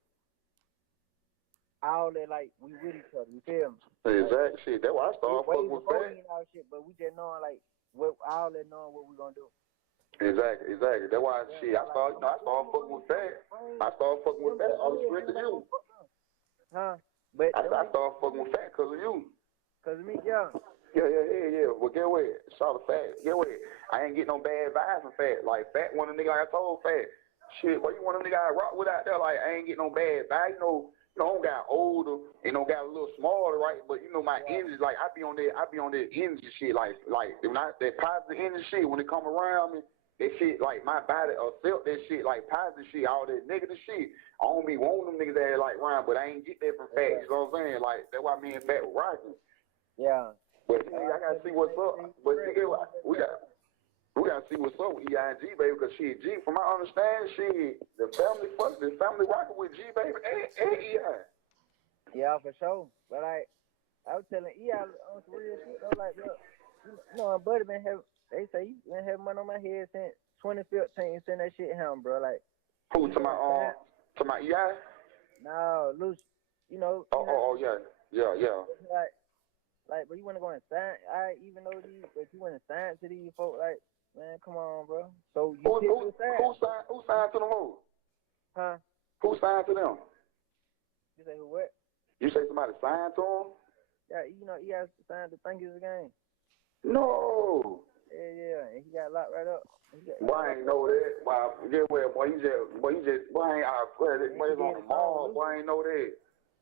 all that, like, we with each other, you feel me? Exactly, shit. That's why I started fucking with Fat. Shit, but we just knowing, like, all that knowing what we gonna do. Exactly. That's why, shit, I started fucking with Fat. I started fucking with Fat all the way to you. Huh? But I started fucking with Fat because of you. Because of me, yeah. Yeah. Well, get away. Shout out Fat. Get away. I ain't get no bad vibes from Fat. Like, Fat one of the niggas, like I told Fat, shit, what you want a nigga I rock with out there? Like, I ain't get no bad vibes. You know, I don't got older and don't got a little smaller, right? But you know, my energy, like I be on that energy shit, like when that positive energy shit when it come around me, that shit like my body felt that shit like positive shit, all that negative shit. I don't be wanting them niggas that like around, but I ain't get that from Fat. You know what I'm saying? Like that's why me and Fat were rocking. Yeah. But I gotta see what's up. But we gotta see what's up with EI and G baby, because shit, G, from my understanding, shit, the family rocking with G baby and EI. Yeah, for sure. But I was telling on some real shit. I was like, bro, you know, my buddy been having. They say you been having money on my head since 2015. Send that shit home, bro. Like, Who to my EI? no, Lucy. You know. Yeah. Like, but you want to go and sign? Even though but you want to sign to these folks, like, man, come on, bro. So you Who signed to them? Who? Huh? Who signed to them? You say who what? You say somebody signed to them? Yeah, you know, he has to sign to think it's a game. No. Yeah, and he got locked right up. Boy, I ain't know that. Boy, he just, ain't our president. Boy, he's on the mall. Boy, I ain't know that.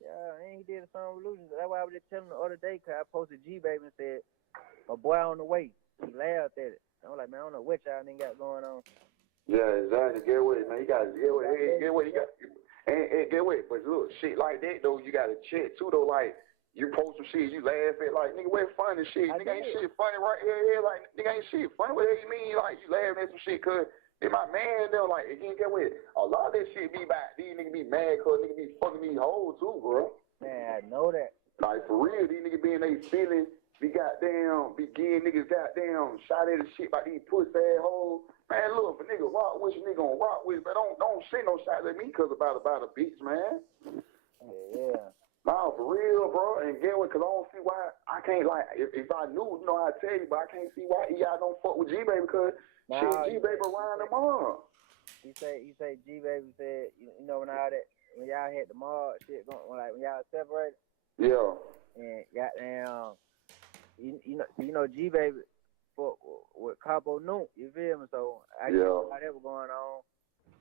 Yeah, and he did a song with Illusions. That's why I was just telling him the other day, because I posted G-Baby and said, a boy on the way. He laughed at it. I was like, man, I don't know what y'all nigga got going on. Yeah, exactly. Get with it, man. You got to get with it. Get with it. And get with it. But look, shit like that, though, you got to check, too, though. Like, you post some shit, you laugh at, like, nigga, where funny shit? Nigga ain't shit funny right here. Like, nigga ain't shit funny. What the hell you mean? Like, you laughing at some shit, cuz. Then my man, though, like, again, get with it. A lot of that shit be about these niggas be mad because niggas be fucking these hoes, too, bro. Man, I know that. Like, for real, these niggas be in they feelings. Be getting niggas goddamn shot at the shit by these pussy ass hoes. Man, look, if a nigga rock with you, nigga gonna rock with you, but don't send no shots at me because about a bitch, man. Yeah. Nah, for real, bro. And get with, because I don't see why I can't, like, if I knew, you know, I'd tell you, but I can't see why y'all don't fuck with G-Baby because shit, G-Baby around them up. You say G-Baby said, you know, when y'all had the mob shit going, like, when y'all separated? Yeah. And goddamn, you know, G-Baby with Capo Noon, you feel me? So, I guess how that was going on.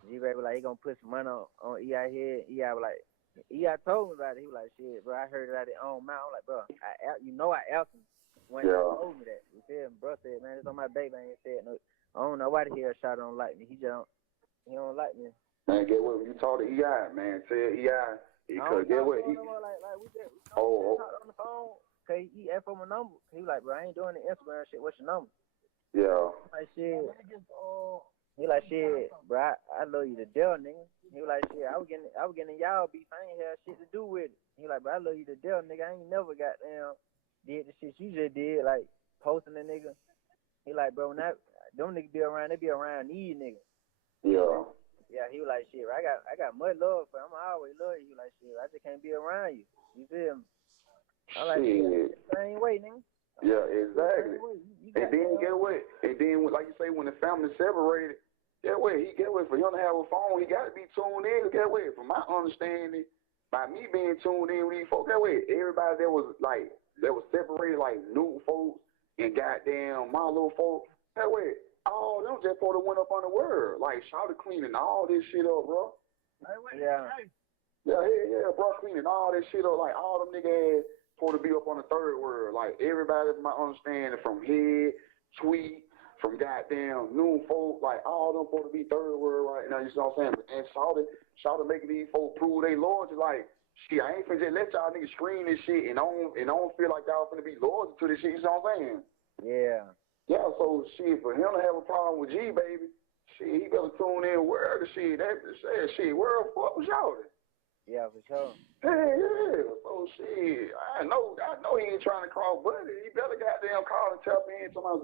G-Baby, like, he gonna put some money on EI head. EI was like, EI told me about it. He was like, shit, bro, I heard it out of his own mouth. I'm like, bro, I asked him when he told me that. You feel me? Bro said, man, it's on my baby. I ain't said no. I don't know why the hell shot don't like me. He don't like me. Man, get with him. You talk to EI, man. Tell EI. Because get with him. We talked on the phone. Cause he asked for my number. He was like, bro, I ain't doing the Instagram shit. What's your number? Yeah. I'm like, shit. He like, shit, bro, I love you to death, nigga. He was like, shit, I was getting y'all beef. I ain't had shit to do with it. He like, bro, I love you to death, nigga. I ain't never got down, did the shit you just did, like posting the nigga. He like, bro, when them niggas be around, they be around these niggas. Yeah. Yeah, he was like, shit, bro, I got much love for him. I always love you. He like, shit, I just can't be around you. You feel me? I'm like, shit, same way, nigga. Yeah, exactly. And then get what? And then, like you say, when the family separated, get what? For him to have a phone, he got to be tuned in. Get what? From my understanding, by me being tuned in with these folks, get what? Everybody that was separated, like new folks and goddamn my little folks, get what? All them just sort of went up on the word. Like, Shawty cleaning all this shit up, bro. Yeah. Yeah, bro, cleaning all this shit up. Like, all them niggas supposed to be up on the third word. Like, everybody, from my understanding, from head, tweet, from goddamn new folk, like, all them supposed to be third word right now, you know what I'm saying? And Shawty making these folks prove they loyalty. Like, shit, I ain't finna just let y'all niggas scream this shit and I don't feel like y'all finna be loyal to this shit, you know what I'm saying? Yeah. Yeah, so shit, for him to have a problem with G-Baby, shit, he better tune in where the shit, where the fuck was y'all? Yeah, for sure. Hey, yeah, so shit, I know he ain't trying to cross buddy. He better goddamn call and tap in to my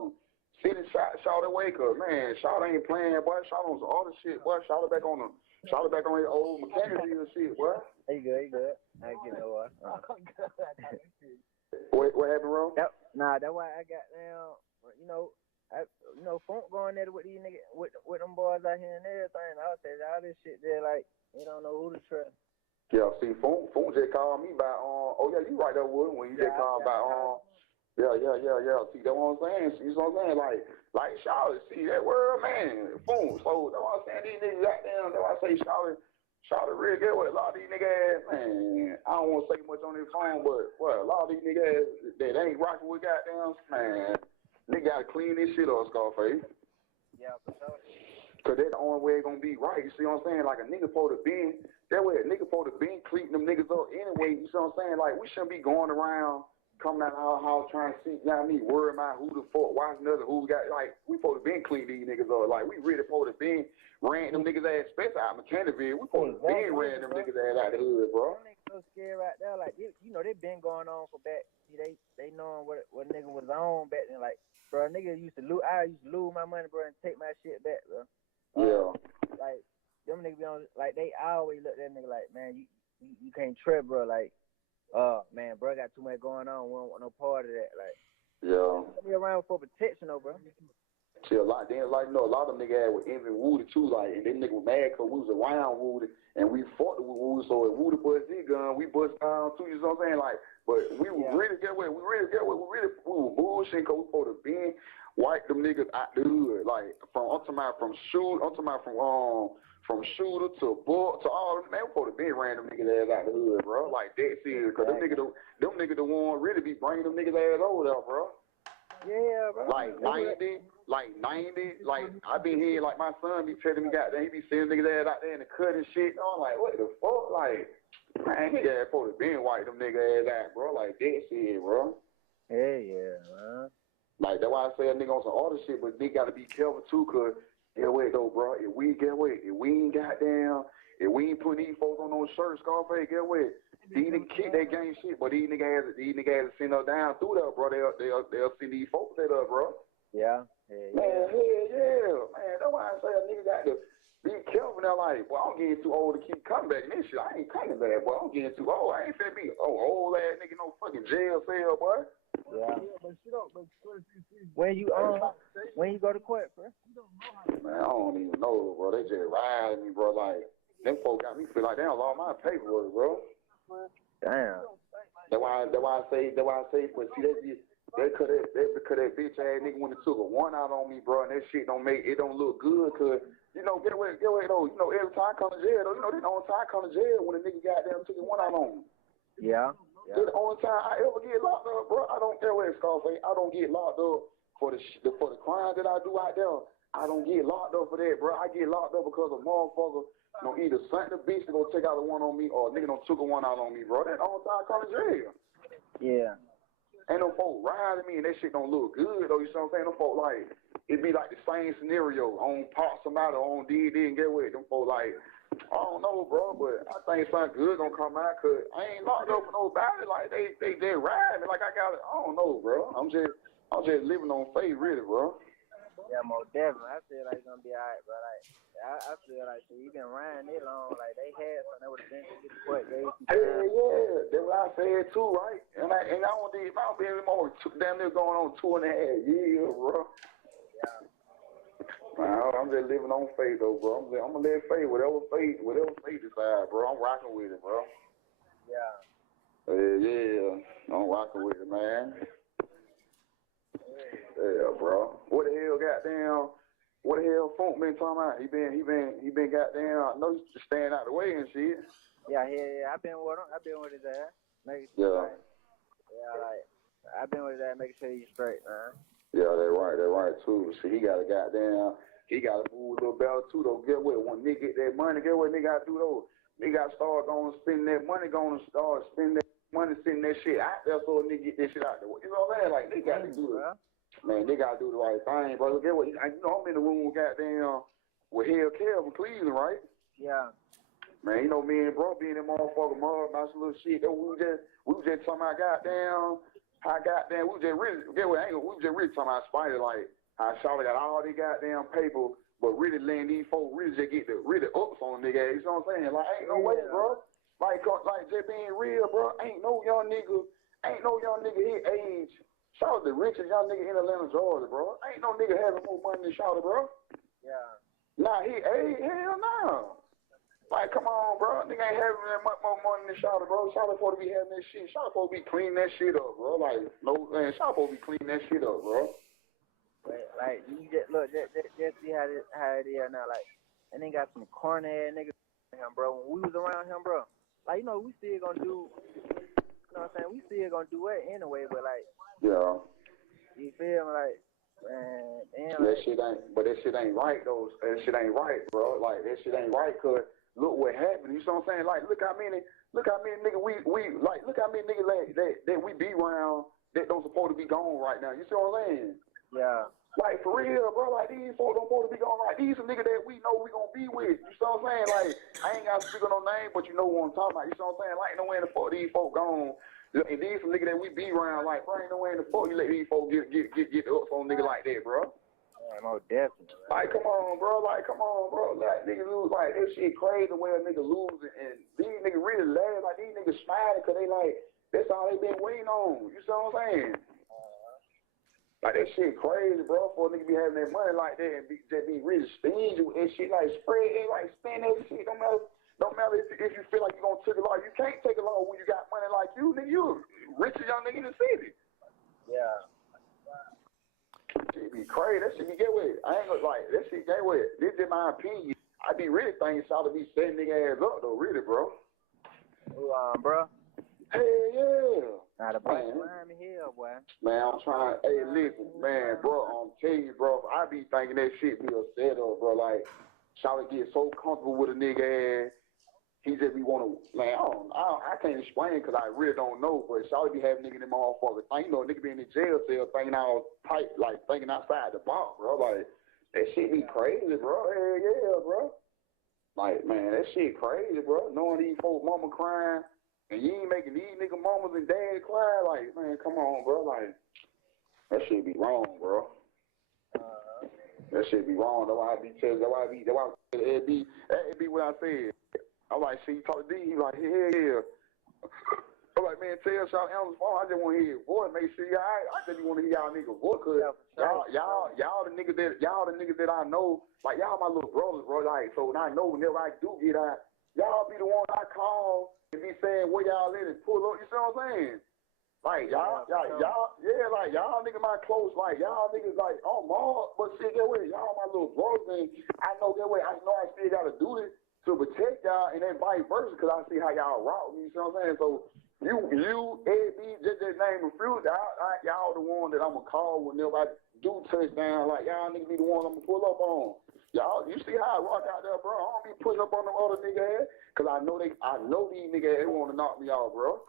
see the shot away, cause man, Shot ain't playing, boy. Shot on some other shit, boy. Shot back on his old mechanic and shit, boy. He good. I ain't getting no What happened, bro? Nah, that's why I got now. Funk going at it with these niggas, with them boys out here and everything. I said all this shit there, like, you don't know who to trust. Yeah, see, Funk just called me by oh yeah, you right there, Wood, when you just called by yeah. See, that's what I'm saying. See what I'm saying? Like Shawty, see that word, man. Funk. So that's what I'm saying. These niggas goddamn. That's why I say Shawty real good with a lot of these niggas, man. I don't want to say much on this phone, but a lot of these niggas that ain't rocking with goddamn, man. Nigga gotta clean this shit up, Scarface. Yeah, for sure. Cause that's the only way it's gonna be right. You see what I'm saying? Like a nigga supposed to be, that way a nigga supposed to be cleaning them niggas up anyway. You see what I'm saying? Like we shouldn't be going around coming out of our house trying to see, you know what I mean, worry about who the fuck, watch another who got, like, we supposed to been clean these niggas up. Like, we really supposed to been ran them niggas ass, especially out of McKennaville. We supposed to been ran them niggas ass out the hood, bro. Them niggas so scared right there. Like, you know, they been going on for back. They knowing what nigga was on back then. Like, bro, nigga used to lose. I used to lose my money, bro, and take my shit back, bro. Yeah. Like, them niggas be on, like, they always look at that nigga like, man, you can't trip, bro. Like, man, bro, got too much going on. We don't want no part of that. Like, Yeah. be around for protection, though, bro. See, a lot, then, like, you know, a lot of them niggas with envy Woody, too, like, and them niggas were mad because we was around Woody, and we fought with Woody, so if Woody bust his gun, we bust down, too, you know what I'm saying? Like, but we were really, we were bullshitting because we supposed to be wipe them niggas out the hood, like, from shooter to bull to all them, man, we supposed to be random niggas ass out the hood, bro. Like, that serious, because them niggas the one really be bringing them niggas ass over there, bro. Yeah, bro. Like 90, like I be here, like my son be telling me, goddamn, he be seeing niggas ass out there in the cut and shit. I'm like, what the fuck? Like, man, he ass supposed to been white them niggas ass out, bro. Like, that shit, bro. Yeah, man. Like, that's why I say a nigga on some other shit, but they gotta be careful too, cause get away though, bro. If we ain't goddamn, if we ain't putting these folks on those shirts, Scarface, get away. These niggas kick that game shit, but these niggas has to send us down through there, bro. They'll send these folks that up, bro. Yeah. Man, yeah. Man, that's why I say a nigga got to be careful now. Like, boy, I'm getting too old to keep coming back. And this shit, I ain't coming back, boy. I'm getting too old. I ain't finna be old ass nigga, no fucking jail cell, boy. Yeah. When you go to court, bro? Man, I don't even know, bro. They just riding me, bro. Like, them folks got me feel like they don't lost my paperwork, bro. Damn. That's why I say, but see, they cut that bitch ass nigga when it took a one out on me, bro, and that shit don't look good, cause, you know, get away though, you know, every time I come to jail, though, you know, the only time I come to jail when a nigga goddamn took a one out on me. Yeah. That's the only time I ever get locked up, bro. I don't get away, Scarface. I don't get locked up for the crime that I do out there. I don't get locked up for that, bro. I get locked up because a motherfucker either sent the bitch to go take out the one on me or a nigga took a one out on me, bro. That's the only time I come to jail. Yeah. Ain't no folk riding me and that shit don't look good, though. You see what I'm saying? Them folk, like, it be like the same scenario. On pop somebody or on DD and get with them folk, like, I don't know, bro, but I think something good gonna come out, cause I ain't locked up for nobody. Like, they ride me like I got it. I don't know, bro. I'm just living on faith, really, bro. Yeah, most definitely. I feel like it's gonna be alright, bro. Like, I feel like you been riding it long. Like, they had something that would have been to get the court. Yeah. That's what I said too, right? And I don't be anymore. Damn near going on 2.5 years, bro. Yeah. Man, I'm just living on faith, though, bro. I'm gonna let faith, whatever faith decide, bro. I'm rocking with it, bro. Yeah. Yeah, I'm rocking with it, man. Yeah, bro. What the hell Funk been talking about? He been goddamn, I know he's just staying out the way and shit. Yeah. I've been with him. I've been with his ass. Yeah. I've been with his ass, making sure he's straight, man. Yeah, they're right too. See, he gotta move a little better too, though. Get what? When nigga get that money, get what nigga gotta do though? Nigga gotta start going to spend that money, spend that money, sending that shit out there so a nigga get that shit out there. You know what I'm saying? Like, they gotta do it. Man, they gotta do the right thing, bro. Get what? You know, I'm in the room with goddamn with Hell from Cleveland, right? Yeah. Man, you know, me and bro being that motherfucker mud about some little shit. We was just talking about goddamn. We was just really talking about Spider, like how Charlotte got all these goddamn paper, but really letting these folks really just get the really ups on the nigga. You know what I'm saying? Like, ain't no way, bro. Like just being real, bro. Ain't no young nigga his age. Charlotte the richest young nigga in Atlanta, Georgia, bro. Ain't no nigga having more money than Charlotte, bro. Yeah. Nah, he age, hell no. Like, come on, bro. Nigga ain't having that much more money than Charlotte, bro. Charlotte supposed to be having that shit. Charlotte supposed to be cleaning that shit up, bro. Like, no, man, Charlotte supposed to be cleaning that shit up, bro. Like, you just look, just see how it is now. Like, and then got some corny ass niggas him, bro. When we was around him, bro, like, you know, we still gonna do, you know what I'm saying? We still gonna do it anyway, but like, yeah. You feel me? Like, man, damn. That shit ain't right, though. That shit ain't right, bro. Like, that shit ain't right, cause look what happened. You see what I'm saying? Like, look how many niggas we like, look how many niggas that we be around that don't supposed to be gone right now. You see what I'm saying? Yeah. Like, for real, bro, like, these folks don't supposed to be gone. Like, these are niggas that we know we gonna be with. You see what I'm saying? Like, I ain't got to speak on no name, but you know what I'm talking about. You see what I'm saying? Like, ain't no way in the fuck these folks gone. And these some niggas that we be around, like, bro, ain't no way in the fuck you let these folks get up on a nigga like that, bro. Yeah, most definitely. Like, come on, bro. Like, come on, bro. Like, niggas lose. Like, that shit crazy the way a nigga lose. And these niggas really laugh. Like, these niggas smiling because they like, that's all they been waiting on. You see what I'm saying? Like, that shit crazy, bro, for a nigga be having that money like that and just be really stingy with that shit. Like, spread it, like, spend that shit. Don't matter if you feel like you're going to take a loss. You can't take a loss when you got money like you, nigga. You richest young nigga in the city. Yeah. It be crazy. That shit be get with it. I ain't gonna, like, that shit get with it. This is my opinion. I be really thinking South to be setting nigga ass up, though, really, bro. Bro? Hell yeah. Now the black slime in here, boy. Man, I'm trying. Hey, listen, man, bro. I'm telling you, bro. I be thinking that shit be a setup, bro. Like, Shawty get so comfortable with a nigga ass. He just be wanna, man. I can't explain because I really don't know. But Shawty be having nigga in them motherfuckers. You know, nigga be in the jail cell thinking all tight, like thinking outside the box, bro. Like, that shit be crazy, bro. Hell yeah, bro. Like, man, that shit crazy, bro. Knowing these folks mama crying. And you ain't making these nigga mamas and dad cry, like, man, come on, bro, like, that shit be wrong, bro. That shit be wrong. That's why I be telling, it be what I said. I'm like, see, you talk to D, he like, yeah. I'm like, man, tell y'all Elmer's phone, I just want to hear his voice, make sure y'all, I just want to hear y'all niggas voice, cause y'all the niggas that I know, like, y'all my little brothers, bro, like, so I know whenever I do get out, y'all be the one I call. Be saying where y'all in and pull up, you see what I'm saying? Like y'all niggas my close, like y'all niggas like but shit that way, y'all my little brothers, and I know that way. I know I still gotta do this to protect y'all, and then vice versa, cause I see how y'all rock me, you see what I'm saying? So you, Ed B, just name a few, y'all the one that I'ma call whenever I do touchdown. Like y'all niggas be the one I'ma pull up on. Y'all, you see how I rock out there, bro? I don't be putting up on them other nigga ass, cause I know these niggas they want to knock me out, bro.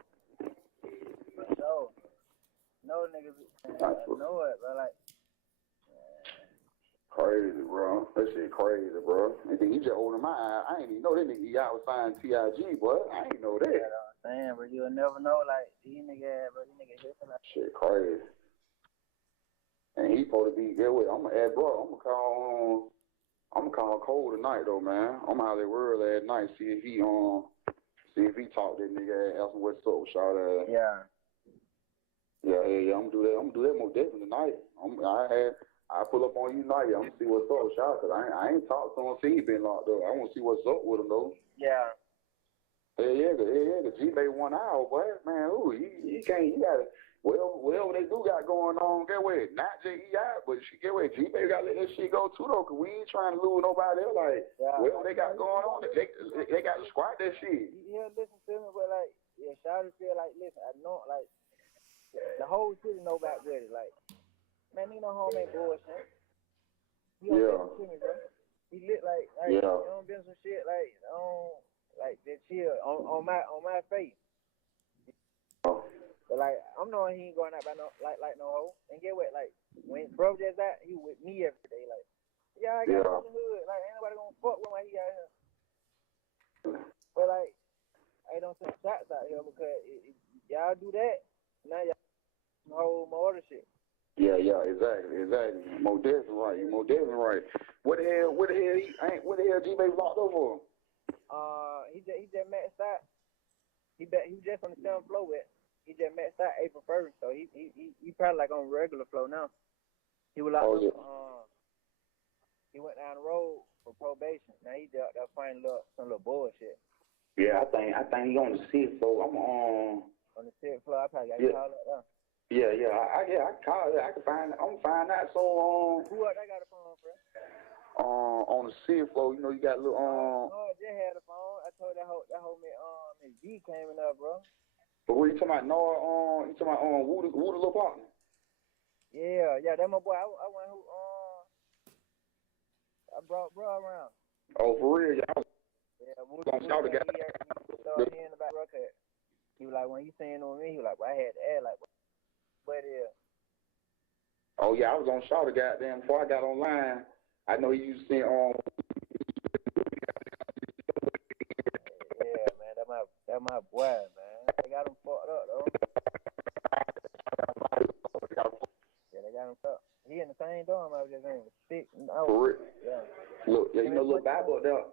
No niggas, I know it, bro. Like, crazy, bro. That shit crazy, bro. And then he just holding my eye. I ain't even know that nigga y'all was signed TIG, boy. I ain't know that. You know what I'm saying, bro? You'll never know, like, these niggas, bro. These niggas hitting like shit crazy. And he supposed to be there with. I'm gonna call Cole tonight though, man. I'm out there word last night, see if he talk to that nigga, ask him what's up, shout out. Yeah. Yeah, I'm gonna do that. I'm gonna do that more definitely tonight. I pull up on you tonight. I'm gonna see what's up, shout, cause I ain't talked to him since he been locked up. I wanna see what's up with him though. Yeah. The G-Bay 1 hour, boy, man, he can't, he gotta, whatever they do got going on, get away. Not J.E.I., but get away. G-Bay gotta let that shit go too, though, because we ain't trying to lose nobody else. Like, whatever they got going on, they got to squat that shit. Yeah, listen to me, but, like, yeah, Shawty feel like, listen, I know, like, the whole city know about Grady. Like, man, he know home ain't bullshit. He don't listen to me, bro. He lit like you don't been some shit, like, like that chill on my face. But like I'm knowing he ain't going out by no hoe. And get what? Like when bro just out, he with me every day. Like I got in the hood. Like ain't nobody gonna fuck with my he out here. But like I don't send shots out here because y'all do that. Now y'all whole more other shit. Yeah, exactly. Mo definitely right. You Mo definitely right. What the hell G-Baby locked up for? He just maxed out. He was just on the 7th floor with. He just maxed out April 1st, so he probably like on regular flow now. He was locked up. He went down the road for probation. Now he out there finding some little bullshit. Yeah, I think he on the 6th floor. I'm on the 6th floor. I probably got to call that down. Yeah, I can call it. I can find it. I'm gonna find out. So who else I got a phone for? On the 6th floor, you know, you got a little No, I just had a phone. I told that whole Miss G came in up, bro. But what you talking about? No, you talking about Woo the little partner? Yeah, that my boy. I went who I brought bro around. Oh, for real, y'all. Yeah. gonna shout again. Hearing about record. He was like, when you saying on me, he was like, well, I had to add like, what is? Oh yeah, I was on shout goddamn before I got online. I know he used to send Yeah, man, that my boy, man. They got him fucked up though. Yeah, they got him fucked. He in the same dorm I was just in. Stick. For real. Yeah. Look, yeah, you know little Bible up there.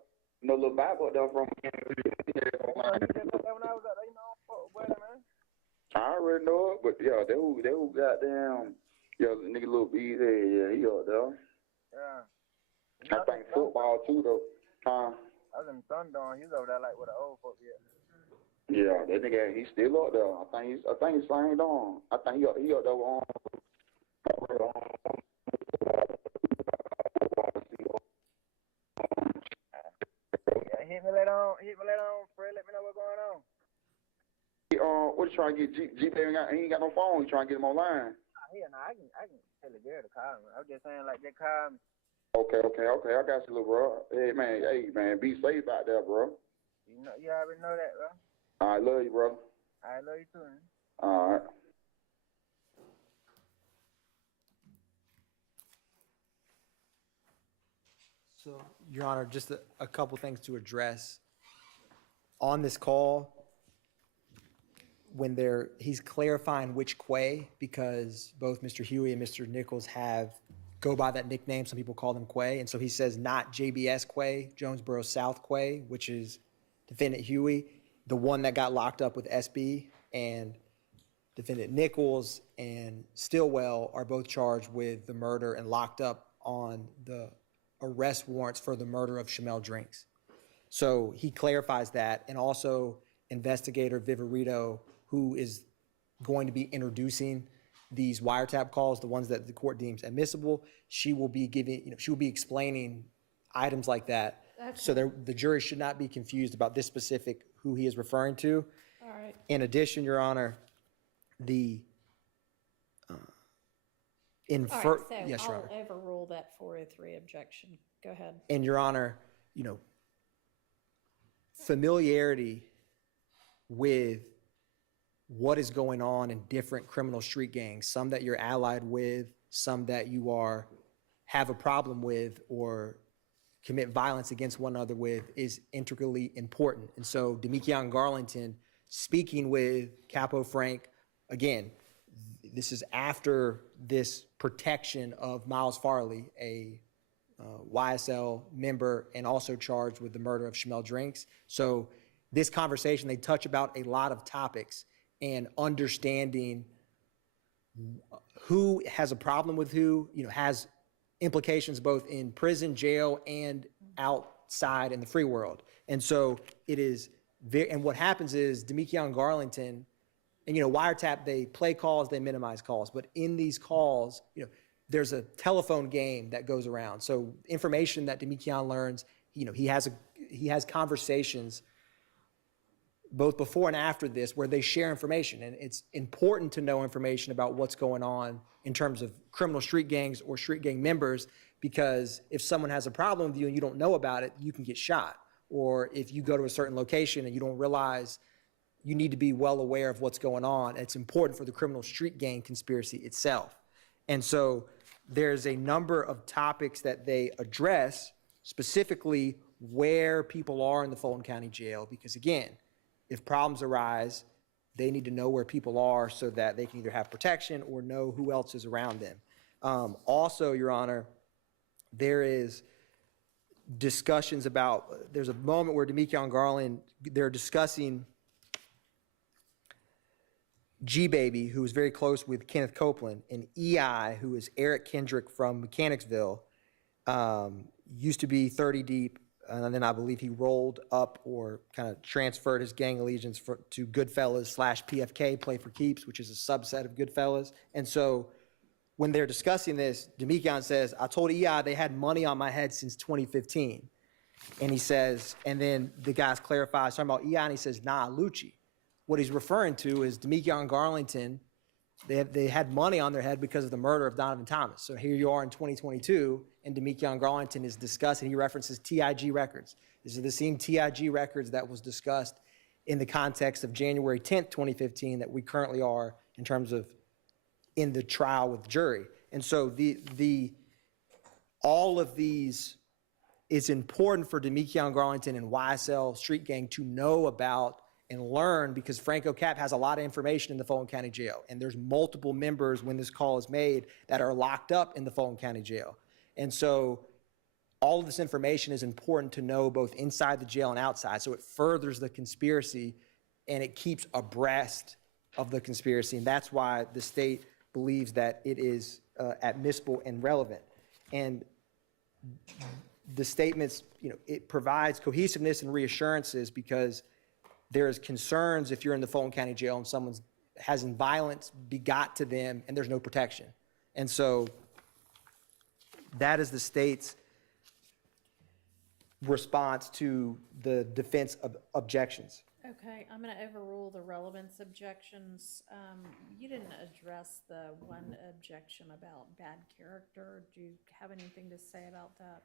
You know little Bible up there from. When I was up there, you know, fuck with brother, man. I already know it, but yeah, they who goddamn, yeah, the nigga little B, yeah, he up there. Yeah. I think football too though. I was in the Thunderdome. He was over there like with the old folks. Yeah, that nigga, he's still up there. I think he's signed on. I think he up there on. Yeah, hit me later on, Fred. Let me know what's going on. What you trying to get? G-Baby he ain't got no phone. He trying to get him online. I can tell the girl to call me. I was just saying like they call me. Okay. I got you, little bro. Hey man, be safe out there, bro. You know, you already know that, bro. I love you, bro. I love you too, man. All right. So, Your Honor, just a couple things to address. On this call, when he's clarifying which Quay, because both Mr. Huey and Mr. Nichols go by that nickname. Some people call them Quay. And so he says not JBS Quay, Jonesboro South Quay, which is Defendant Huey, the one that got locked up with SB, and Defendant Nichols and Stillwell are both charged with the murder and locked up on the arrest warrants for the murder of Shamel Drinks. So he clarifies that, and also Investigator Viverito, who is going to be introducing these wiretap calls, the ones that the court deems admissible, she will be explaining items like that. So the jury should not be confused about this specific who he is referring to. All right. In addition, Your Honor, the All right, so yes, Your Honor. I'll overrule that 403 objection. Go ahead. And Your Honor, familiarity with what is going on in different criminal street gangs, some that you're allied with, some that you have a problem with or commit violence against one another with, is integrally important. And so Demikion Garlington, speaking with Capo Frank, again, this is after this protection of Miles Farley, a YSL member and also charged with the murder of Shamel Drinks. So this conversation, they touch about a lot of topics, and understanding who has a problem with who, has implications both in prison, jail, and outside in the free world. And so it is and what happens is Demikion Garlington, and Wiretap, they play calls, they minimize calls, but in these calls, there's a telephone game that goes around. So information that Demikion learns, he has conversations both before and after this where they share information, and it's important to know information about what's going on in terms of criminal street gangs or street gang members, because if someone has a problem with you and you don't know about it, you can get shot. Or if you go to a certain location and you don't realize, you need to be well aware of what's going on. It's important for the criminal street gang conspiracy itself. And so there's a number of topics that they address, specifically where people are in the Fulton County Jail, because again, if problems arise, they need to know where people are so that they can either have protection or know who else is around them. Also, Your Honor, there is discussions about, there's a moment where Demikion Garland, they're discussing G-Baby, who is very close with Kenneth Copeland, and EI, who is Eric Kendrick from Mechanicsville, used to be 30 deep, and then I believe he rolled up or kind of transferred his gang allegiance to Goodfellas / PFK, Play for Keeps, which is a subset of Goodfellas. And so when they're discussing this, Demikion says, I told EI they had money on my head since 2015. And he says, and then the guys clarify, talking about EI, and he says, nah, Lucci. What he's referring to is Demikion Garlington They had money on their head because of the murder of Donovan Thomas. So here you are in 2022, and Demekion Garlington is discussing, he references TIG records. These are the same TIG records that was discussed in the context of January 10th, 2015, that we currently are in terms of in the trial with the jury. And so all of these is important for Demekion Garlington and YSL Street Gang to know about and learn, because Franco Cap has a lot of information in the Fulton County Jail. And there's multiple members when this call is made that are locked up in the Fulton County Jail. And so all of this information is important to know both inside the jail and outside. So it furthers the conspiracy and it keeps abreast of the conspiracy. And that's why the state believes that it is admissible and relevant. And the statements, it provides cohesiveness and reassurances because there's concerns if you're in the Fulton County Jail and someone's has violence begot to them and there's no protection. And so that is the state's response to the defense of objections. Okay, I'm going to overrule the relevance objections. You didn't address the one objection about bad character. Do you have anything to say about that?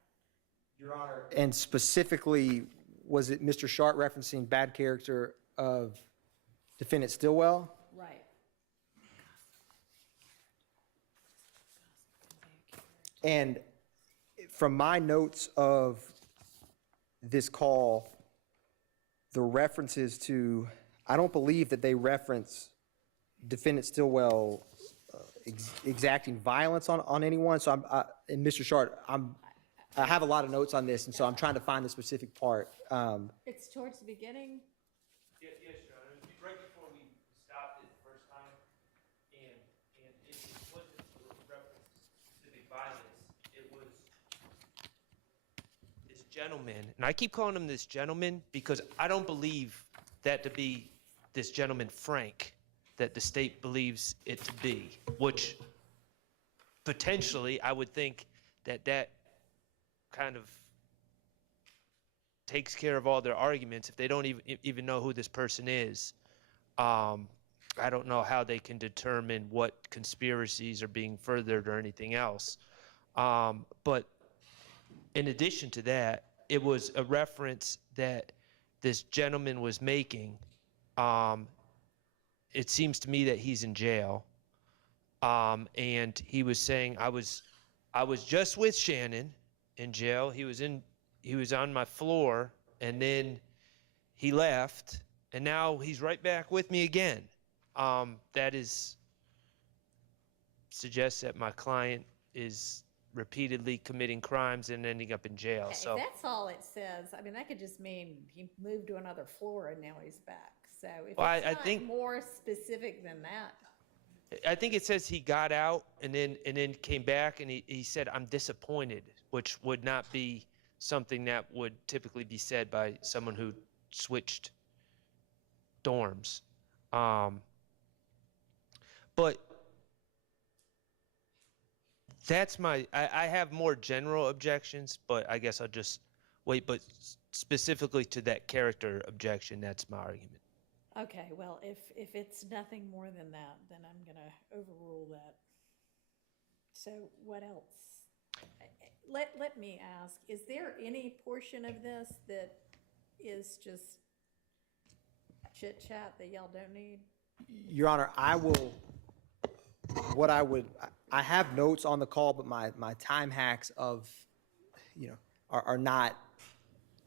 Your Honor. And specifically, was it Mr. Sharp referencing bad character of defendant Stillwell? Right. And from my notes of this call, the references to, I don't believe that they reference defendant Stillwell exacting violence on anyone. So and Mr. Sharp, I have a lot of notes on this, and so I'm trying to find the specific part. It's towards the beginning. Yes, Your Honor. It was right before we stopped it the first time, and it wasn't reference to specific violence. It was this gentleman, and I keep calling him this gentleman because I don't believe that to be this gentleman Frank that the state believes it to be, which potentially I would think that kind of takes care of all their arguments if they don't even know who this person is. I don't know how they can determine what conspiracies are being furthered or anything else. But in addition to that, it was a reference that this gentleman was making. It seems to me that he's in jail. And he was saying, I was just with Shannon in jail. He was on my floor, and then he left, and now he's right back with me again. That suggests that my client is repeatedly committing crimes and ending up in jail. If So that's all it says, I mean, that could just mean he moved to another floor and now he's back. So if Well, it's I not think- more specific than that. I think it says he got out and then came back, and he said, I'm disappointed, which would not be something that would typically be said by someone who switched dorms. But that's I have more general objections, but I guess I'll just wait. But specifically to that character objection, that's my argument. Okay, well, if it's nothing more than that, then I'm going to overrule that. So what else? Let me ask, is there any portion of this that is just chit chat that y'all don't need? Your Honor, I have notes on the call, but my time hacks of, are not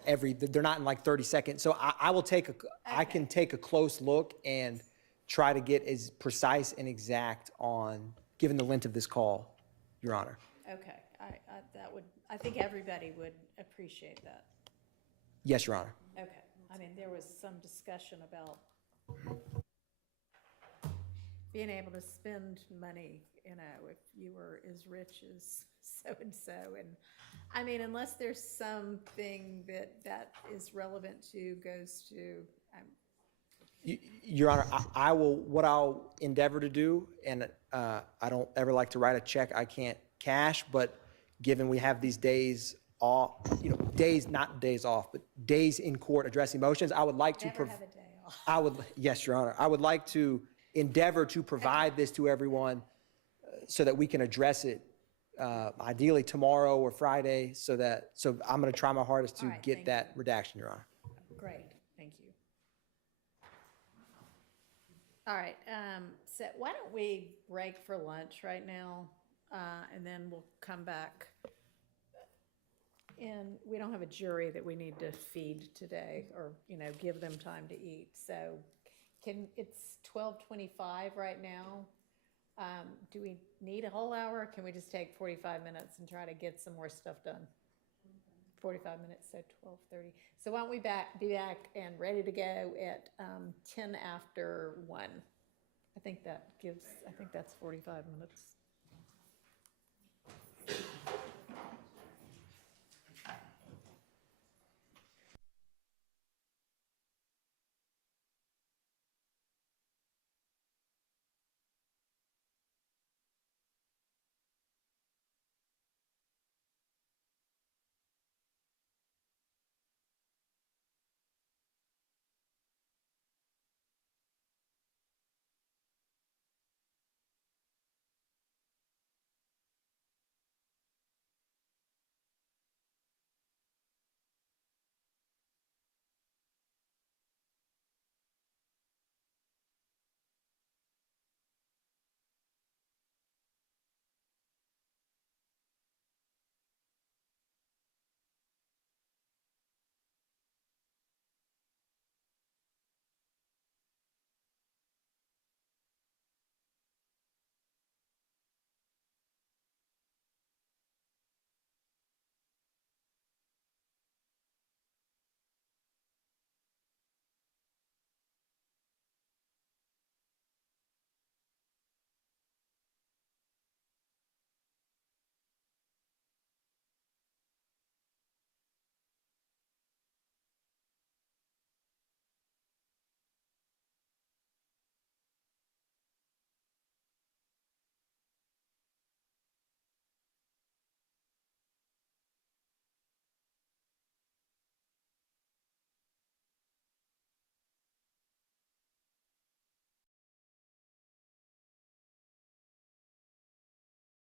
they're not in like 30 seconds. So I can take a close look and try to get as precise and exact on, given the length of this call, Your Honor. Okay, I think everybody would appreciate that. Yes, Your Honor. Okay, I mean, there was some discussion about being able to spend money, if you were as rich as so-and-so. And I mean, unless there's something that is relevant to, goes to, Your Honor, what I'll endeavor to do, and I don't ever like to write a check I can't cash, but given we have these days off, not days off, but days in court addressing motions, I would like to never have a day off. yes, Your Honor. I would like to endeavor to provide this to everyone so that we can address it ideally tomorrow or Friday, so I'm going to try my hardest to All right, get thank that redaction, Your Honor. Great, thank you. All right, so why don't we break for lunch right now, and then we'll come back. And we don't have a jury that we need to feed today, or, give them time to eat. So it's 12:25 right now. Do we need a whole hour? Can we just take 45 minutes and try to get some more stuff done? 45 minutes, so 12:30. So why don't we be back and ready to go at 10 after 1. I think that's 45 minutes.